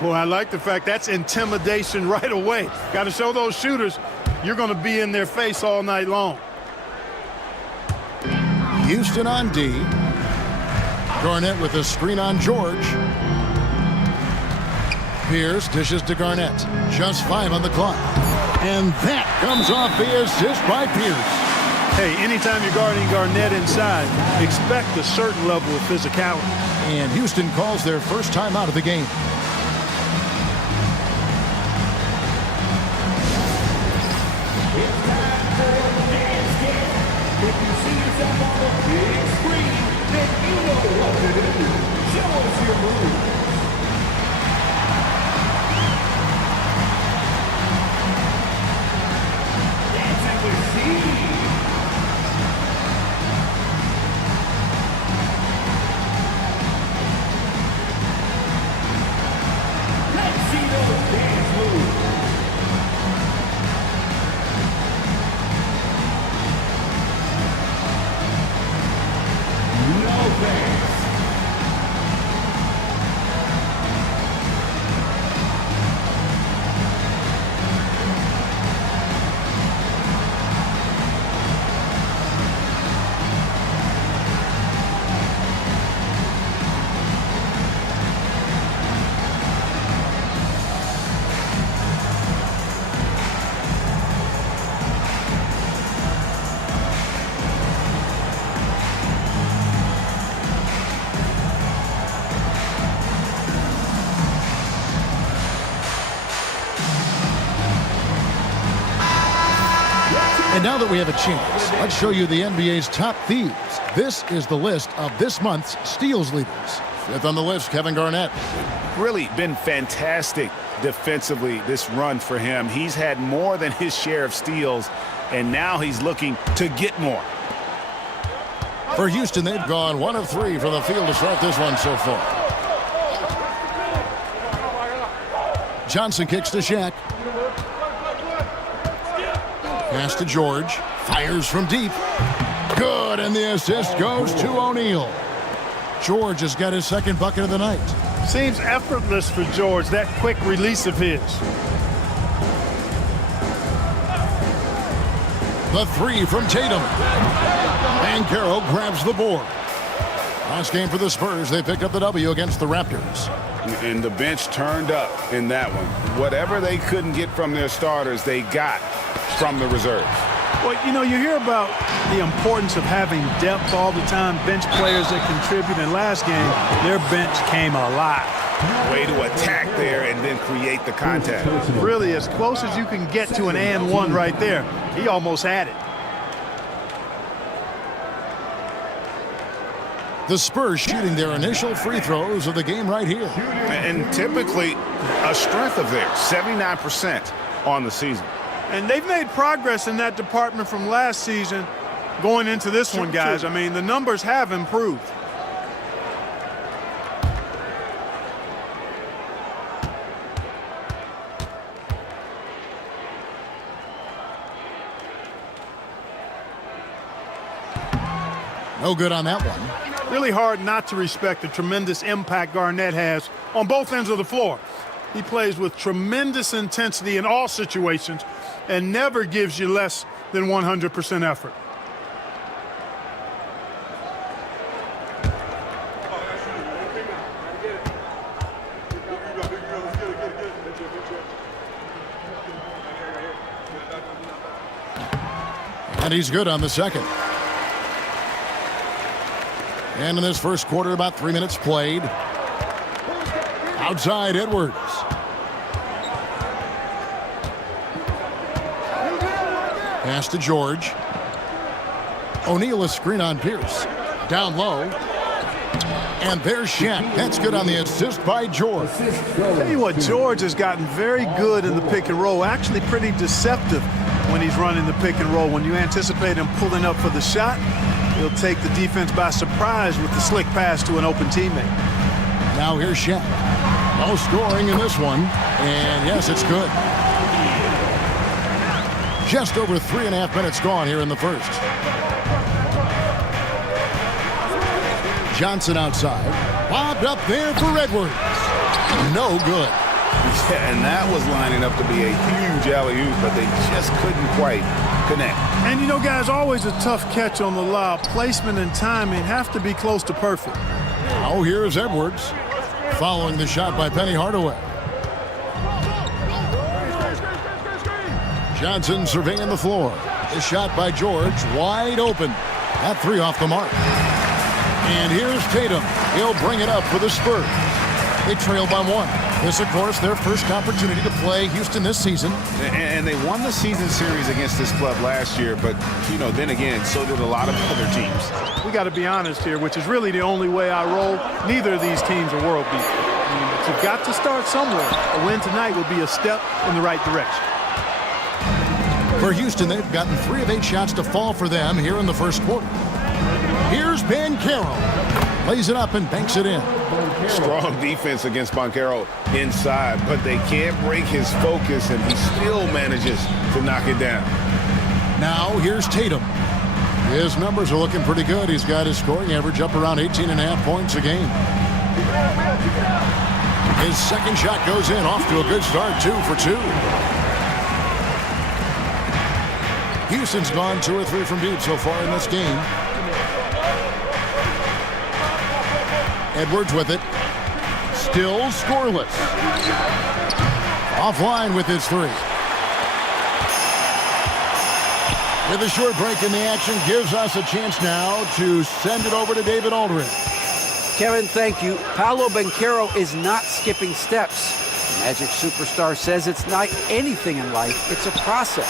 Boy, I like the fact that's intimidation right away. Got to show those shooters you're going to be in their face all night long. Houston on D. Garnett with a screen on George. Pierce dishes to Garnett. Just 5 on the clock. And that comes off the assist by Pierce. Hey, anytime you're guarding Garnett inside, expect a certain level of physicality. And Houston calls their first time out of the game. If you see yourself on the big screen, then you know what to do. Show us your moves. Dancing with Steve. Let's see those dance moves. No thanks. And now that we have a chance, let's show you the NBA's top thieves. This is the list of this month's steals leaders. Fifth on the list, Kevin Garnett. Really been fantastic defensively this run for him. He's had more than his share of steals, and now he's looking to get more. For Houston, they've gone 1 of 3 from the field to start this one so far. Johnson kicks to Shaq. Pass to George. Fires from deep. Good, and the assist goes to O'Neal. George has got his second bucket of the night. Seems effortless for George, that quick release of his. The 3 from Tatum. Banchero grabs the board. Last game for the Spurs, they picked up the W against the Raptors. And the bench turned up in that one. Whatever they couldn't get from their starters, they got from the reserves. Well, you know, you hear about the importance of having depth all the time, bench players that contribute. In last game, their bench came alive. Way to attack there and then create the contact. Really, as close as you can get to an and one right there. He almost had it. The Spurs shooting their initial free throws of the game right here. And typically a strength of theirs, 79% on the season. And they've made progress in that department from last season going into this one, guys. I mean, the numbers have improved. No good on that one. Really hard not to respect the tremendous impact Garnett has on both ends of the floor. He plays with tremendous intensity in all situations and never gives you less than 100% effort. And he's good on the second. And in this first quarter, about 3 minutes played. Outside Edwards. Pass to George. O'Neal a screen on Pierce. Down low. And there's Shaq. That's good on the assist by George. Tell you what, George has gotten very good in the pick and roll. Actually pretty deceptive when he's running the pick and roll. When you anticipate him pulling up for the shot, he'll take the defense by surprise with the slick pass to an open teammate. Now here's Shaq. No scoring in this one. And yes, it's good. Just over 3.5 minutes gone here in the first. Johnson outside. Bobbed up there for Edwards. No good. Yeah, and that was lining up to be a huge alley-oop, but they just couldn't quite connect. And you know, guys, always a tough catch on the lob. Placement and timing have to be close to perfect. Now here's Edwards following the shot by Penny Hardaway. Johnson surveying the floor. The shot by George wide open. That three off the mark. And here's Tatum. He'll bring it up for the Spurs. They trail by 1. This, of course, their first opportunity to play Houston this season. And they won the season series against this club last year, but, you know, then again, so did a lot of other teams. We got to be honest here, which is really the only way I roll. Neither of these teams are world beaters. But you've got to start somewhere. A win tonight would be a step in the right direction. For Houston, they've gotten 3 of 8 shots to fall for them here in the first quarter. Here's Banchero. Lays it up and banks it in. Strong defense against Banchero inside, but they can't break his focus, and he still manages to knock it down. Now here's Tatum. His numbers are looking pretty good. He's got his scoring average up around 18.5 points a game. His second shot goes in, off to a good start, 2 for 2. Houston's gone 2 or 3 from deep so far in this game. Edwards with it. Still scoreless. Offline with his 3. With a short break in the action, gives us a chance now to send it over to David Aldridge. Kevin, thank you. Paolo Banchero is not skipping steps. The Magic superstar says it's not anything in life, it's a process.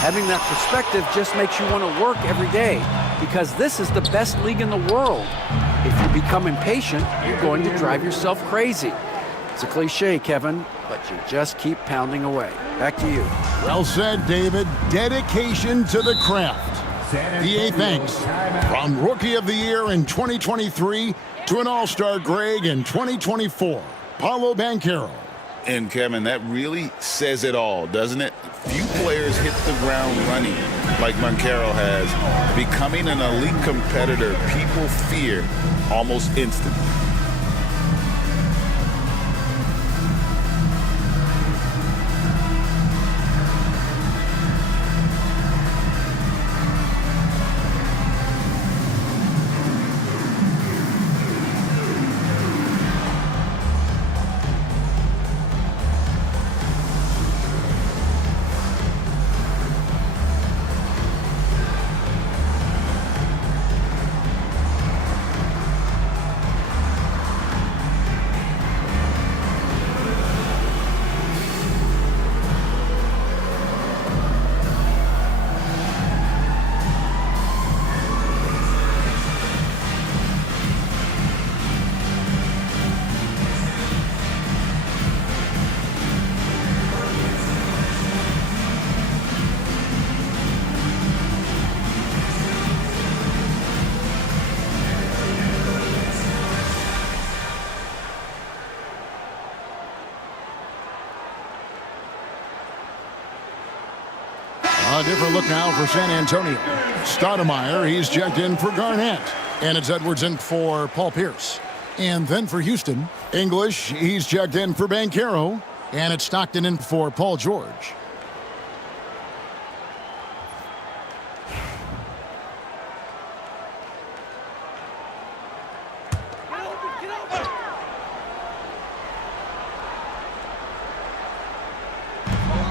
Having that perspective just makes you want to work every day, because this is the best league in the world. If you become impatient, you're going to drive yourself crazy. It's a cliche, Kevin, but you just keep pounding away. Back to you. Well said, David. Dedication to the craft. EA thanks. From Rookie of the Year in 2023 to an All-Star grade in 2024, Paolo Banchero. And, Kevin, that really says it all, doesn't it? Few players hit the ground running like Banchero has. Becoming an elite competitor, people fear almost instantly. A different look now for San Antonio. Stoudemire, he's checked in for Garnett. And it's Edwards in for Paul Pierce. And then for Houston, English, he's checked in for Banchero. And it's Stockton in for Paul George.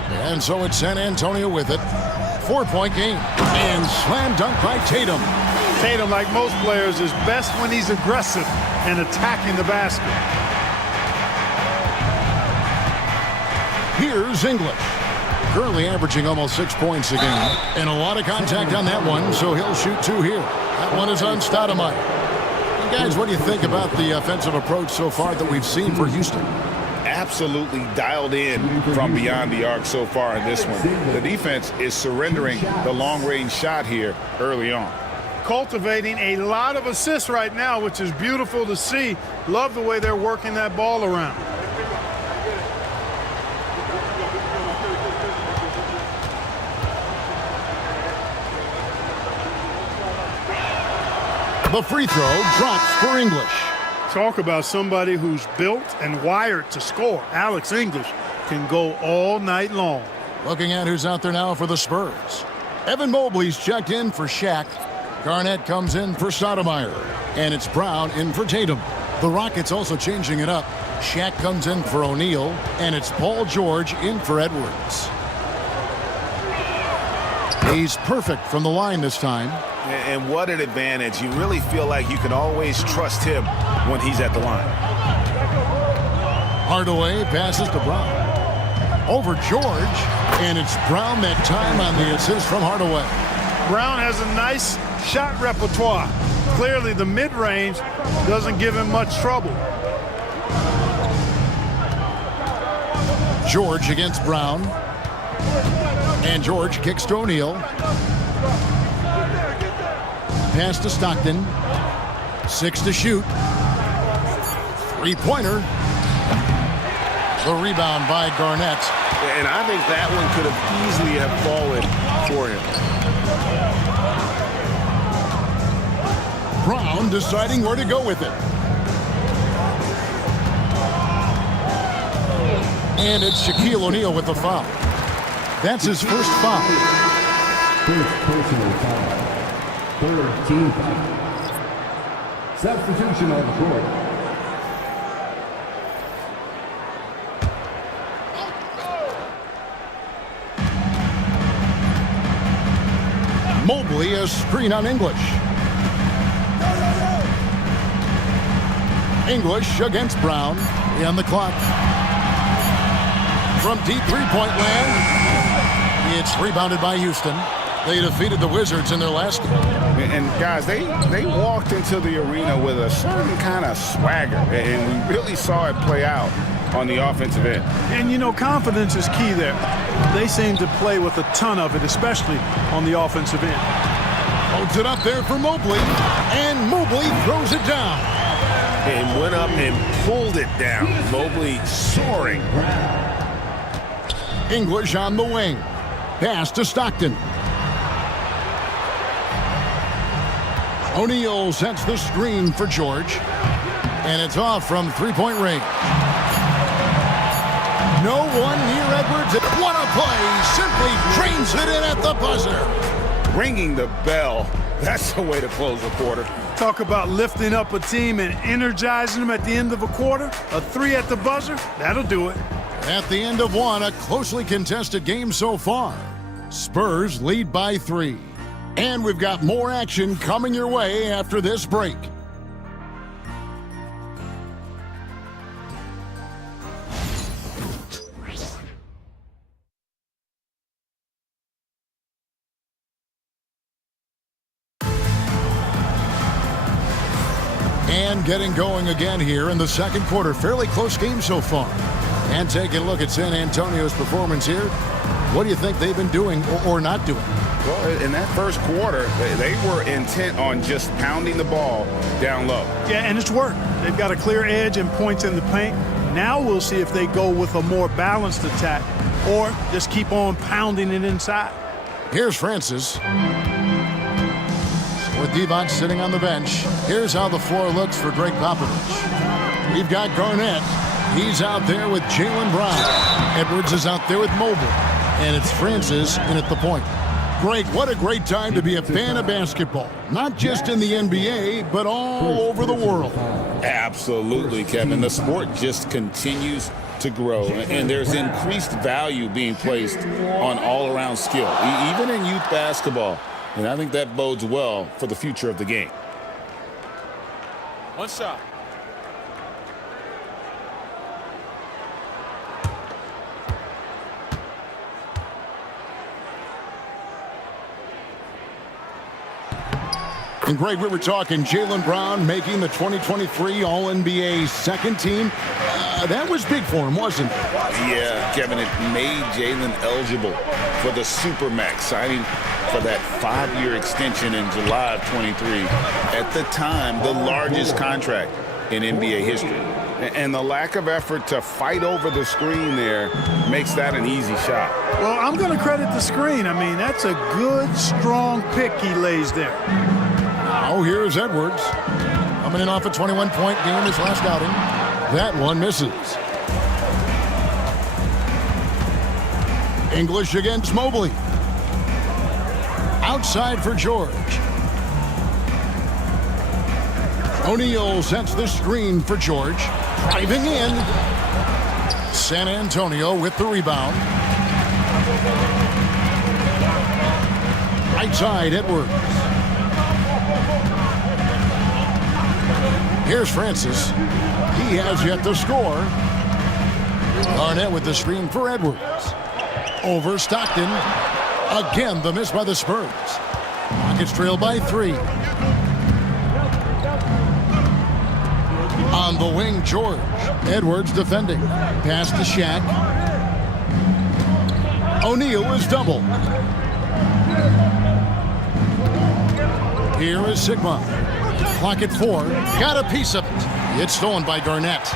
And so it's San Antonio with it. 4-point game. And slam dunk by Tatum. Tatum, like most players, is best when he's aggressive and attacking the basket. Here's English. Currently averaging almost 6 points a game. And a lot of contact on that one, so he'll shoot 2 here. That one is on Stoudemire. And guys, what do you think about the offensive approach so far that we've seen for Houston? Absolutely dialed in from beyond the arc so far in this one. The defense is surrendering the long-range shot here early on. Cultivating a lot of assists right now, which is beautiful to see. Love the way they're working that ball around. The free throw drops for English. Talk about somebody who's built and wired to score. Alex English can go all night long. Looking at who's out there now for the Spurs. Evan Mobley's checked in for Shaq. Garnett comes in for Stoudemire. And it's Brown in for Tatum. The Rockets also changing it up. Shaq comes in for O'Neal. And it's Paul George in for Edwards. He's perfect from the line this time. And what an advantage. You really feel like you can always trust him when he's at the line. Hardaway passes to Brown. Over George. And it's Brown that time on the assist from Hardaway. Brown has a nice shot repertoire. Clearly the mid-range doesn't give him much trouble. George against Brown. And George kicks to O'Neal. Pass to Stockton. 6 to shoot. Three-pointer. The rebound by Garnett. And I think that one could have easily have fallen for him. Brown deciding where to go with it. And it's Shaquille O'Neal with the foul. That's his first foul. First personal foul. Third team foul. Substitution on the court. Mobley a screen on English. English against Brown. On the clock. From deep three-point land. It's rebounded by Houston. They defeated the Wizards in their last game. And guys, they walked into the arena with a certain kind of swagger. And we really saw it play out on the offensive end. And, you know, confidence is key there. They seem to play with a ton of it, especially on the offensive end. Holds it up there for Mobley. And Mobley throws it down. And went up and pulled it down. Mobley soaring. English on the wing. Pass to Stockton. O'Neal sets the screen for George. And it's off from three-point range. No one near Edwards. What a play. Simply drains it in at the buzzer. Ringing the bell. That's the way to close a quarter. Talk about lifting up a team and energizing them at the end of a quarter. A three at the buzzer, that'll do it. At the end of one, a closely contested game so far. Spurs lead by 3. And we've got more action coming your way after this break. And getting going again here in the second quarter. Fairly close game so far. And taking a look at San Antonio's performance here. What do you think they've been doing or not doing? Well, in that first quarter, they were intent on just pounding the ball down low. Yeah, and it's worked. They've got a clear edge and points in the paint. Now we'll see if they go with a more balanced attack or just keep on pounding it inside. Here's Francis. With Divac sitting on the bench, here's how the floor looks for Greg Popovich. We've got Garnett. He's out there with Jaylen Brown. Edwards is out there with Mobley. And it's Francis in at the point. Greg, what a great time to be a fan of basketball. Not just in the NBA, but all over the world. Absolutely, Kevin. The sport just continues to grow, and there's increased value being placed on all-around skill, even in youth basketball. And I think that bodes well for the future of the game. One shot. And Greg, we were talking Jaylen Brown making the 2023 All-NBA second team. That was big for him, wasn't it? Yeah, Kevin, it made Jaylen eligible for the Supermax, signing for that 5-year extension in July of 23. At the time, the largest contract in NBA history. And the lack of effort to fight over the screen there makes that an easy shot. Well, I'm going to credit the screen. I mean, that's a good, strong pick he lays there. Now here's Edwards. Coming in off a 21-point game his last outing. That one misses. English against Mobley. Outside for George. O'Neal sets the screen for George. Driving in. San Antonio with the rebound. Right side, Edwards. Here's Francis. He has yet to score. Garnett with the screen for Edwards. Over Stockton. Again, the miss by the Spurs. Rockets trail by 3. On the wing, George. Edwards defending. Pass to Shaq. O'Neal is double. Here is Sigma. Clock at 4. Got a piece of it. It's stolen by Garnett.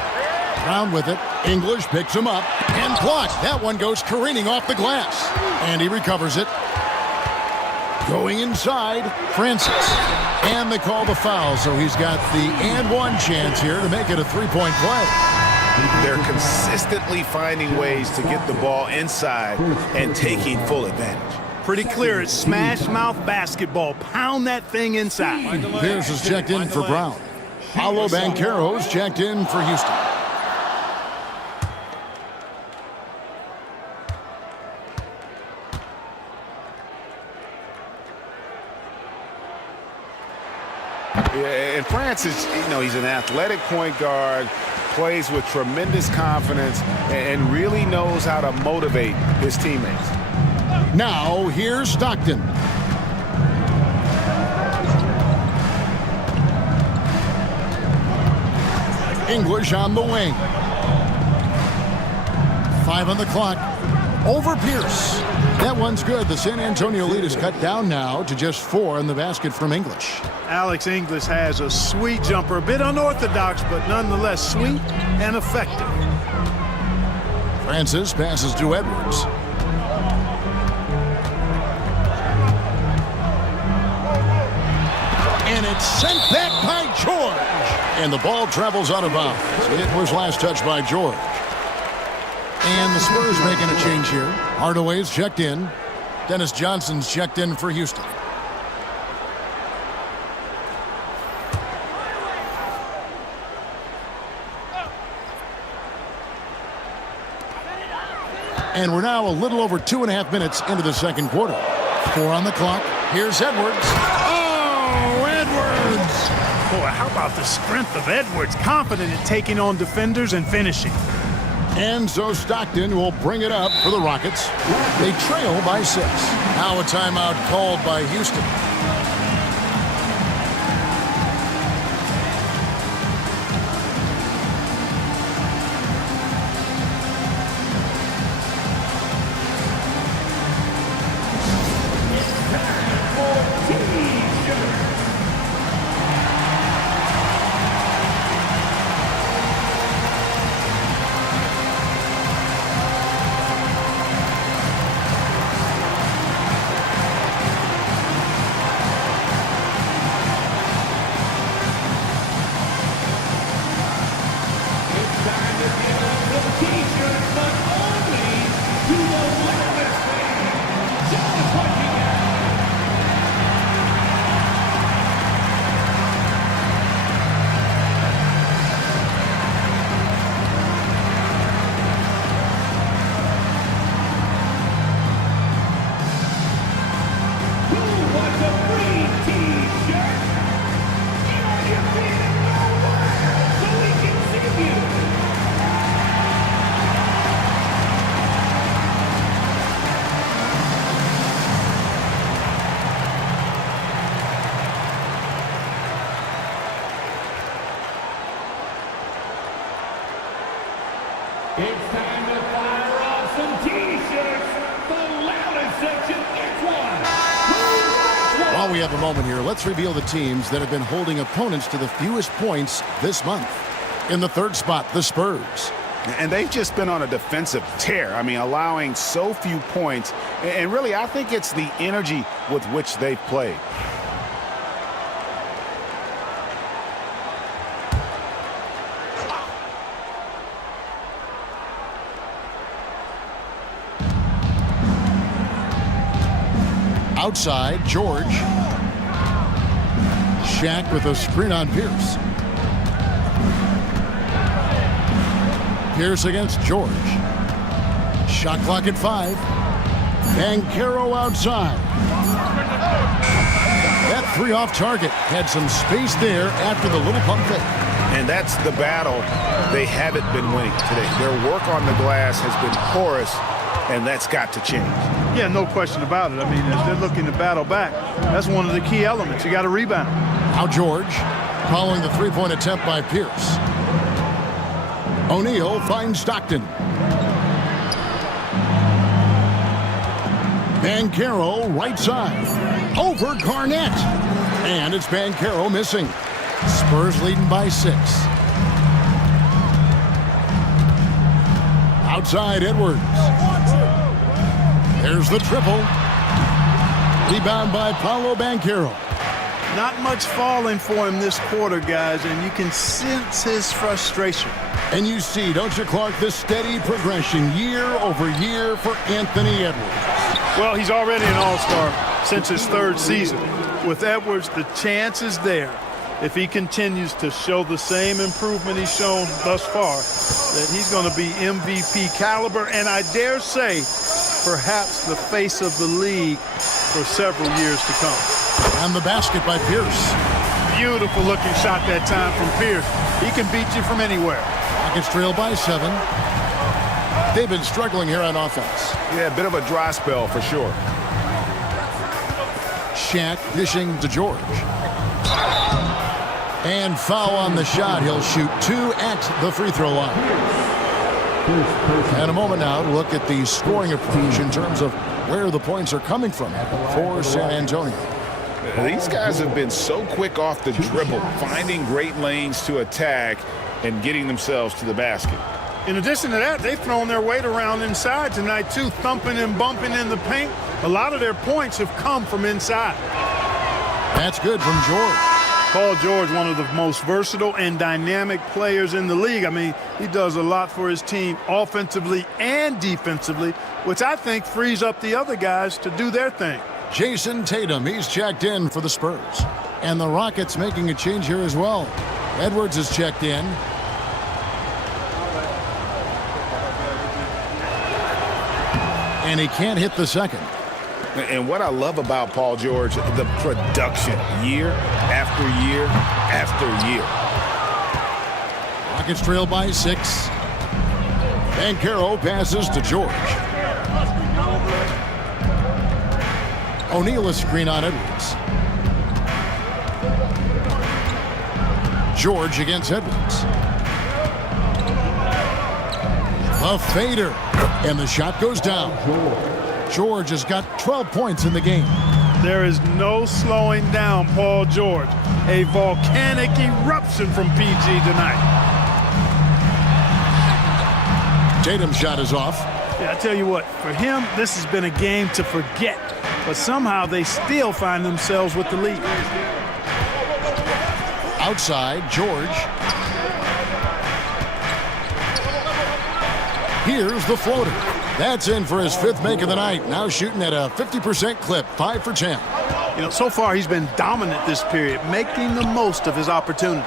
Brown with it. English picks him up and blocked. That one goes careening off the glass. And he recovers it. Going inside, Francis. And they call the foul, so he's got the and one chance here to make it a 3-point play. They're consistently finding ways to get the ball inside and taking full advantage. Pretty clear. It's smash mouth basketball. Pound that thing inside. Pierce is checked in for Brown. Paulo Banchero's checked in for Houston. And Francis, he's an athletic point guard, plays with tremendous confidence, and really knows how to motivate his teammates. Now, here's Stockton. English on the wing. 5 on the clock. Over Pierce. That one's good. The San Antonio lead is cut down now to just 4 in the basket from English. Alex English has a sweet jumper. A bit unorthodox, but nonetheless sweet and effective. Francis passes to Edwards. And it's sent back by George. And the ball travels out of bounds. It was last touched by George. And the Spurs making a change here. Hardaway's checked in. Dennis Johnson's checked in for Houston. And we're now a little over 2.5 minutes into the second quarter. 4 on the clock. Here's Edwards. Oh, Edwards! Boy, how about the strength of Edwards? Confident in taking on defenders and finishing. And so Stockton will bring it up for the Rockets. They trail by 6. Now a timeout called by Houston. It's time to fire off some T-shirts. The loudest section gets one. While we have a moment here, let's reveal the teams that have been holding opponents to the fewest points this month. In the third spot, the Spurs. And they've just been on a defensive tear. I mean, allowing so few points. And really, I think it's the energy with which they've played. Outside, George. Shaq with a screen on Pierce. Pierce against George. Shot clock at 5. Banchero outside. That three off target. Had some space there after the little pump fake. And that's the battle they haven't been winning today. Their work on the glass has been porous, and that's got to change. Yeah, no question about it. I mean, as they're looking to battle back, that's one of the key elements. You got to rebound. Now George, following the three-point attempt by Pierce. O'Neal finds Stockton. Banchero right side. Over Garnett. And it's Banchero missing. Spurs leading by 6. Outside Edwards. There's the triple. Rebound by Paolo Banchero. Not much falling for him this quarter, guys, and you can sense his frustration. And you see, don't you, Clark, the steady progression year over year for Anthony Edwards. Well, he's already an all-star since his 3rd season. With Edwards, the chance is there, if he continues to show the same improvement he's shown thus far, that he's going to be MVP caliber, and I dare say, perhaps the face of the league for several years to come. And the basket by Pierce. Beautiful looking shot that time from Pierce. He can beat you from anywhere. Rockets trail by 7. They've been struggling here on offense. Yeah, a bit of a dry spell for sure. Shaq dishing to George. And foul on the shot. He'll shoot 2 at the free throw line. And a moment now to look at the scoring approach in terms of where the points are coming from for San Antonio. These guys have been so quick off the dribble, finding great lanes to attack and getting themselves to the basket. In addition to that, they've thrown their weight around inside tonight, too, thumping and bumping in the paint. A lot of their points have come from inside. That's good from George. Paul George, one of the most versatile and dynamic players in the league. I mean, he does a lot for his team offensively and defensively, which I think frees up the other guys to do their thing. Jason Tatum, he's checked in for the Spurs. And the Rockets making a change here as well. Edwards is checked in. And he can't hit the second. And what I love about Paul George, the production year after year after year. Rockets trail by 6. Banchero passes to George. O'Neal a screen on Edwards. George against Edwards. A fader. And the shot goes down. George has got 12 points in the game. There is no slowing down Paul George. A volcanic eruption from PG tonight. Tatum's shot is off. Yeah, I tell you what, for him, this has been a game to forget. But somehow they still find themselves with the lead. Outside, George. Here's the floater. That's in for his 5th make of the night. Now shooting at a 50% clip, 5 for 10. You know, so far he's been dominant this period, making the most of his opportunities.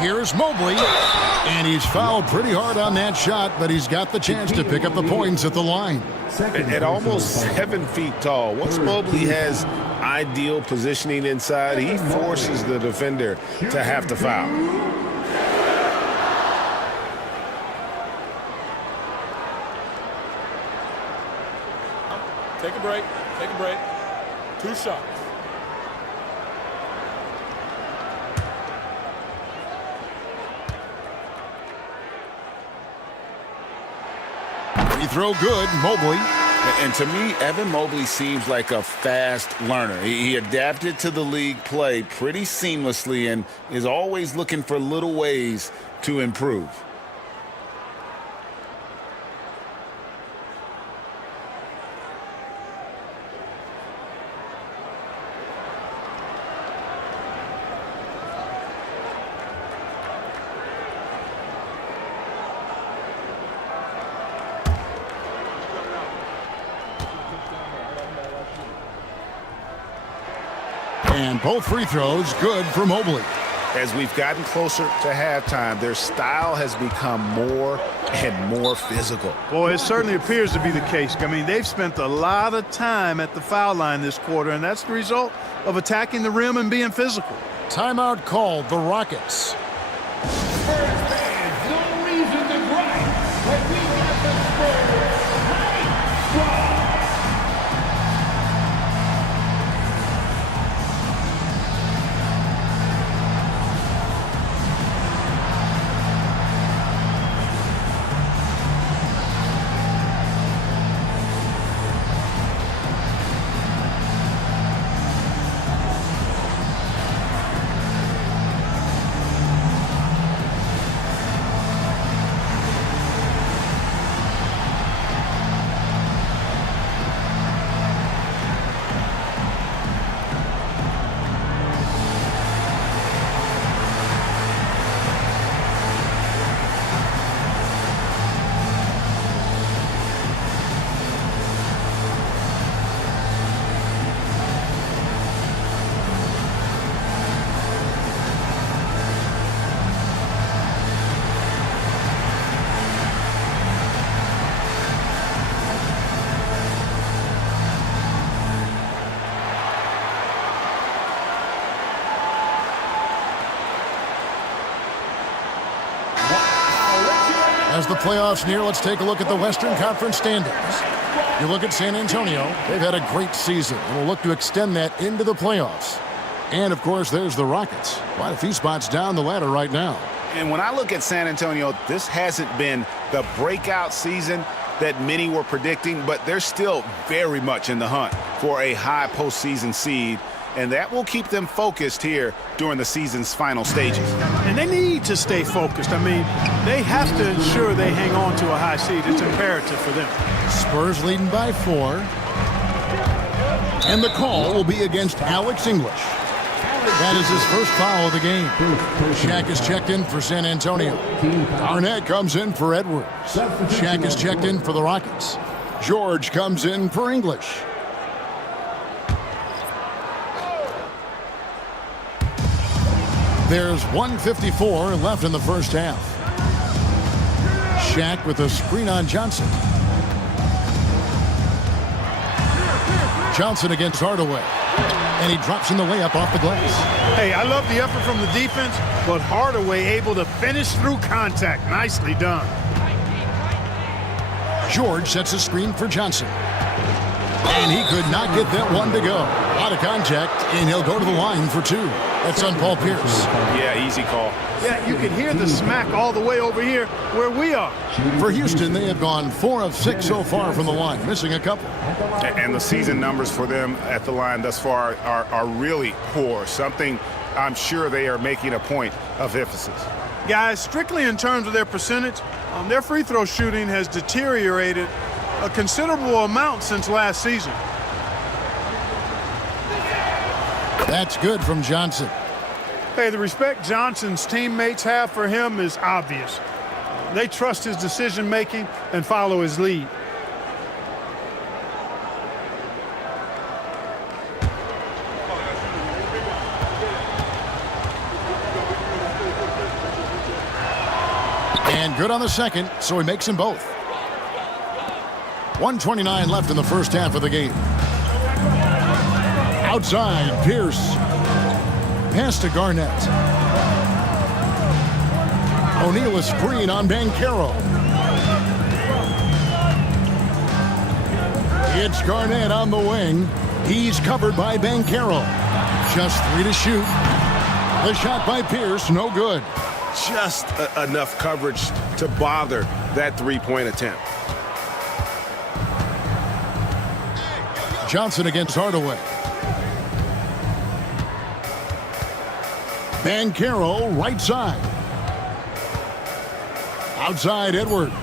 Here's Mobley, and he's fouled pretty hard on that shot, but he's got the chance to pick up the points at the line. At almost 7 feet tall, once Mobley has ideal positioning inside, he forces the defender to have to foul. Take a break. Take a break. 2 shots. Free throw good, Mobley. And to me, Evan Mobley seems like a fast learner. He adapted to the league play pretty seamlessly and is always looking for little ways to improve. And both free throws good for Mobley. As we've gotten closer to halftime, their style has become more and more physical. Boy, it certainly appears to be the case. I mean, they've spent a lot of time at the foul line this quarter, and that's the result of attacking the rim and being physical. Timeout called, the Rockets. No reason to gripe, but we got the Spurs high. As the playoffs near, let's take a look at the Western Conference standings. You look at San Antonio, they've had a great season and will look to extend that into the playoffs. And, of course, there's the Rockets. Quite a few spots down the ladder right now. And when I look at San Antonio, this hasn't been the breakout season that many were predicting, but they're still very much in the hunt for a high postseason seed, and that will keep them focused here during the season's final stages. And they need to stay focused. I mean, they have to ensure they hang on to a high seed. It's imperative for them. Spurs leading by 4. And the call will be against Alex English. That is his first foul of the game. Shaq is checked in for San Antonio. Garnett comes in for Edwards. Shaq is checked in for the Rockets. George comes in for English. There's 1:54 left in the first half. Shaq with a screen on Johnson. Johnson against Hardaway. And he drops in the layup off the glass. Hey, I love the effort from the defense, but Hardaway able to finish through contact. Nicely done. George sets a screen for Johnson. And he could not get that one to go. Out of contact, and he'll go to the line for 2. That's on Paul Pierce. Yeah, easy call. Yeah, you can hear the smack all the way over here where we are. For Houston, they have gone 4 of 6 so far from the line, missing a couple. And the season numbers for them at the line thus far are really poor, something I'm sure they are making a point of emphasis. Guys, strictly in terms of their percentage, their free throw shooting has deteriorated a considerable amount since last season. That's good from Johnson. Hey, the respect Johnson's teammates have for him is obvious. They trust his decision-making and follow his lead. And good on the second, so he makes them both. 1:29 left in the first half of the game. Outside, Pierce. Pass to Garnett. O'Neal a screen on Banchero. It's Garnett on the wing. He's covered by Banchero. Just 3 to shoot. The shot by Pierce, no good. Just enough coverage to bother that three-point attempt. Johnson against Hardaway. Banchero right side. Outside Edwards.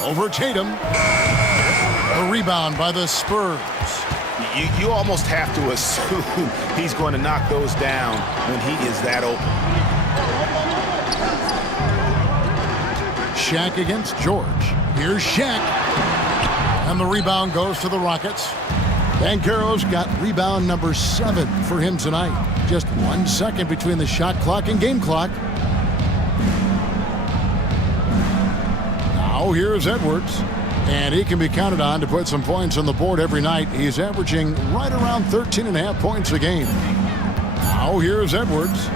Over Tatum. The rebound by the Spurs. You almost have to assume he's going to knock those down when he is that open. Shaq against George. Here's Shaq. And the rebound goes to the Rockets. Banchero's got rebound number 7 for him tonight. Just 1 second between the shot clock and game clock. Now here's Edwards. And he can be counted on to put some points on the board every night. He's averaging right around 13.5 points a game. Now here's Edwards.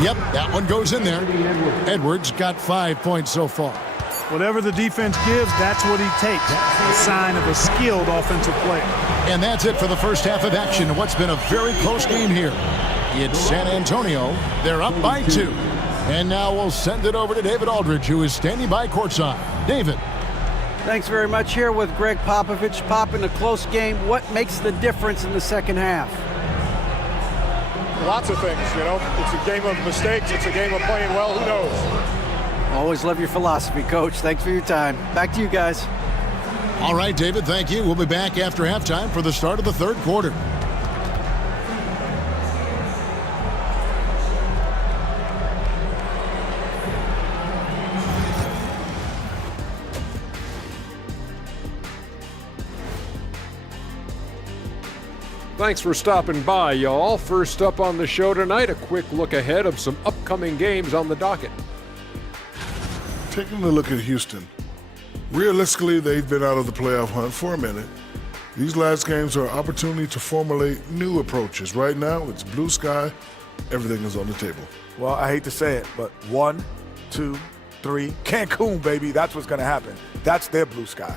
Yep, that one goes in there. Edwards got 5 points so far. Whatever the defense gives, that's what he takes. A sign of a skilled offensive player. And that's it for the first half of action in what's been a very close game here. It's San Antonio. They're up by 2. And now we'll send it over to David Aldridge, who is standing by courtside. David. Thanks very much. Here with Greg Popovich. Pop, in a close game, what makes the difference in the second half? Lots of things, you know. It's a game of mistakes. It's a game of playing well. Who knows? Always love your philosophy, Coach. Thanks for your time. Back to you guys. All right, David, thank you. We'll be back after halftime for the start of the third quarter. Thanks for stopping by, y'all. First up on the show tonight, a quick look ahead of some upcoming games on the docket. Taking a look at Houston. Realistically, they've been out of the playoff hunt for a minute. These last games are an opportunity to formulate new approaches. Right now, it's blue sky. Everything is on the table. Well, I hate to say it, but 1, 2, 3, Cancun, baby. That's what's going to happen. That's their blue sky.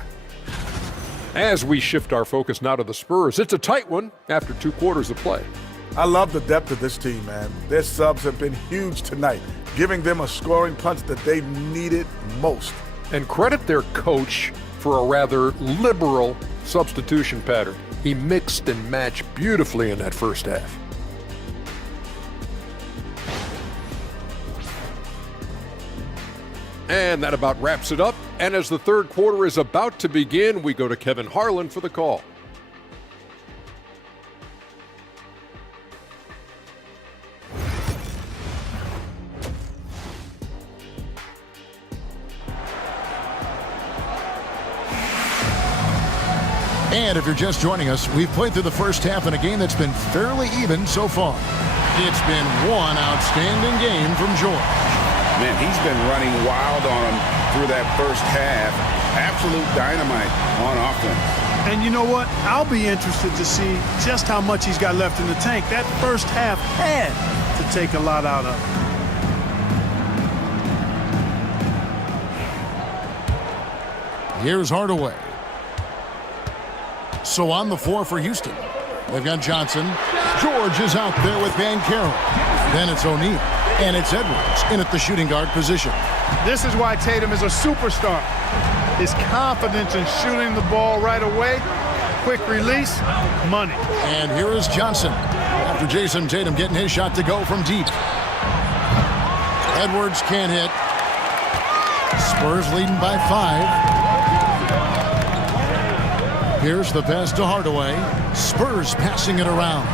As we shift our focus now to the Spurs, it's a tight one after 2 quarters of play. I love the depth of this team, man. Their subs have been huge tonight, giving them a scoring punch that they needed most. And credit their coach for a rather liberal substitution pattern. He mixed and matched beautifully in that first half. And that about wraps it up. And as the third quarter is about to begin, we go to Kevin Harlan for the call. And if you're just joining us, we've played through the first half in a game that's been fairly even so far. It's been one outstanding game from George. Man, he's been running wild on him through that first half. Absolute dynamite on offense. And you know what? I'll be interested to see just how much he's got left in the tank. That first half had to take a lot out of him. Here's Hardaway. So on the floor for Houston, they've got Johnson. George is out there with Banchero. Then it's O'Neal. And it's Edwards in at the shooting guard position. This is why Tatum is a superstar. His confidence in shooting the ball right away, quick release, money. And here is Johnson after Jason Tatum getting his shot to go from deep. Edwards can't hit. Spurs leading by 5. Here's the pass to Hardaway. Spurs passing it around.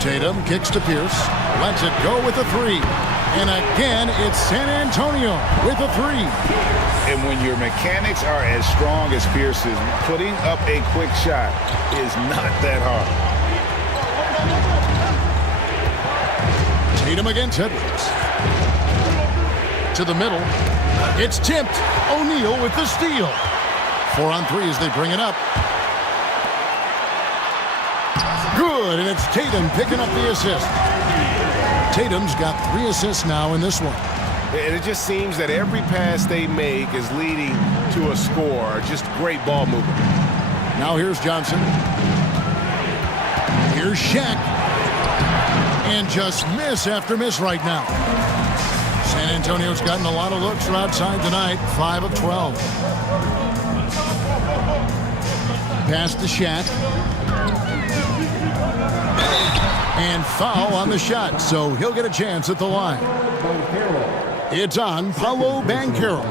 Tatum kicks to Pierce. Lets it go with a 3. And again, it's San Antonio with a 3. And when your mechanics are as strong as Pierce's, putting up a quick shot is not that hard. Tatum against Edwards. To the middle. It's tipped. O'Neal with the steal. 4 on 3 as they bring it up. Good, and it's Tatum picking up the assist. Tatum's got 3 assists now in this one. And it just seems that every pass they make is leading to a score. Just great ball movement. Now here's Johnson. Here's Shaq. And just miss after miss right now. San Antonio's gotten a lot of looks from outside tonight, 5 of 12. Pass to Shaq. And foul on the shot, so he'll get a chance at the line. It's on Paolo Banchero.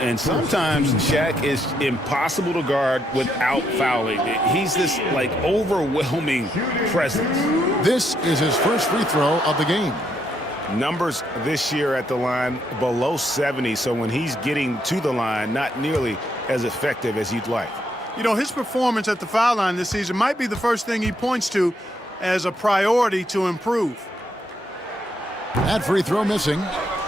And sometimes Shaq is impossible to guard without fouling. He's this, like, overwhelming presence. This is his first free throw of the game. Numbers this year at the line below 70, so when he's getting to the line, not nearly as effective as you'd like. You know, his performance at the foul line this season might be the first thing he points to as a priority to improve. That free throw missing.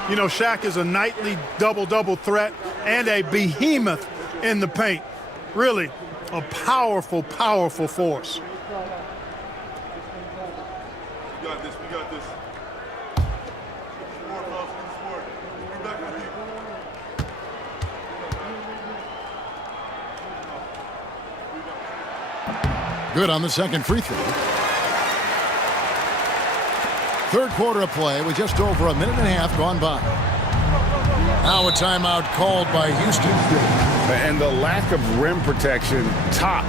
You know, Shaq is a nightly double-double threat and a behemoth in the paint. Really a powerful, powerful force. We got this. We got this. Good on the second free throw. Third quarter of play with just over a minute and a half gone by. Now a timeout called by Houston. And the lack of rim protection, top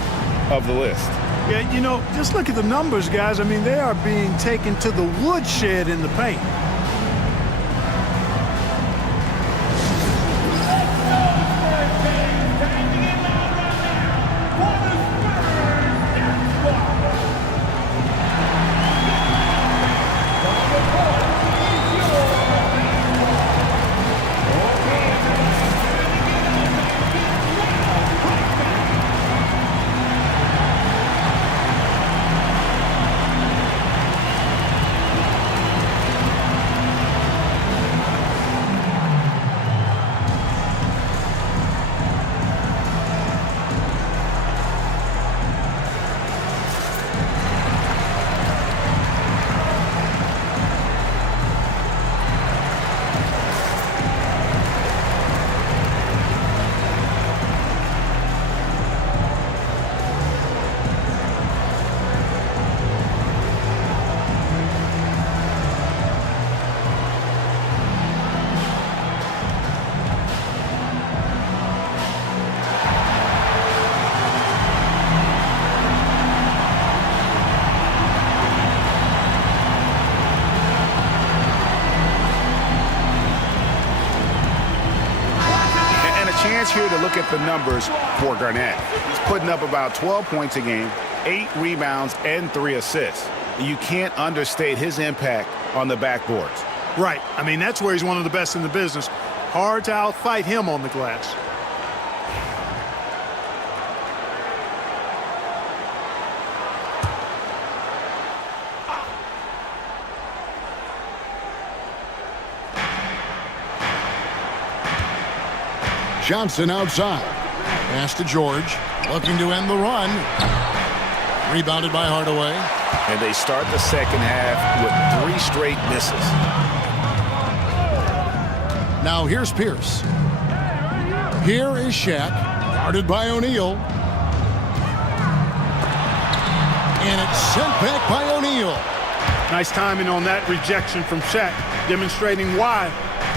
of the list. Yeah, you know, just look at the numbers, guys. I mean, they are being taken to the woodshed in the paint. Here to look at the numbers for Garnett. He's putting up about 12 points a game, 8 rebounds, and 3 assists. You can't understate his impact on the backboards. Right. I mean, that's where he's one of the best in the business. Hard to outfight him on the glass. Johnson outside. Pass to George. Looking to end the run. Rebounded by Hardaway. And they start the second half with 3 straight misses. Now here's Pierce. Here is Shaq. Guarded by O'Neal. And it's sent back by O'Neal. Nice timing on that rejection from Shaq, demonstrating why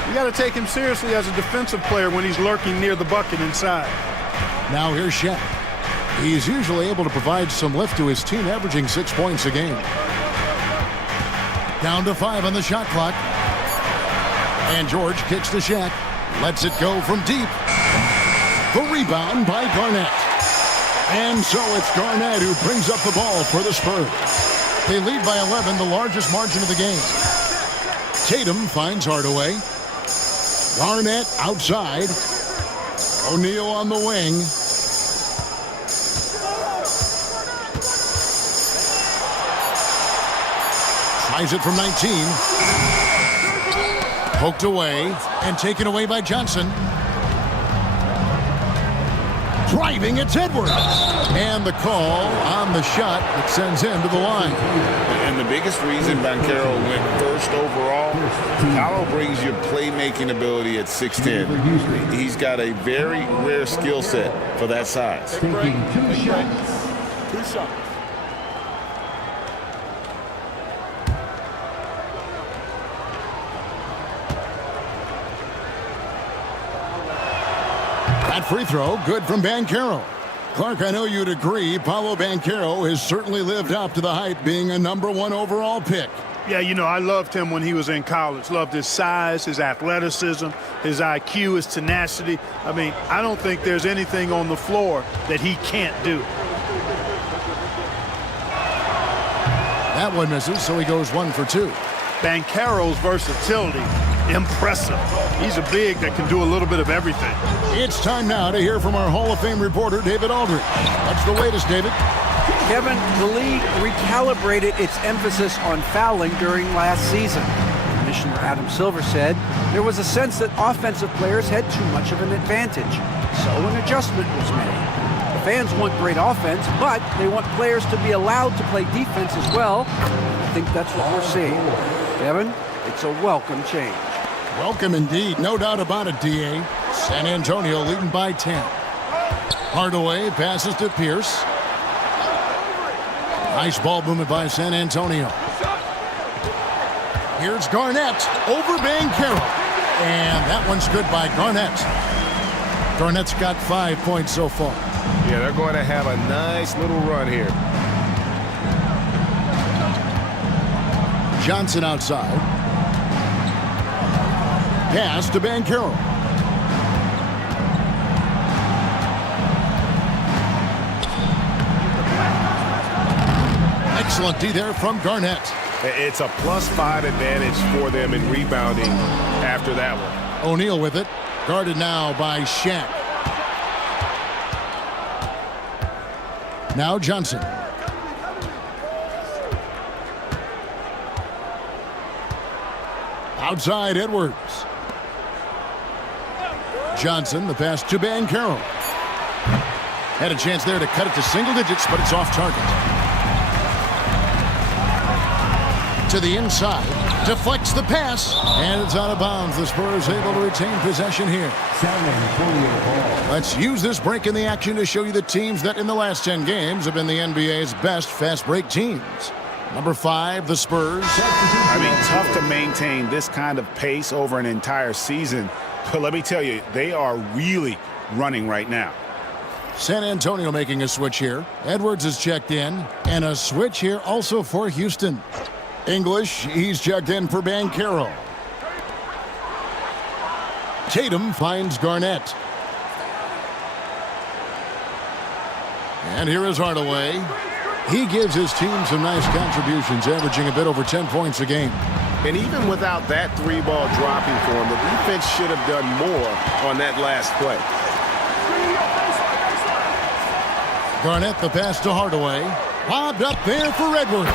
you got to take him seriously as a defensive player when he's lurking near the bucket inside. Now here's Shaq. He's usually able to provide some lift to his team, averaging 6 points a game. Down to 5 on the shot clock. And George kicks to Shaq. Lets it go from deep. The rebound by Garnett. And so it's Garnett who brings up the ball for the Spurs. They lead by 11, the largest margin of the game. Tatum finds Hardaway. Garnett outside. O'Neal on the wing. Tries it from 19. Poked away and taken away by Johnson. Driving, it's Edwards. And the call on the shot that sends him to the line. And the biggest reason Banchero went first overall, Paolo brings your playmaking ability at 6'10". He's got a very rare skill set for that size. Taking 2 shots. 2 shots. that free throw, good from Banchero. Clark, I know you'd agree, Paolo Banchero has certainly lived up to the hype, being a #1 overall pick. Yeah, you know, I loved him when he was in college. Loved his size, his athleticism, his IQ, his tenacity. I mean, I don't think there's anything on the floor that he can't do. That one misses, so he goes 1 for 2. Banchero's versatility, impressive. He's a big that can do a little bit of everything. It's time now to hear from our Hall of Fame reporter, David Aldridge. What's the latest, David? Kevin, the league recalibrated its emphasis on fouling during last season. Commissioner Adam Silver said there was a sense that offensive players had too much of an advantage, so an adjustment was made. The fans want great offense, but they want players to be allowed to play defense as well. I think that's what we're seeing. Kevin, it's a welcome change. Welcome indeed, no doubt about it, D.A. San Antonio leading by 10. Hardaway passes to Pierce. Nice ball movement by San Antonio. Here's Garnett over Banchero. And that one's good by Garnett. Garnett's got 5 points so far. Yeah, they're going to have a nice little run here. Johnson outside. Pass to Banchero. Excellent D there from Garnett. It's a +5 advantage for them in rebounding after that one. O'Neal with it. Guarded now by Shaq. Now Johnson. Outside Edwards. Johnson, the pass to Banchero. Had a chance there to cut it to single digits, but it's off target. To the inside, deflects the pass, and it's out of bounds. The Spurs able to retain possession here. Let's use this break in the action to show you the teams that in the last 10 games have been the NBA's best fast break teams. Number 5, the Spurs. I mean, tough to maintain this kind of pace over an entire season. But let me tell you, they are really running right now. San Antonio making a switch here. Edwards is checked in, and a switch here also for Houston. English, he's checked in for Banchero. Tatum finds Garnett. And here is Hardaway. He gives his team some nice contributions, averaging a bit over 10 points a game. And even without that 3-ball dropping for him, the defense should have done more on that last play. Garnett, the pass to Hardaway. Lobbed up there for Edwards.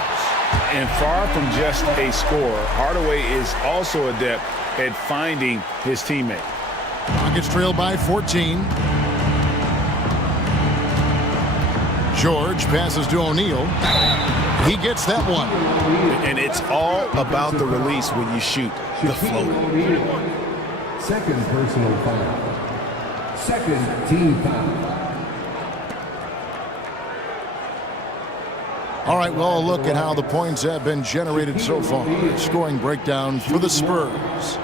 And far from just a scorer, Hardaway is also adept at finding his teammate. Rockets trail by 14. George passes to O'Neal. He gets that one. And it's all about the release when you shoot the floater. Second personal foul. Second team foul. All right, well, a look at how the points have been generated so far. Scoring breakdown for the Spurs.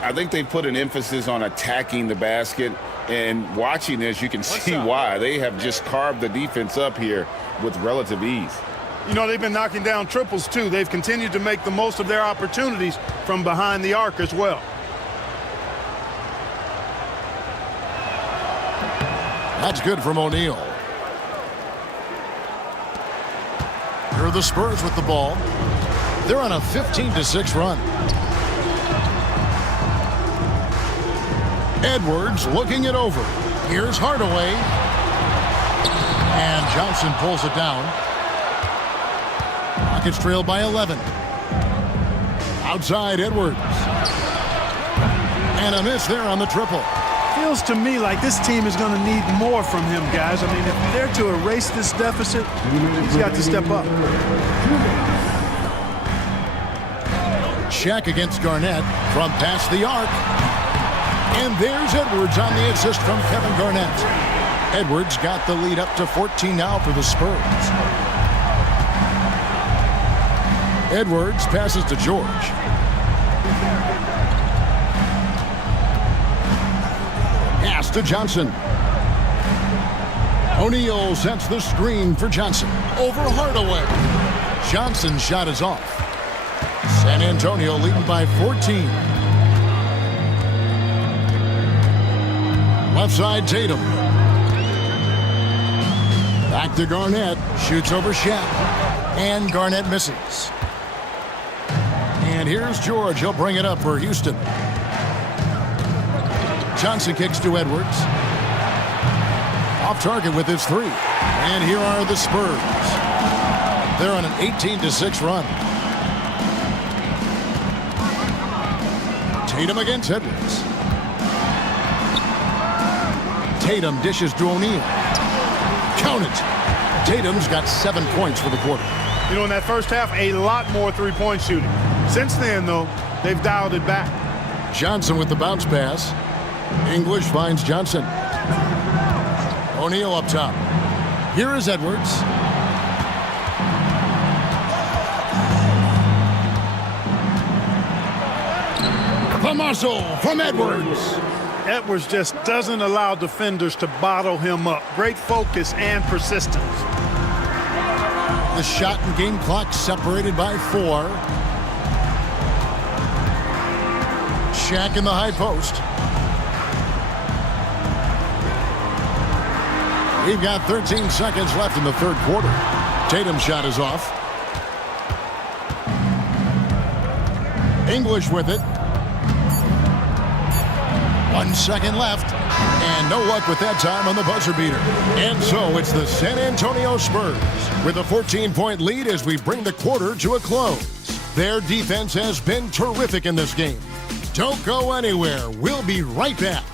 I think they put an emphasis on attacking the basket, and watching this, you can see why. They have just carved the defense up here with relative ease. You know, they've been knocking down triples, too. They've continued to make the most of their opportunities from behind the arc as well. That's good from O'Neal. Here are the Spurs with the ball. They're on a 15-6 run. Edwards looking it over. Here's Hardaway. And Johnson pulls it down. Rockets trail by 11. Outside Edwards. And a miss there on the triple. Feels to me like this team is going to need more from him, guys. I mean, if they're to erase this deficit, he's got to step up. Shaq against Garnett from past the arc. And there's Edwards on the assist from Kevin Garnett. Edwards got the lead up to 14 now for the Spurs. Edwards passes to George. Pass to Johnson. O'Neal sets the screen for Johnson. Over Hardaway. Johnson's shot is off. San Antonio leading by 14. Left side, Tatum. Back to Garnett. Shoots over Shaq. And Garnett misses. And here's George. He'll bring it up for Houston. Johnson kicks to Edwards. Off target with his three. And here are the Spurs. They're on an 18-6 run. Tatum against Edwards. Tatum dishes to O'Neal. Count it. Tatum's got 7 points for the quarter. You know, in that first half, a lot more three-point shooting. Since then, though, they've dialed it back. Johnson with the bounce pass. English finds Johnson. O'Neal up top. Here is Edwards. Tommaso from Edwards. Edwards just doesn't allow defenders to bottle him up. Great focus and persistence. The shot and game clock separated by 4. Shaq in the high post. We've got 13 seconds left in the third quarter. Tatum's shot is off. English with it. 1 second left. And no luck with that time on the buzzer beater. And so it's the San Antonio Spurs with a 14-point lead as we bring the quarter to a close. Their defense has been terrific in this game. Don't go anywhere. We'll be right back.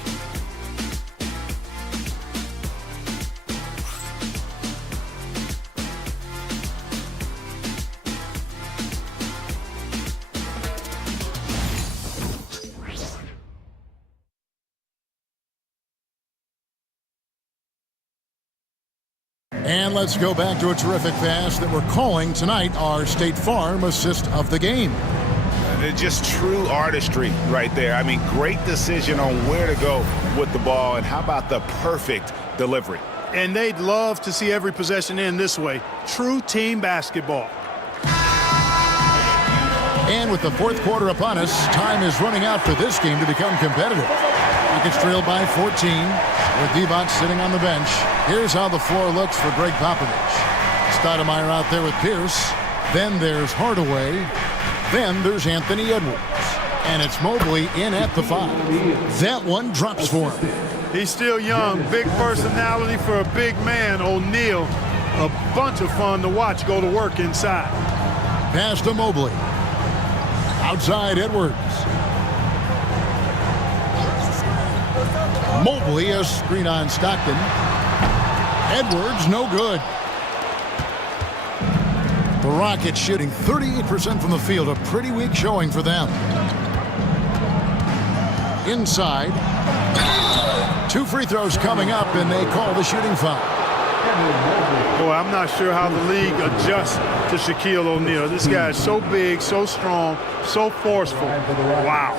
And let's go back to a terrific pass that we're calling tonight our State Farm assist of the game. Just true artistry right there. I mean, great decision on where to go with the ball, and how about the perfect delivery? And they'd love to see every possession end this way. True team basketball. And with the fourth quarter upon us, time is running out for this game to become competitive. Rockets trailed by 14 with Divac sitting on the bench. Here's how the floor looks for Greg Popovich. Stoudemire out there with Pierce. Then there's Hardaway. Then there's Anthony Edwards. And it's Mobley in at the 5. That one drops for him. He's still young. Big personality for a big man, O'Neal. A bunch of fun to watch go to work inside. Pass to Mobley. Outside Edwards. Mobley, a screen on Stockton. Edwards, no good. The Rockets shooting 38% from the field, a pretty weak showing for them. Inside. 2 free throws coming up, and they call the shooting foul. Boy, I'm not sure how the league adjusts to Shaquille O'Neal. This guy is so big, so strong, so forceful. Wow.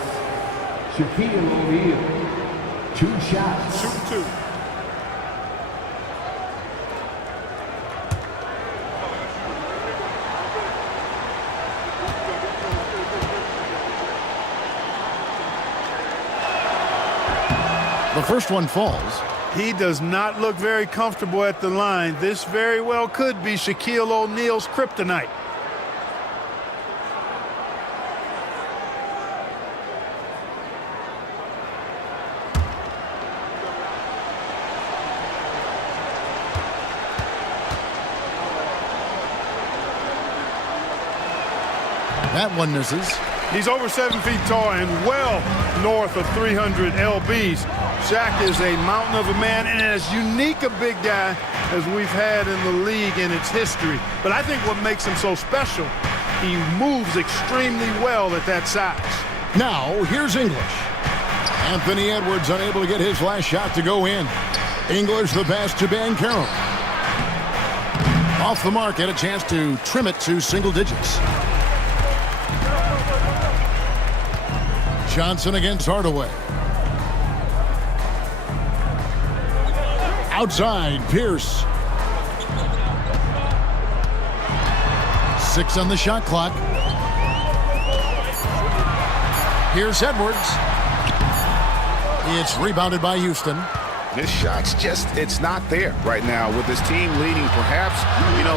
Shaquille O'Neal. 2 shots. Shoot 2. The first one falls. He does not look very comfortable at the line. This very well could be Shaquille O'Neal's kryptonite. That one misses. He's over 7 feet tall and well north of 300 lbs. Shaq is a mountain of a man and as unique a big guy as we've had in the league in its history. But I think what makes him so special, he moves extremely well at that size. Now, here's English. Anthony Edwards unable to get his last shot to go in. English the pass to Banchero. Off the mark, had a chance to trim it to single digits. Johnson against Hardaway. Outside, Pierce. 6 on the shot clock. Here's Edwards. It's rebounded by Houston. This shot's it's not there right now with this team leading. Perhaps,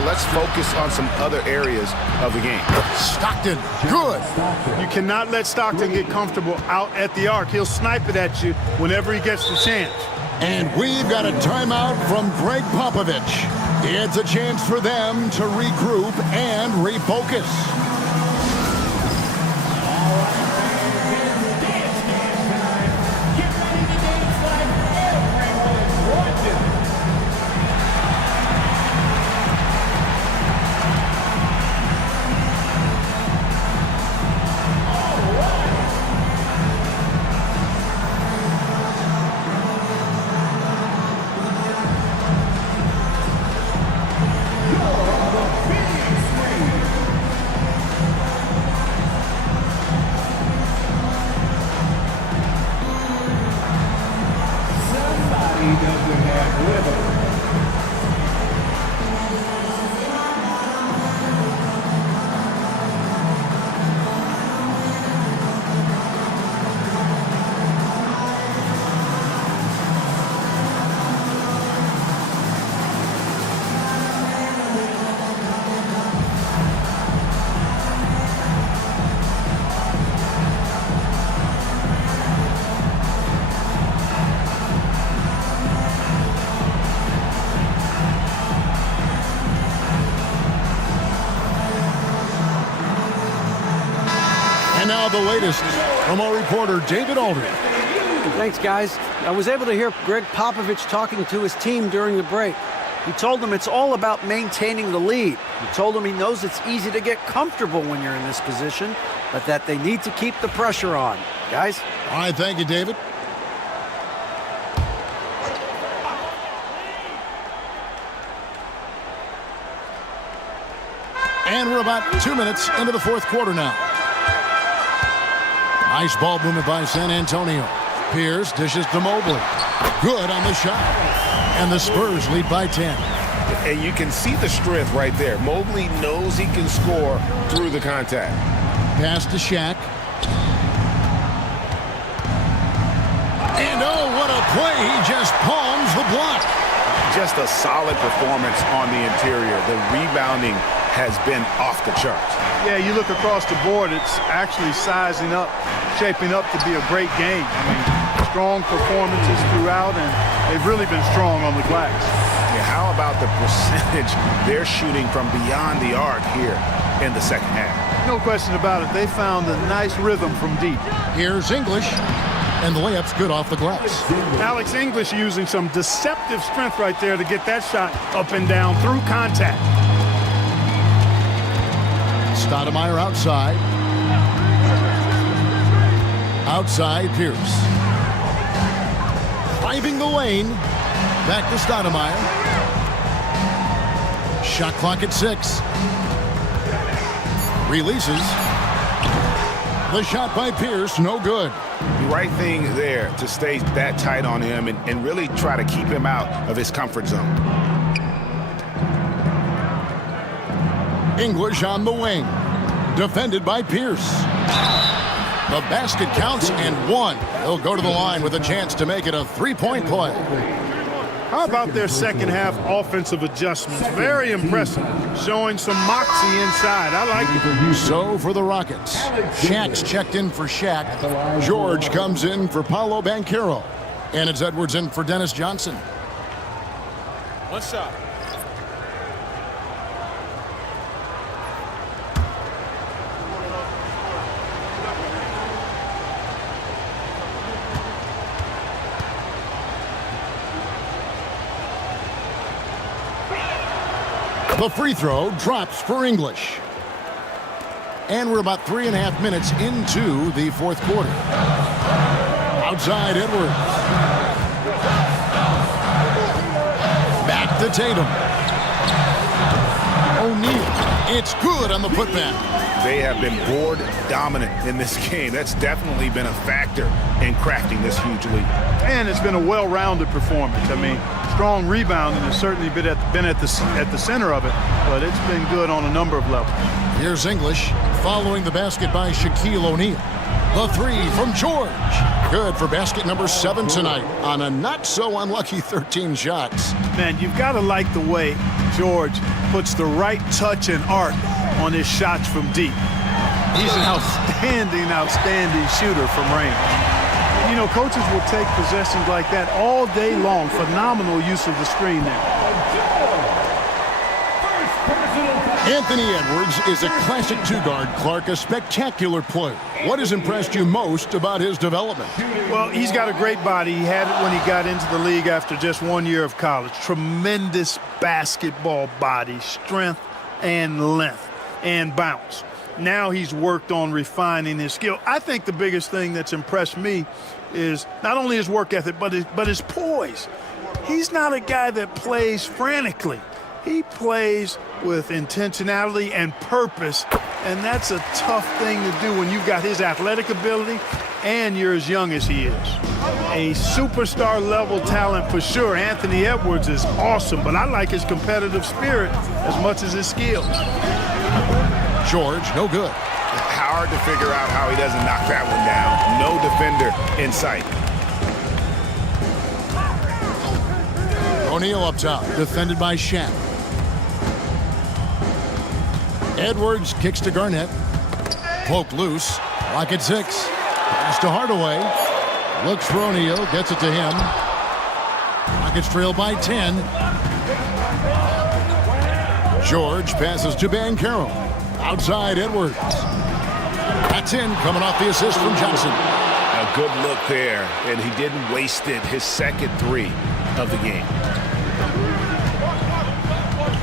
let's focus on some other areas of the game. Stockton, good. You cannot let Stockton get comfortable out at the arc. He'll snipe it at you whenever he gets the chance. And we've got a timeout from Greg Popovich. It's a chance for them to regroup and refocus. And now the latest from our reporter, David Aldridge. Thanks, guys. I was able to hear Greg Popovich talking to his team during the break. He told them it's all about maintaining the lead. He told them he knows it's easy to get comfortable when you're in this position, but that they need to keep the pressure on. Guys? All right, thank you, David. And we're about 2 minutes into the fourth quarter now. Nice ball movement by San Antonio. Pierce dishes to Mobley. Good on the shot. And the Spurs lead by 10. And you can see the strength right there. Mobley knows he can score through the contact. Pass to Shaq. And oh, what a play. He just palms the block. Just a solid performance on the interior. The rebounding has been off the charts. Yeah, you look across the board, it's actually sizing up, shaping up to be a great game. I mean, strong performances throughout, and they've really been strong on the glass. Yeah, how about the percentage they're shooting from beyond the arc here in the second half? No question about it. They found a nice rhythm from deep. Here's English, and the layup's good off the glass. Alex English using some deceptive strength right there to get that shot up and down through contact. Stoudemire outside. Outside, Pierce. Driving the lane. Back to Stoudemire. Shot clock at 6. Releases. The shot by Pierce, no good. The right thing there to stay that tight on him and really try to keep him out of his comfort zone. English on the wing. Defended by Pierce. The basket counts and one. He'll go to the line with a chance to make it a three-point play. How about their second half offensive adjustments? Very impressive. Showing some moxie inside. I like it. So for the Rockets, Shaq's checked in for Shaq. George comes in for Paolo Banchero. And it's Edwards in for Dennis Johnson. One shot. The free throw drops for English. And we're about 3.5 minutes into the fourth quarter. Outside, Edwards. Back to Tatum. O'Neal. It's good on the putback. They have been board dominant in this game. That's definitely been a factor in crafting this huge lead. And it's been a well-rounded performance. I mean, strong rebounding has certainly been at the center of it, but it's been good on a number of levels. Here's English following the basket by Shaquille O'Neal. The three from George. Good for basket number 7 tonight on a not-so-unlucky 13 shots. Man, you've got to like the way George puts the right touch and arc on his shots from deep. He's an outstanding shooter from range. You know, coaches will take possessions like that all day long. Phenomenal use of the screen there. Anthony Edwards is a classic two-guard, Clark, a spectacular player. What has impressed you most about his development? Well, he's got a great body. He had it when he got into the league after just 1 year of college. Tremendous basketball body, strength and length and bounce. Now he's worked on refining his skill. I think the biggest thing that's impressed me is not only his work ethic, but his poise. He's not a guy that plays frantically. He plays with intentionality and purpose, and that's a tough thing to do when you've got his athletic ability and you're as young as he is. A superstar level talent for sure. Anthony Edwards is awesome, but I like his competitive spirit as much as his skills. George, no good. Hard to figure out how he doesn't knock that one down. No defender in sight. O'Neal up top, defended by Shaq. Edwards kicks to Garnett. Poke loose. Rocket 6. Pass to Hardaway. Looks for O'Neal. Gets it to him. Rockets trail by 10. George passes to Banchero. Outside Edwards. That's in, coming off the assist from Johnson. A good look there, and he didn't waste it. His second 3 of the game.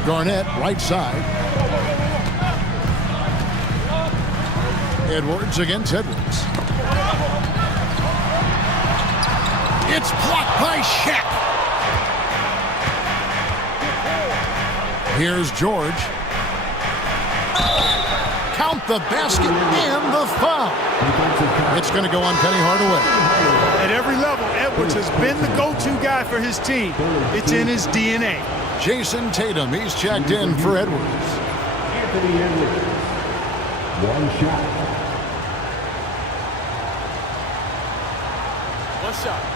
Garnett, right side. Edwards against Edwards. It's blocked by Shaq. Here's George. Count the basket and the foul. It's going to go on Penny Hardaway. At every level, Edwards has been the go-to guy for his team. It's in his DNA. Jason Tatum, he's checked in for Edwards. Anthony Edwards. One shot. One shot.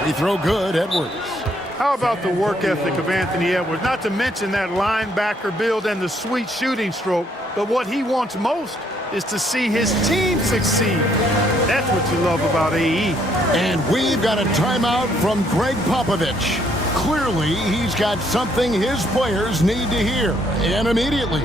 Free throw good, Edwards. How about the work ethic of Anthony Edwards? Not to mention that linebacker build and the sweet shooting stroke, but what he wants most is to see his team succeed. That's what you love about AE. And we've got a timeout from Greg Popovich. Clearly, he's got something his players need to hear, and immediately.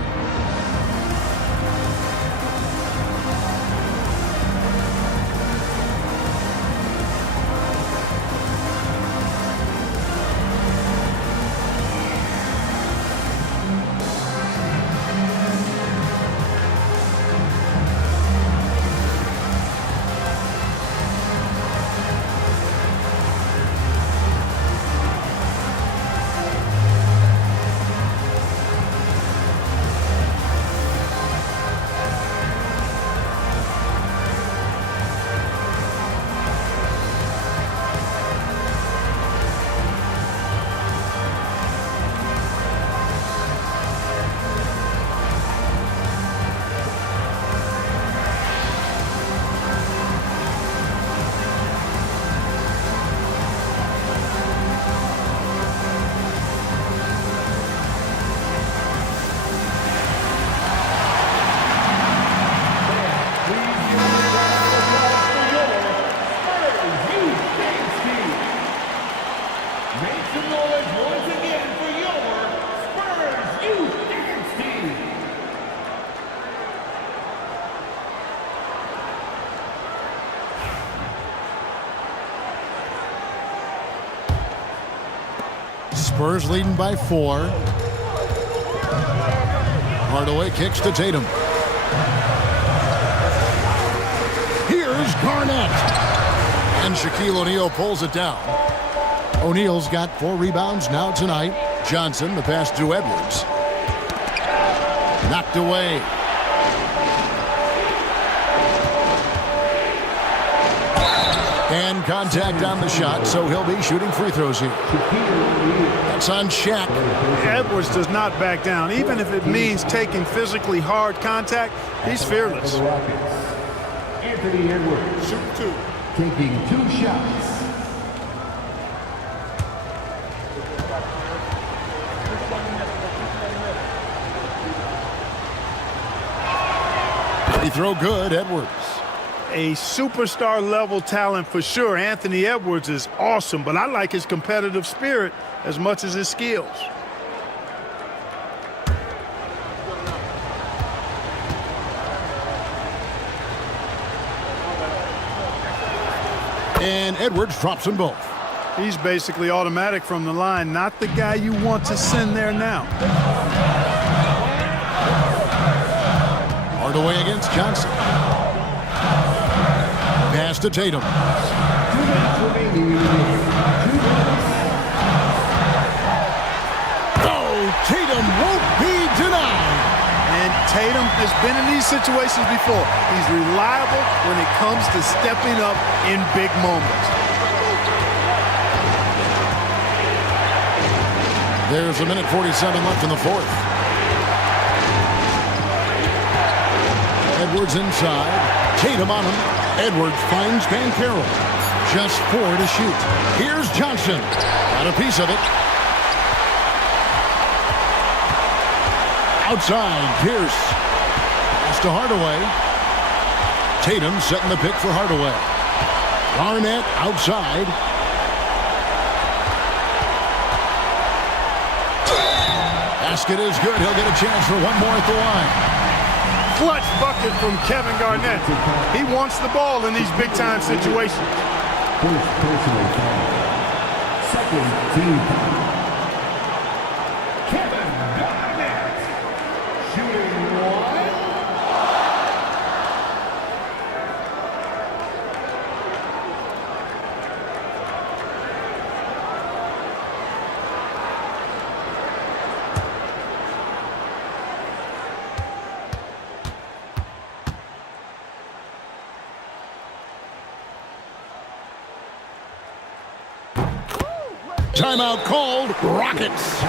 Spurs leading by 4. Hardaway kicks to Tatum. Here's Garnett. And Shaquille O'Neal pulls it down. O'Neal's got 4 rebounds now tonight. Johnson, the pass to Edwards. Knocked away. And contact on the shot, so he'll be shooting free throws here. That's on Shaq. Edwards does not back down. Even if it means taking physically hard contact, he's fearless. Anthony Edwards, shoot 2. Taking 2 shots. Free throw good, Edwards. A superstar level talent for sure. Anthony Edwards is awesome, but I like his competitive spirit as much as his skills. And Edwards drops them both. He's basically automatic from the line, not the guy you want to send there now. Hardaway against Johnson. Pass to Tatum. Oh, Tatum won't be denied. And Tatum has been in these situations before. He's reliable when it comes to stepping up in big moments. There's a minute 47 left in the fourth. Edwards inside. Tatum on him. Edwards finds Banchero. Just 4 to shoot. Here's Johnson. Got a piece of it. Outside, Pierce. Pass to Hardaway. Tatum setting the pick for Hardaway. Garnett outside. Basket is good. He'll get a chance for one more at the line. Clutch bucket from Kevin Garnett. He wants the ball in these big-time situations. First personal foul. Second team foul. Kevin Garnett. Shooting 1. Timeout called. Rockets.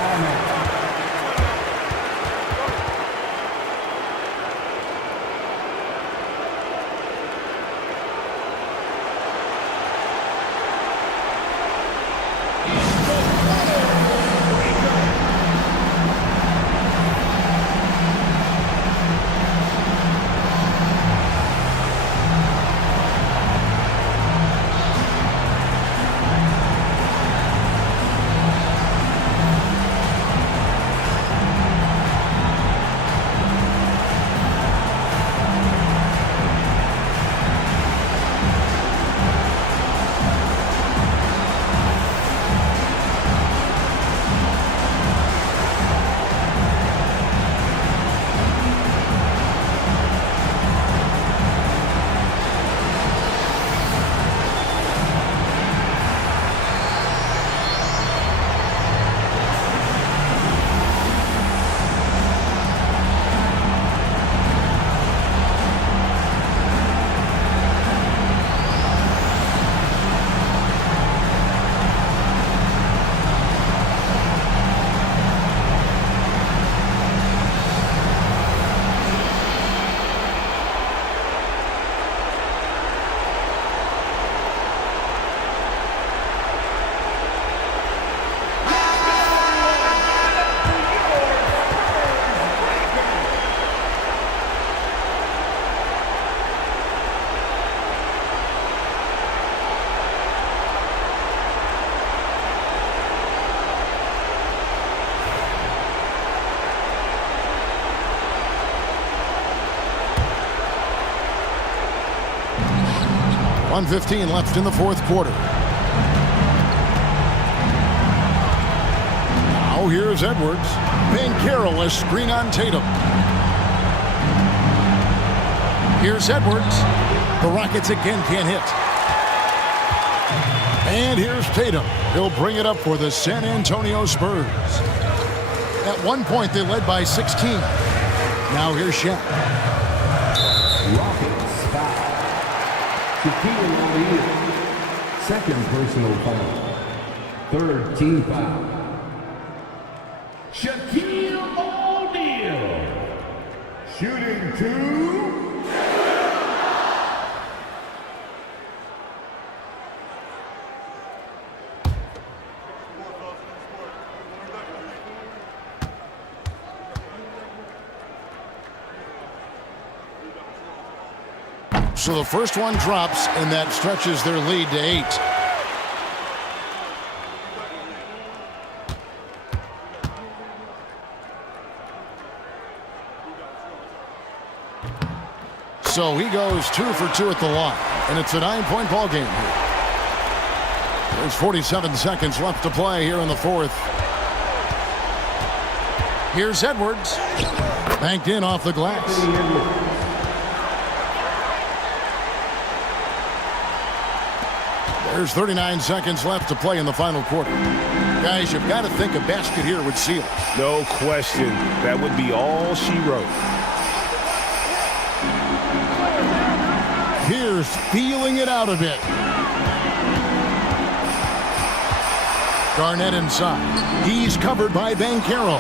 .115 left in the fourth quarter. Now here's Edwards. Banchero, a screen on Tatum. Here's Edwards. The Rockets again can't hit. And here's Tatum. He'll bring it up for the San Antonio Spurs. At one point, they led by 16. Now here's Shaq. Rockets foul. Shaquille O'Neal. Second personal foul. Third team foul. Shaquille O'Neal. Shooting 2. So the first one drops, and that stretches their lead to 8. So he goes 2 for 2 at the line, and it's a 9-point ball game here. There's 47 seconds left to play here in the fourth. Here's Edwards. Banked in off the glass. There's 39 seconds left to play in the final quarter. Guys, you've got to think a basket here would seal it. No question. That would be all she wrote. Here's feeling it out a bit. Garnett inside. He's covered by Banchero.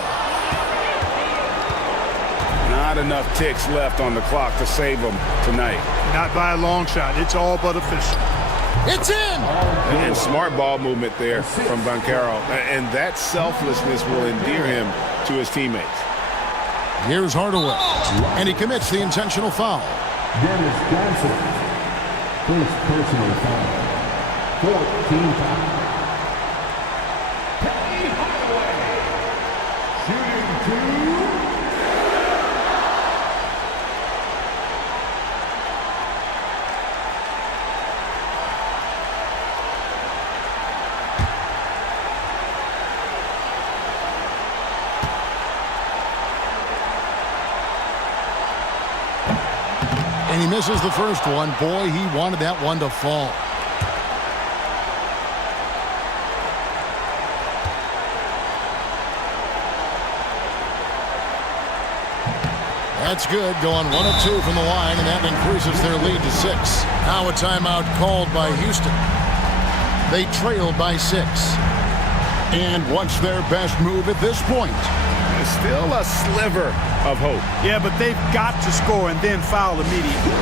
Not enough ticks left on the clock to save them tonight. Not by a long shot. It's all but official. It's in! And smart ball movement there from Banchero. And that selflessness will endear him to his teammates. Here's Hardaway. And he commits the intentional foul. Dennis Johnson. First personal foul. Fourth team foul. Penny Hardaway. Shooting 2. And he misses the first one. Boy, he wanted that one to fall. That's good. Going 1 of 2 from the line, and that increases their lead to 6. Now a timeout called by Houston. They trailed by 6. And what's their best move at this point? Still a sliver of hope. Yeah, but they've got to score and then foul immediately.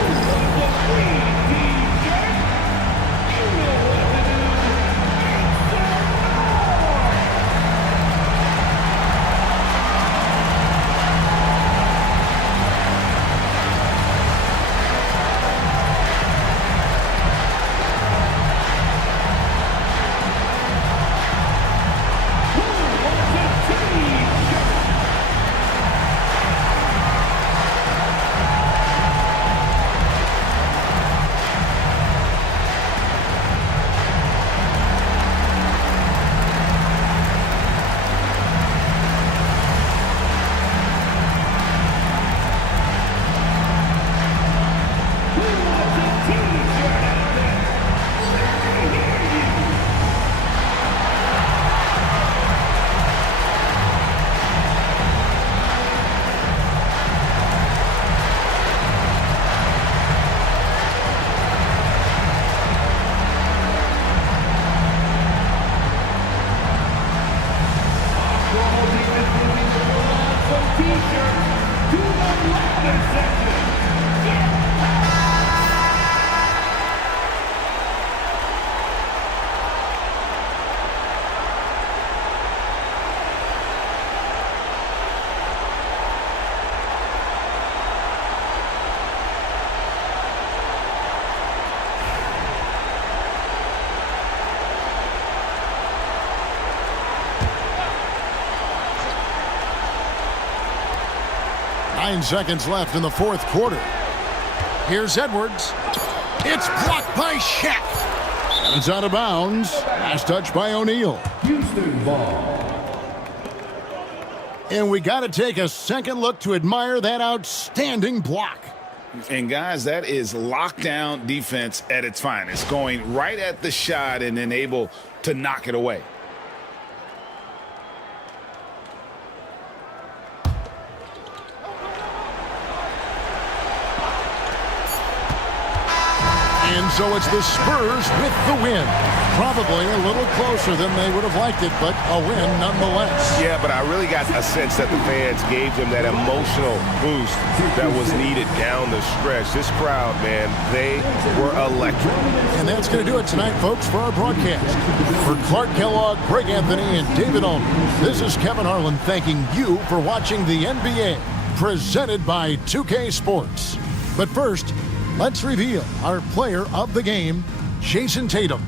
Nine seconds left in the fourth quarter. Here's Edwards. It's blocked by Shaq. It's out of bounds. Last touch by O'Neal. Houston ball. And we got to take a second look to admire that outstanding block. And guys, that is lockdown defense at its finest. Going right at the shot and then able to knock it away. so it's the Spurs with the win. Probably a little closer than they would have liked it, but a win nonetheless. Yeah, but I really got a sense that the fans gave them that emotional boost that was needed down the stretch. This crowd, man, they were electric. And that's going to do it tonight, folks, for our broadcast. For Clark Kellogg, Greg Anthony, and David Olney, this is Kevin Harlan thanking you for watching the NBA, presented by 2K Sports. But first, let's reveal our player of the game, Jason Tatum.